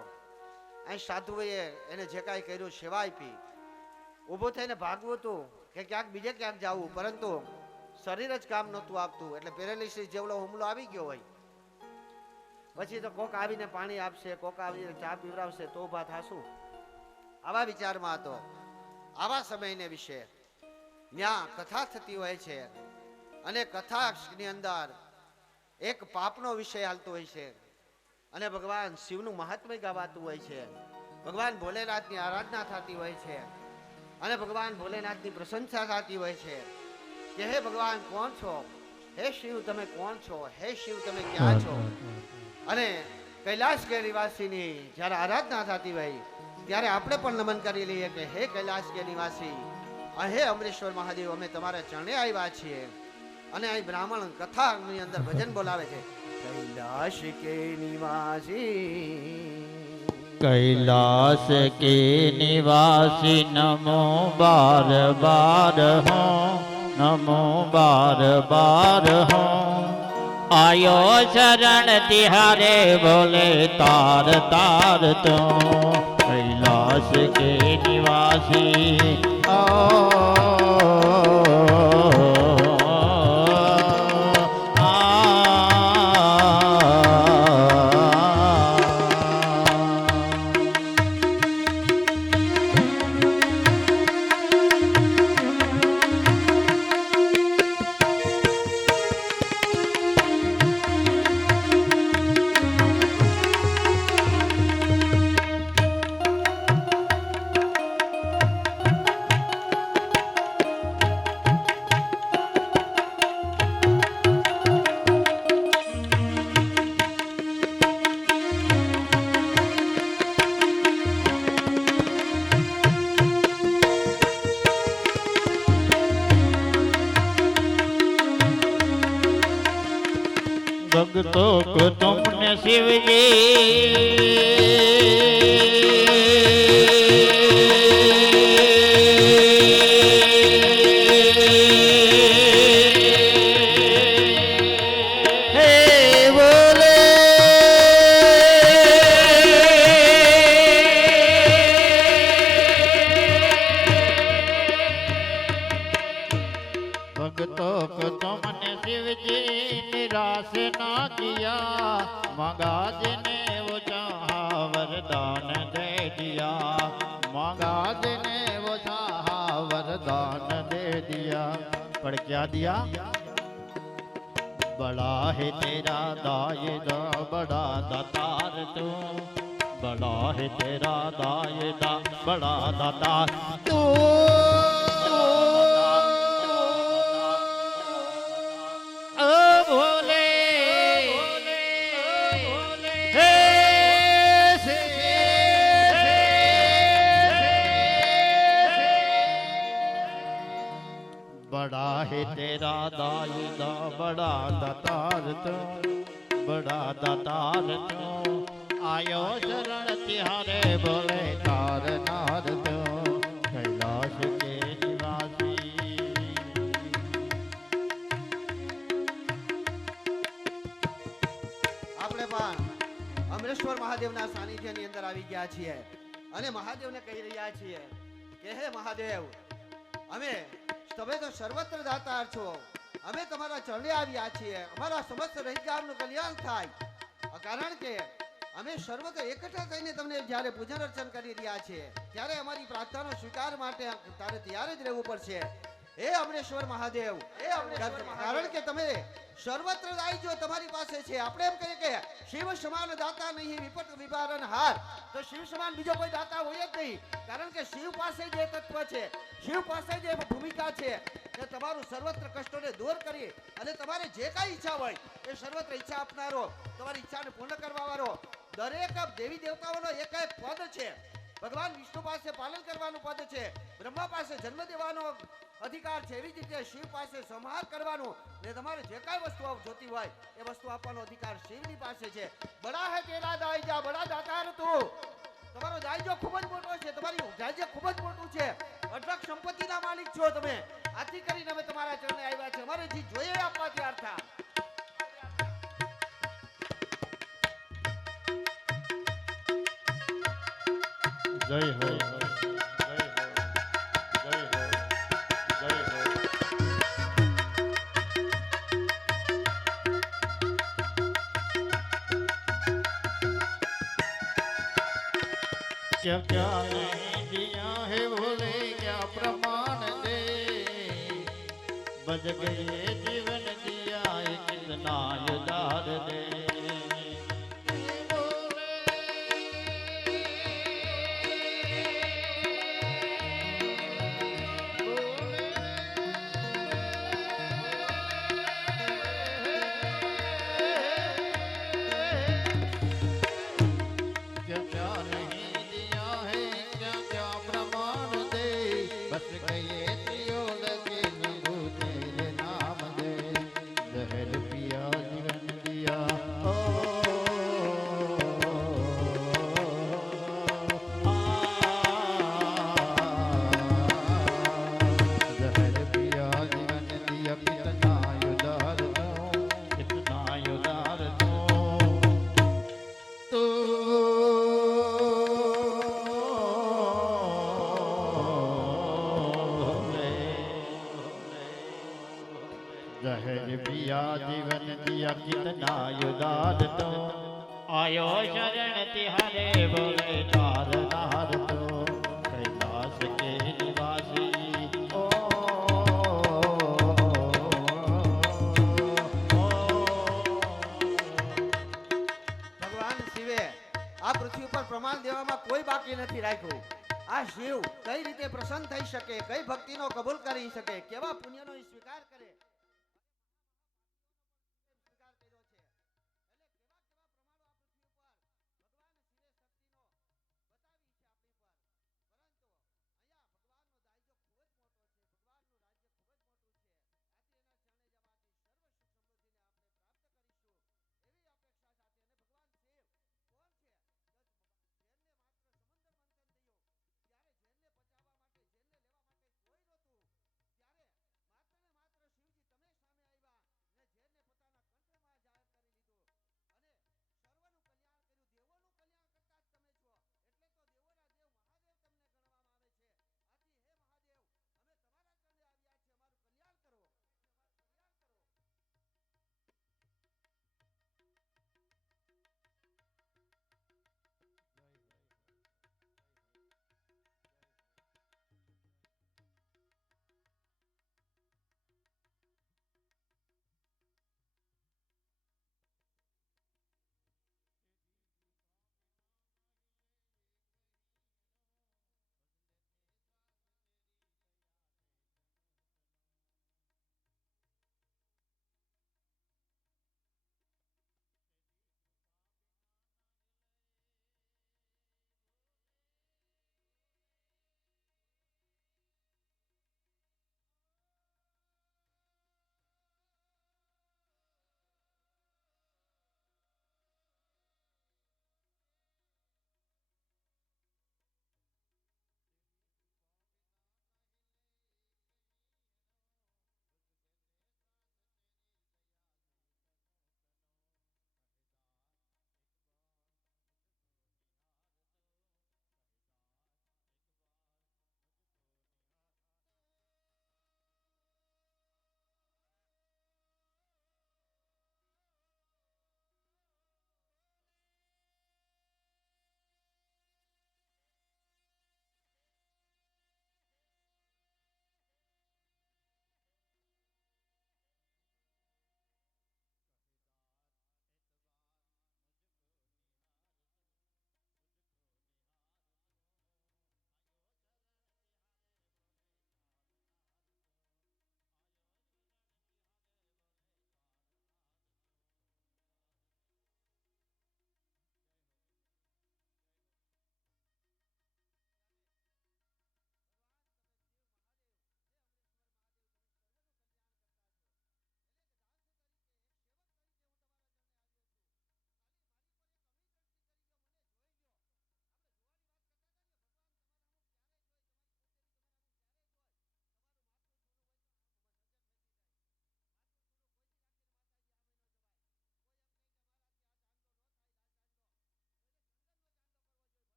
અહીં સાધુએ એને જે કાંઈ કર્યું, સેવા આપી, ઊભો થઈને ભાગવું હતું કે ક્યાંક બીજે ક્યાંક જવું, પરંતુ શરીર જ કામ નહોતું આપતું. એટલે પેરાલિસિસ જેવડો હુમલો આવી ગયો હોય, પછી તો કોક આવીને પાણી આપશે, કોક આવીને ચા પીવડાવશે તો ઊભા થાશું. આવા વિચારમાં હતો. આવા સમયને વિશે ત્યાં કથા થતી હોય છે અને કથાની અંદર એક પાપનો વિષય હાલતો હોય છે અને ભગવાન શિવનું મહાત્મ્ય ગાવાતું હોય છે. ભગવાન ભોલેનાથની આરાધના થતી હોય છે અને ભગવાન ભોલેનાથની પ્રશંસા થતી હોય છે કે હે ભગવાન કોણ છો, હે શિવ તમે કોણ છો, હે શિવ તમે ક્યાં છો. અને કૈલાસ કે નિવાસીની જ્યારે આરાધના થતી હોય ત્યારે આપણે પણ નમન કરી લઈએ કે હે કૈલાસ કે નિવાસી, હે અમરેશ્વર મહાદેવ, અમે તમારા ચરણે આવ્યા છીએ. અને અહીં બ્રાહ્મણ કથાની અંદર ભજન બોલાવે છે, કૈલાસ કે નિવાસી, कैलाश के निवासी नमो बार बार हो, नमो बार बार हो. आयो शरण तिहारे बोले तार तार तो, कैलाश के निवासी ओ पर क्या दिया? बड़ा है तेरा दायरा बड़ा दातार तू, बड़ा है तेरा दायरा बड़ा दातार तू। ओ भोले हे से बड़ा है तेरा दायरा बड़ा दातार तू, बड़ा दातार तू। आयो शरण तिहारे बोले तार नार तू, कैलाश के निवासी। આપણે પણ અમરેશ્વર મહાદેવના સાનિધ્યની અંદર આવી ગયા છીએ અને મહાદેવને કહી રહ્યા છીએ કે હે મહાદેવ, અમે તમે તો સર્વત્ર દાતાર છો, અમે તમારા ચરણે આવ્યા છીએ, અમારા સમસ્ત રહીગામનું કલ્યાણ થાય। કારણ કે અમે સર્વત્ર એકઠા થઈને તમને જ્યારે પૂજન અર્ચન કરી રહ્યા છીએ ત્યારે અમારી પ્રાર્થનાનો સ્વીકાર માટે તારે તૈયાર જ રહેવું પડશે। હે અમરેશ્વર મહાદેવ, કારણ કે તમે સર્વત્ર દાયજો તમારી પાસે છે। આપણે એમ કહીએ કે શિવ સમાન દાતા નહીં વિપત વિભારણ હાર, તો શિવ સમાન બીજો કોઈ દાતા હોય જ નહીં, કારણ કે શિવ પાસે જે તત્વ છે, શિવ પાસે જે ભૂમિકા છે એ તમારું સર્વત્ર કષ્ટોને દૂર કરી અને તમારે જે કાંઈ ઈચ્છા હોય એ સર્વત્ર ઈચ્છા આપનારો, તમારી ઈચ્છાને પૂર્ણ કરવા વાળો દરેક દેવી દેવતાઓનો એક એક પદ છે। ભગવાન વિષ્ણુ પાસે પાલન કરવાનું પદ છે, બ્રહ્મા પાસે જન્મ દેવાનો અધિકાર છે, એવી જ રીતે શિવ પાસે સંહાર કરવાનું ને તમારે જે કાંઈ વસ્તુ જોતી હોય એ વસ્તુ આપવાનો અધિકાર શિવની પાસે છે। બડા હે તેરા દાયજા બડા દાતાર તું, તમારો દાયજો ખૂબ જ મોટો છે, તમારી દાયજો ખૂબ જ મોટું છે, અઢળક સંપત્તિના માલિક છો તમે। આથી કરીને અમે તમારા ચરણે આવ્યા છે, અમારે જે જોઈએ આપવા તૈયાર થા। જય હો, જય હો, જય હો, જય હો। क्या क्या नहीं दिया है भोले क्या प्रमाण दे, बज गए जीवन दिया है कितना उदार दे। जहर पिया जीवन दिया कितना उदार तो, आयो शरण तिहारे बोले तार नार तो, कैलाश के निवासी। ओ ભગવાન શિવે આ પૃથ્વી ઉપર પ્રમાણ દેવામાં કોઈ બાકી નથી રાખ્યું। આ શિવ કઈ રીતે પ્રસન્ન થઈ શકે, કઈ ભક્તિનો કબૂલ કરી શકે, કેવા પુણ્યનો સ્વીકાર કરે।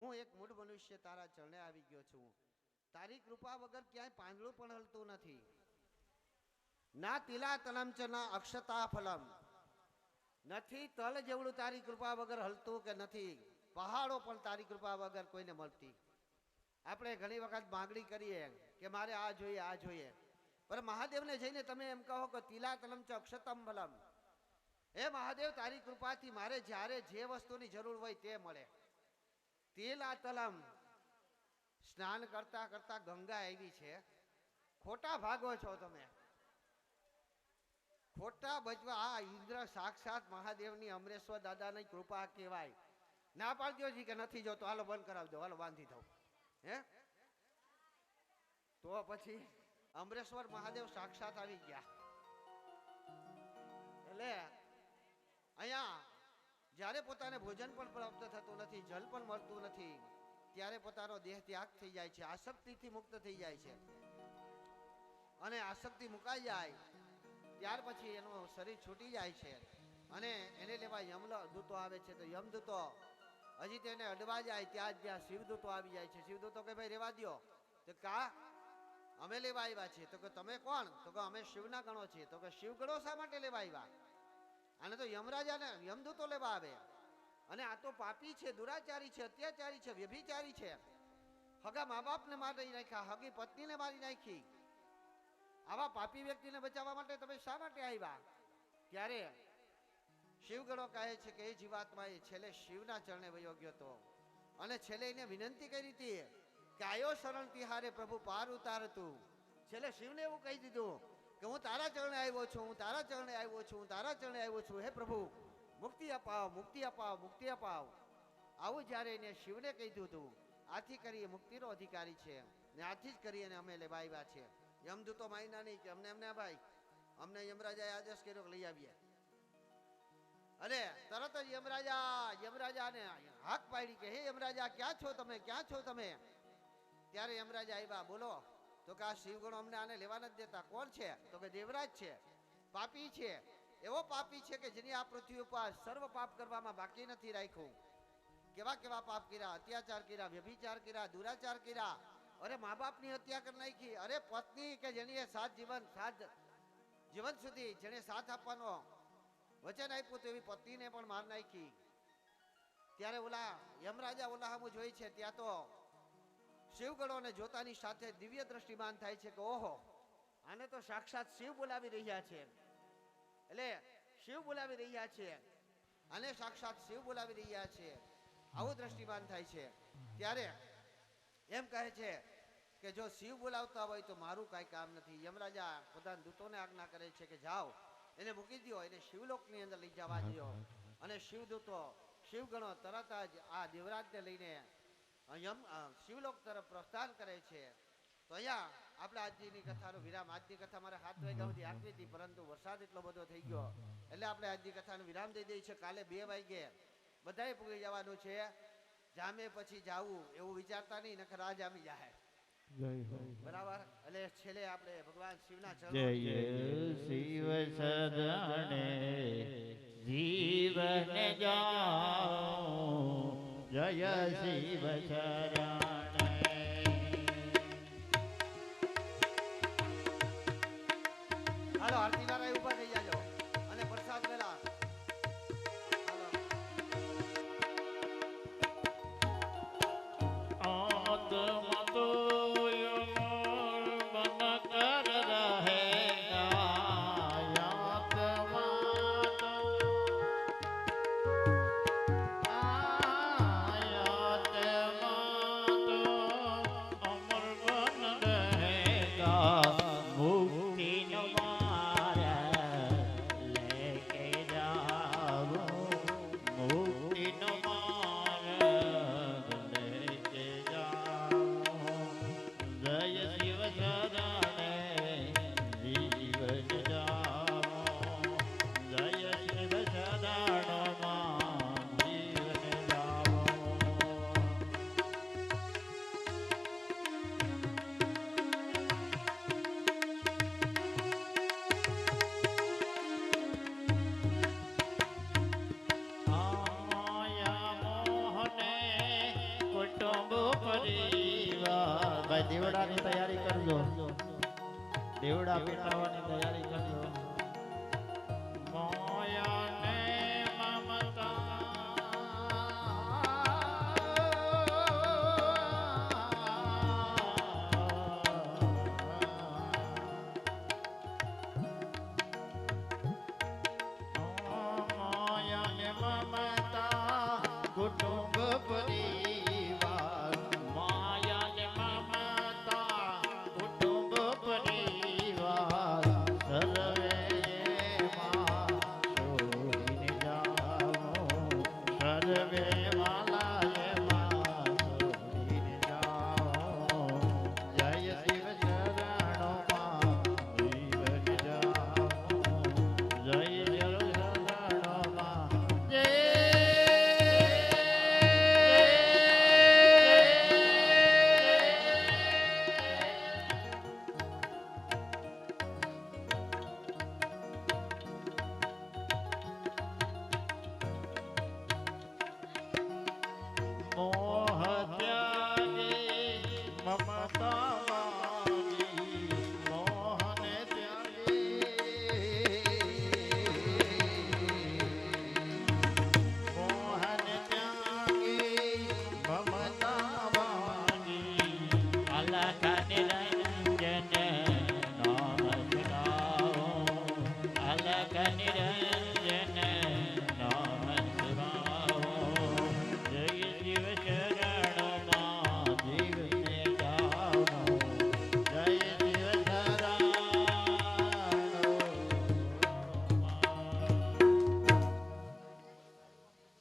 હું એક મૂઢ મનુષ્ય તારા ચરણે આવી ગયો છું. તારી કૃપા વગર ક્યાંય પાંદડું પણ હલતું નથી. ના તિલા તલમ ચ ના અક્ષતા ફલમ, નથી તલ જેવડું તારી કૃપા વગર હલતું કે નથી પહાડો પણ તારી કૃપા વગર કોઈને મળતી. આપણે ઘણી વખત માંગણી કરીએ કે મારે આ જોઈએ આ જોઈએ, પણ મહાદેવને જઈને તમે એમ કહો કે તિલા તલમ ચ અક્ષતમ બલમ, હે મહાદેવ તારી કૃપાથી મારે જ્યારે જે વસ્તુની જરૂર હોય તે મળે. તિલા તલમ, સ્નાન કરતા કરતા ગંગા આવી છે, ખોટા ભાગો છો તમે, ખોટા બચવા. આ ઇન્દ્ર સાક્ષાત મહાદેવની અમરેશ્વર દાદાની કૃપા કહેવાય. ના પાડજો જી કે નથી જોતો, હાલો બંધ કરાવી દો, હાલો બાંધી દઉં. હે તો પછી અમરેશ્વર મહાદેવ સાક્ષાત આવી ગયા. એટલે અહીંયા જ્યારે પોતાને ભોજન પણ પ્રાપ્ત થતું નથી, જલ પણ મળતું નથી, ત્યારે પોતાનો દેહ ત્યાગ થઈ જાય છે, આસક્તિથી મુક્ત થઈ જાય છે. અને આસક્તિ મુકાઈ જાય ત્યાર પછી એનું શરીર છૂટી જાય છે અને એને લેવા યમદૂતો આવે છે. તો યમદૂતો હજી તેને અડવા જાય ત્યાં જ ત્યાં શિવદૂતો આવી જાય છે. શિવદૂતો કે ભાઈ રેવા દ્યો. તો કા અમે લેવા આવ્યા છીએ. તો કે તમે કોણ? તો કે અમે શિવના ગણો છીએ. તો કે શિવ ગણો શા માટે લેવા આવ્યા? આને તો યમરાજાને યમદૂતો લેવા આવે. અને આ તો પાપી છે, દુરાચારી છે, અત્યાચારી છે, વ્યભિચારી છે, હગા મા બાપને મારી નાખ્યા, હગી પત્નીને મારી નાખી. આવા પાપી વ્યક્તિને બચાવવા માટે તમે શા માટે આવ્યા? ત્યારે શિવગણો કહે છે કે એ જીવાત્મા એ છેલ્લે શિવના ચરણે વયો ગયો હતો અને છેલ્લે એને વિનંતી કરી હતી કે આયો શરણ તિહારે પ્રભુ પાર ઉતાર તું. છેલ્લે શિવને એવું કહી દીધું કે હું તારા ચરણે આવ્યો છું, હું તારા ચરણે આવ્યો છું, હું તારા ચરણે આવ્યો છું, હે પ્રભુ મુક્તિ અપાવ, મુક્તિ અપાવ, મુક્તિ અપાવ. આવું જ્યારે એને શિવને કહી દીધું, આથી કરી મુક્તિનો અધિકારી છે ને આથી જ કરી અને અમે લેવા આવ્યા છે. યમદૂતો માયના નહીં કે અમને ભાઈ અમને યમરાજાએ આદેશ કર્યો કે લઈ આવીએ. અને તરત જ યમરાજાને હાક પાડી કે હે યમરાજા ક્યાં છો તમે, ક્યાં છો તમે? ત્યારે યમરાજા આવ્યા. બોલો. તો કે આ શિવગણો અમને આને લેવા નથી દેતા. કોણ છે? તો કે દેવરાજ છે, પાપી છે, એવો પાપી છે કે જેની આ પૃથ્વી ઉપર સર્વ પાપ કરવામાં બાકી નથી રાખ્યું. કેવા કેવા પાપ કર્યા, અત્યાચાર કર્યા, વ્યભિચાર કર્યા, દુરાચાર કર્યા, અરે મા બાપની હત્યા કરી નાખી, અરે પત્ની કે જેની સાત જીવન સુધી જેને સાથ આપવાનો વચન આપ્યું તો એવી પત્નીને પણ માર નાખી. ત્યારે ઓલા યમરાજા ઓલા સામું જોઈ છે ત્યાં તો શિવગણોને જોતાની સાથે દિવ્ય દ્રષ્ટિમાન થાય છે કે ઓહો આને તો સાક્ષાત શિવ બોલાવી રહ્યા છે. એટલે શિવ બોલાવી રહ્યા છે, આને સાક્ષાત શિવ બોલાવી રહ્યા છે, આવું દ્રષ્ટિમાન થાય છે. ત્યારે એમ કહે છે કે જો શિવ બોલાવતા હોય તો મારું કાંઈ કામ નથી. યમરાજા પોતાના દૂતોને આજ્ઞા કરે છે કે જાઓ એને મૂકી દો, એને શિવલોકની અંદર લઈ જવા દો. અને શિવદૂતો શિવગણો તરત જ આ દેવરાજને લઈને શિવલોક તરફ પ્રસ્થાન કરે છે. તો અહીંયા આપણે આજની કથાનો વિરામ. આજની કથા મારે 7 વાગ્યા સુધી આપવી હતી, પરંતુ વરસાદ એટલો બધો થઈ ગયો એટલે આપણે આજની કથાનો વિરામ દઈ દઈએ છીએ. કાલે 2 વાગે બધાએ પૂગી જવાનું છે. જામે પછી જાવું એવું વિચારતા નહીં, નકર આ જામી જાય. બરાબર. એટલે છેલ્લે આપણે ભગવાન શિવના જય શિવ શરણે જીવન જાઓ, જય શિવ શરણે. હાલો આરતી વાળા ઉભા થઈ જાજો અને પ્રસાદ વેલા. આત્મા તો મન કર રહેગા, આત્મા તો અમર બન રહેગા. મુક્તિ ન મારે ભાઈ દેવડાની તૈયારી કરજો, દેવડા પેટાવાની તૈયારી કરજો. મોયાને મમતા મોયાને મમતા કુટુંબ પરિવાર, માયાને મમતા કુટુંબ પરિવાર, સર્વે માં છોડીને જાઓ, સર્વે વાલાએ માં છોડીને જાઓ. જય શિવ ચરણોમાં જીવન જાઓ, જય શિવ ચરણોમાં જય. મોહ ત્યાગી મમતા વાગી, મોહને ત્યાગી, મોહને ત્યાગી મમતા વાગી, અલખ નિરંજન નામ ગાઓ, અલખ નિરંજન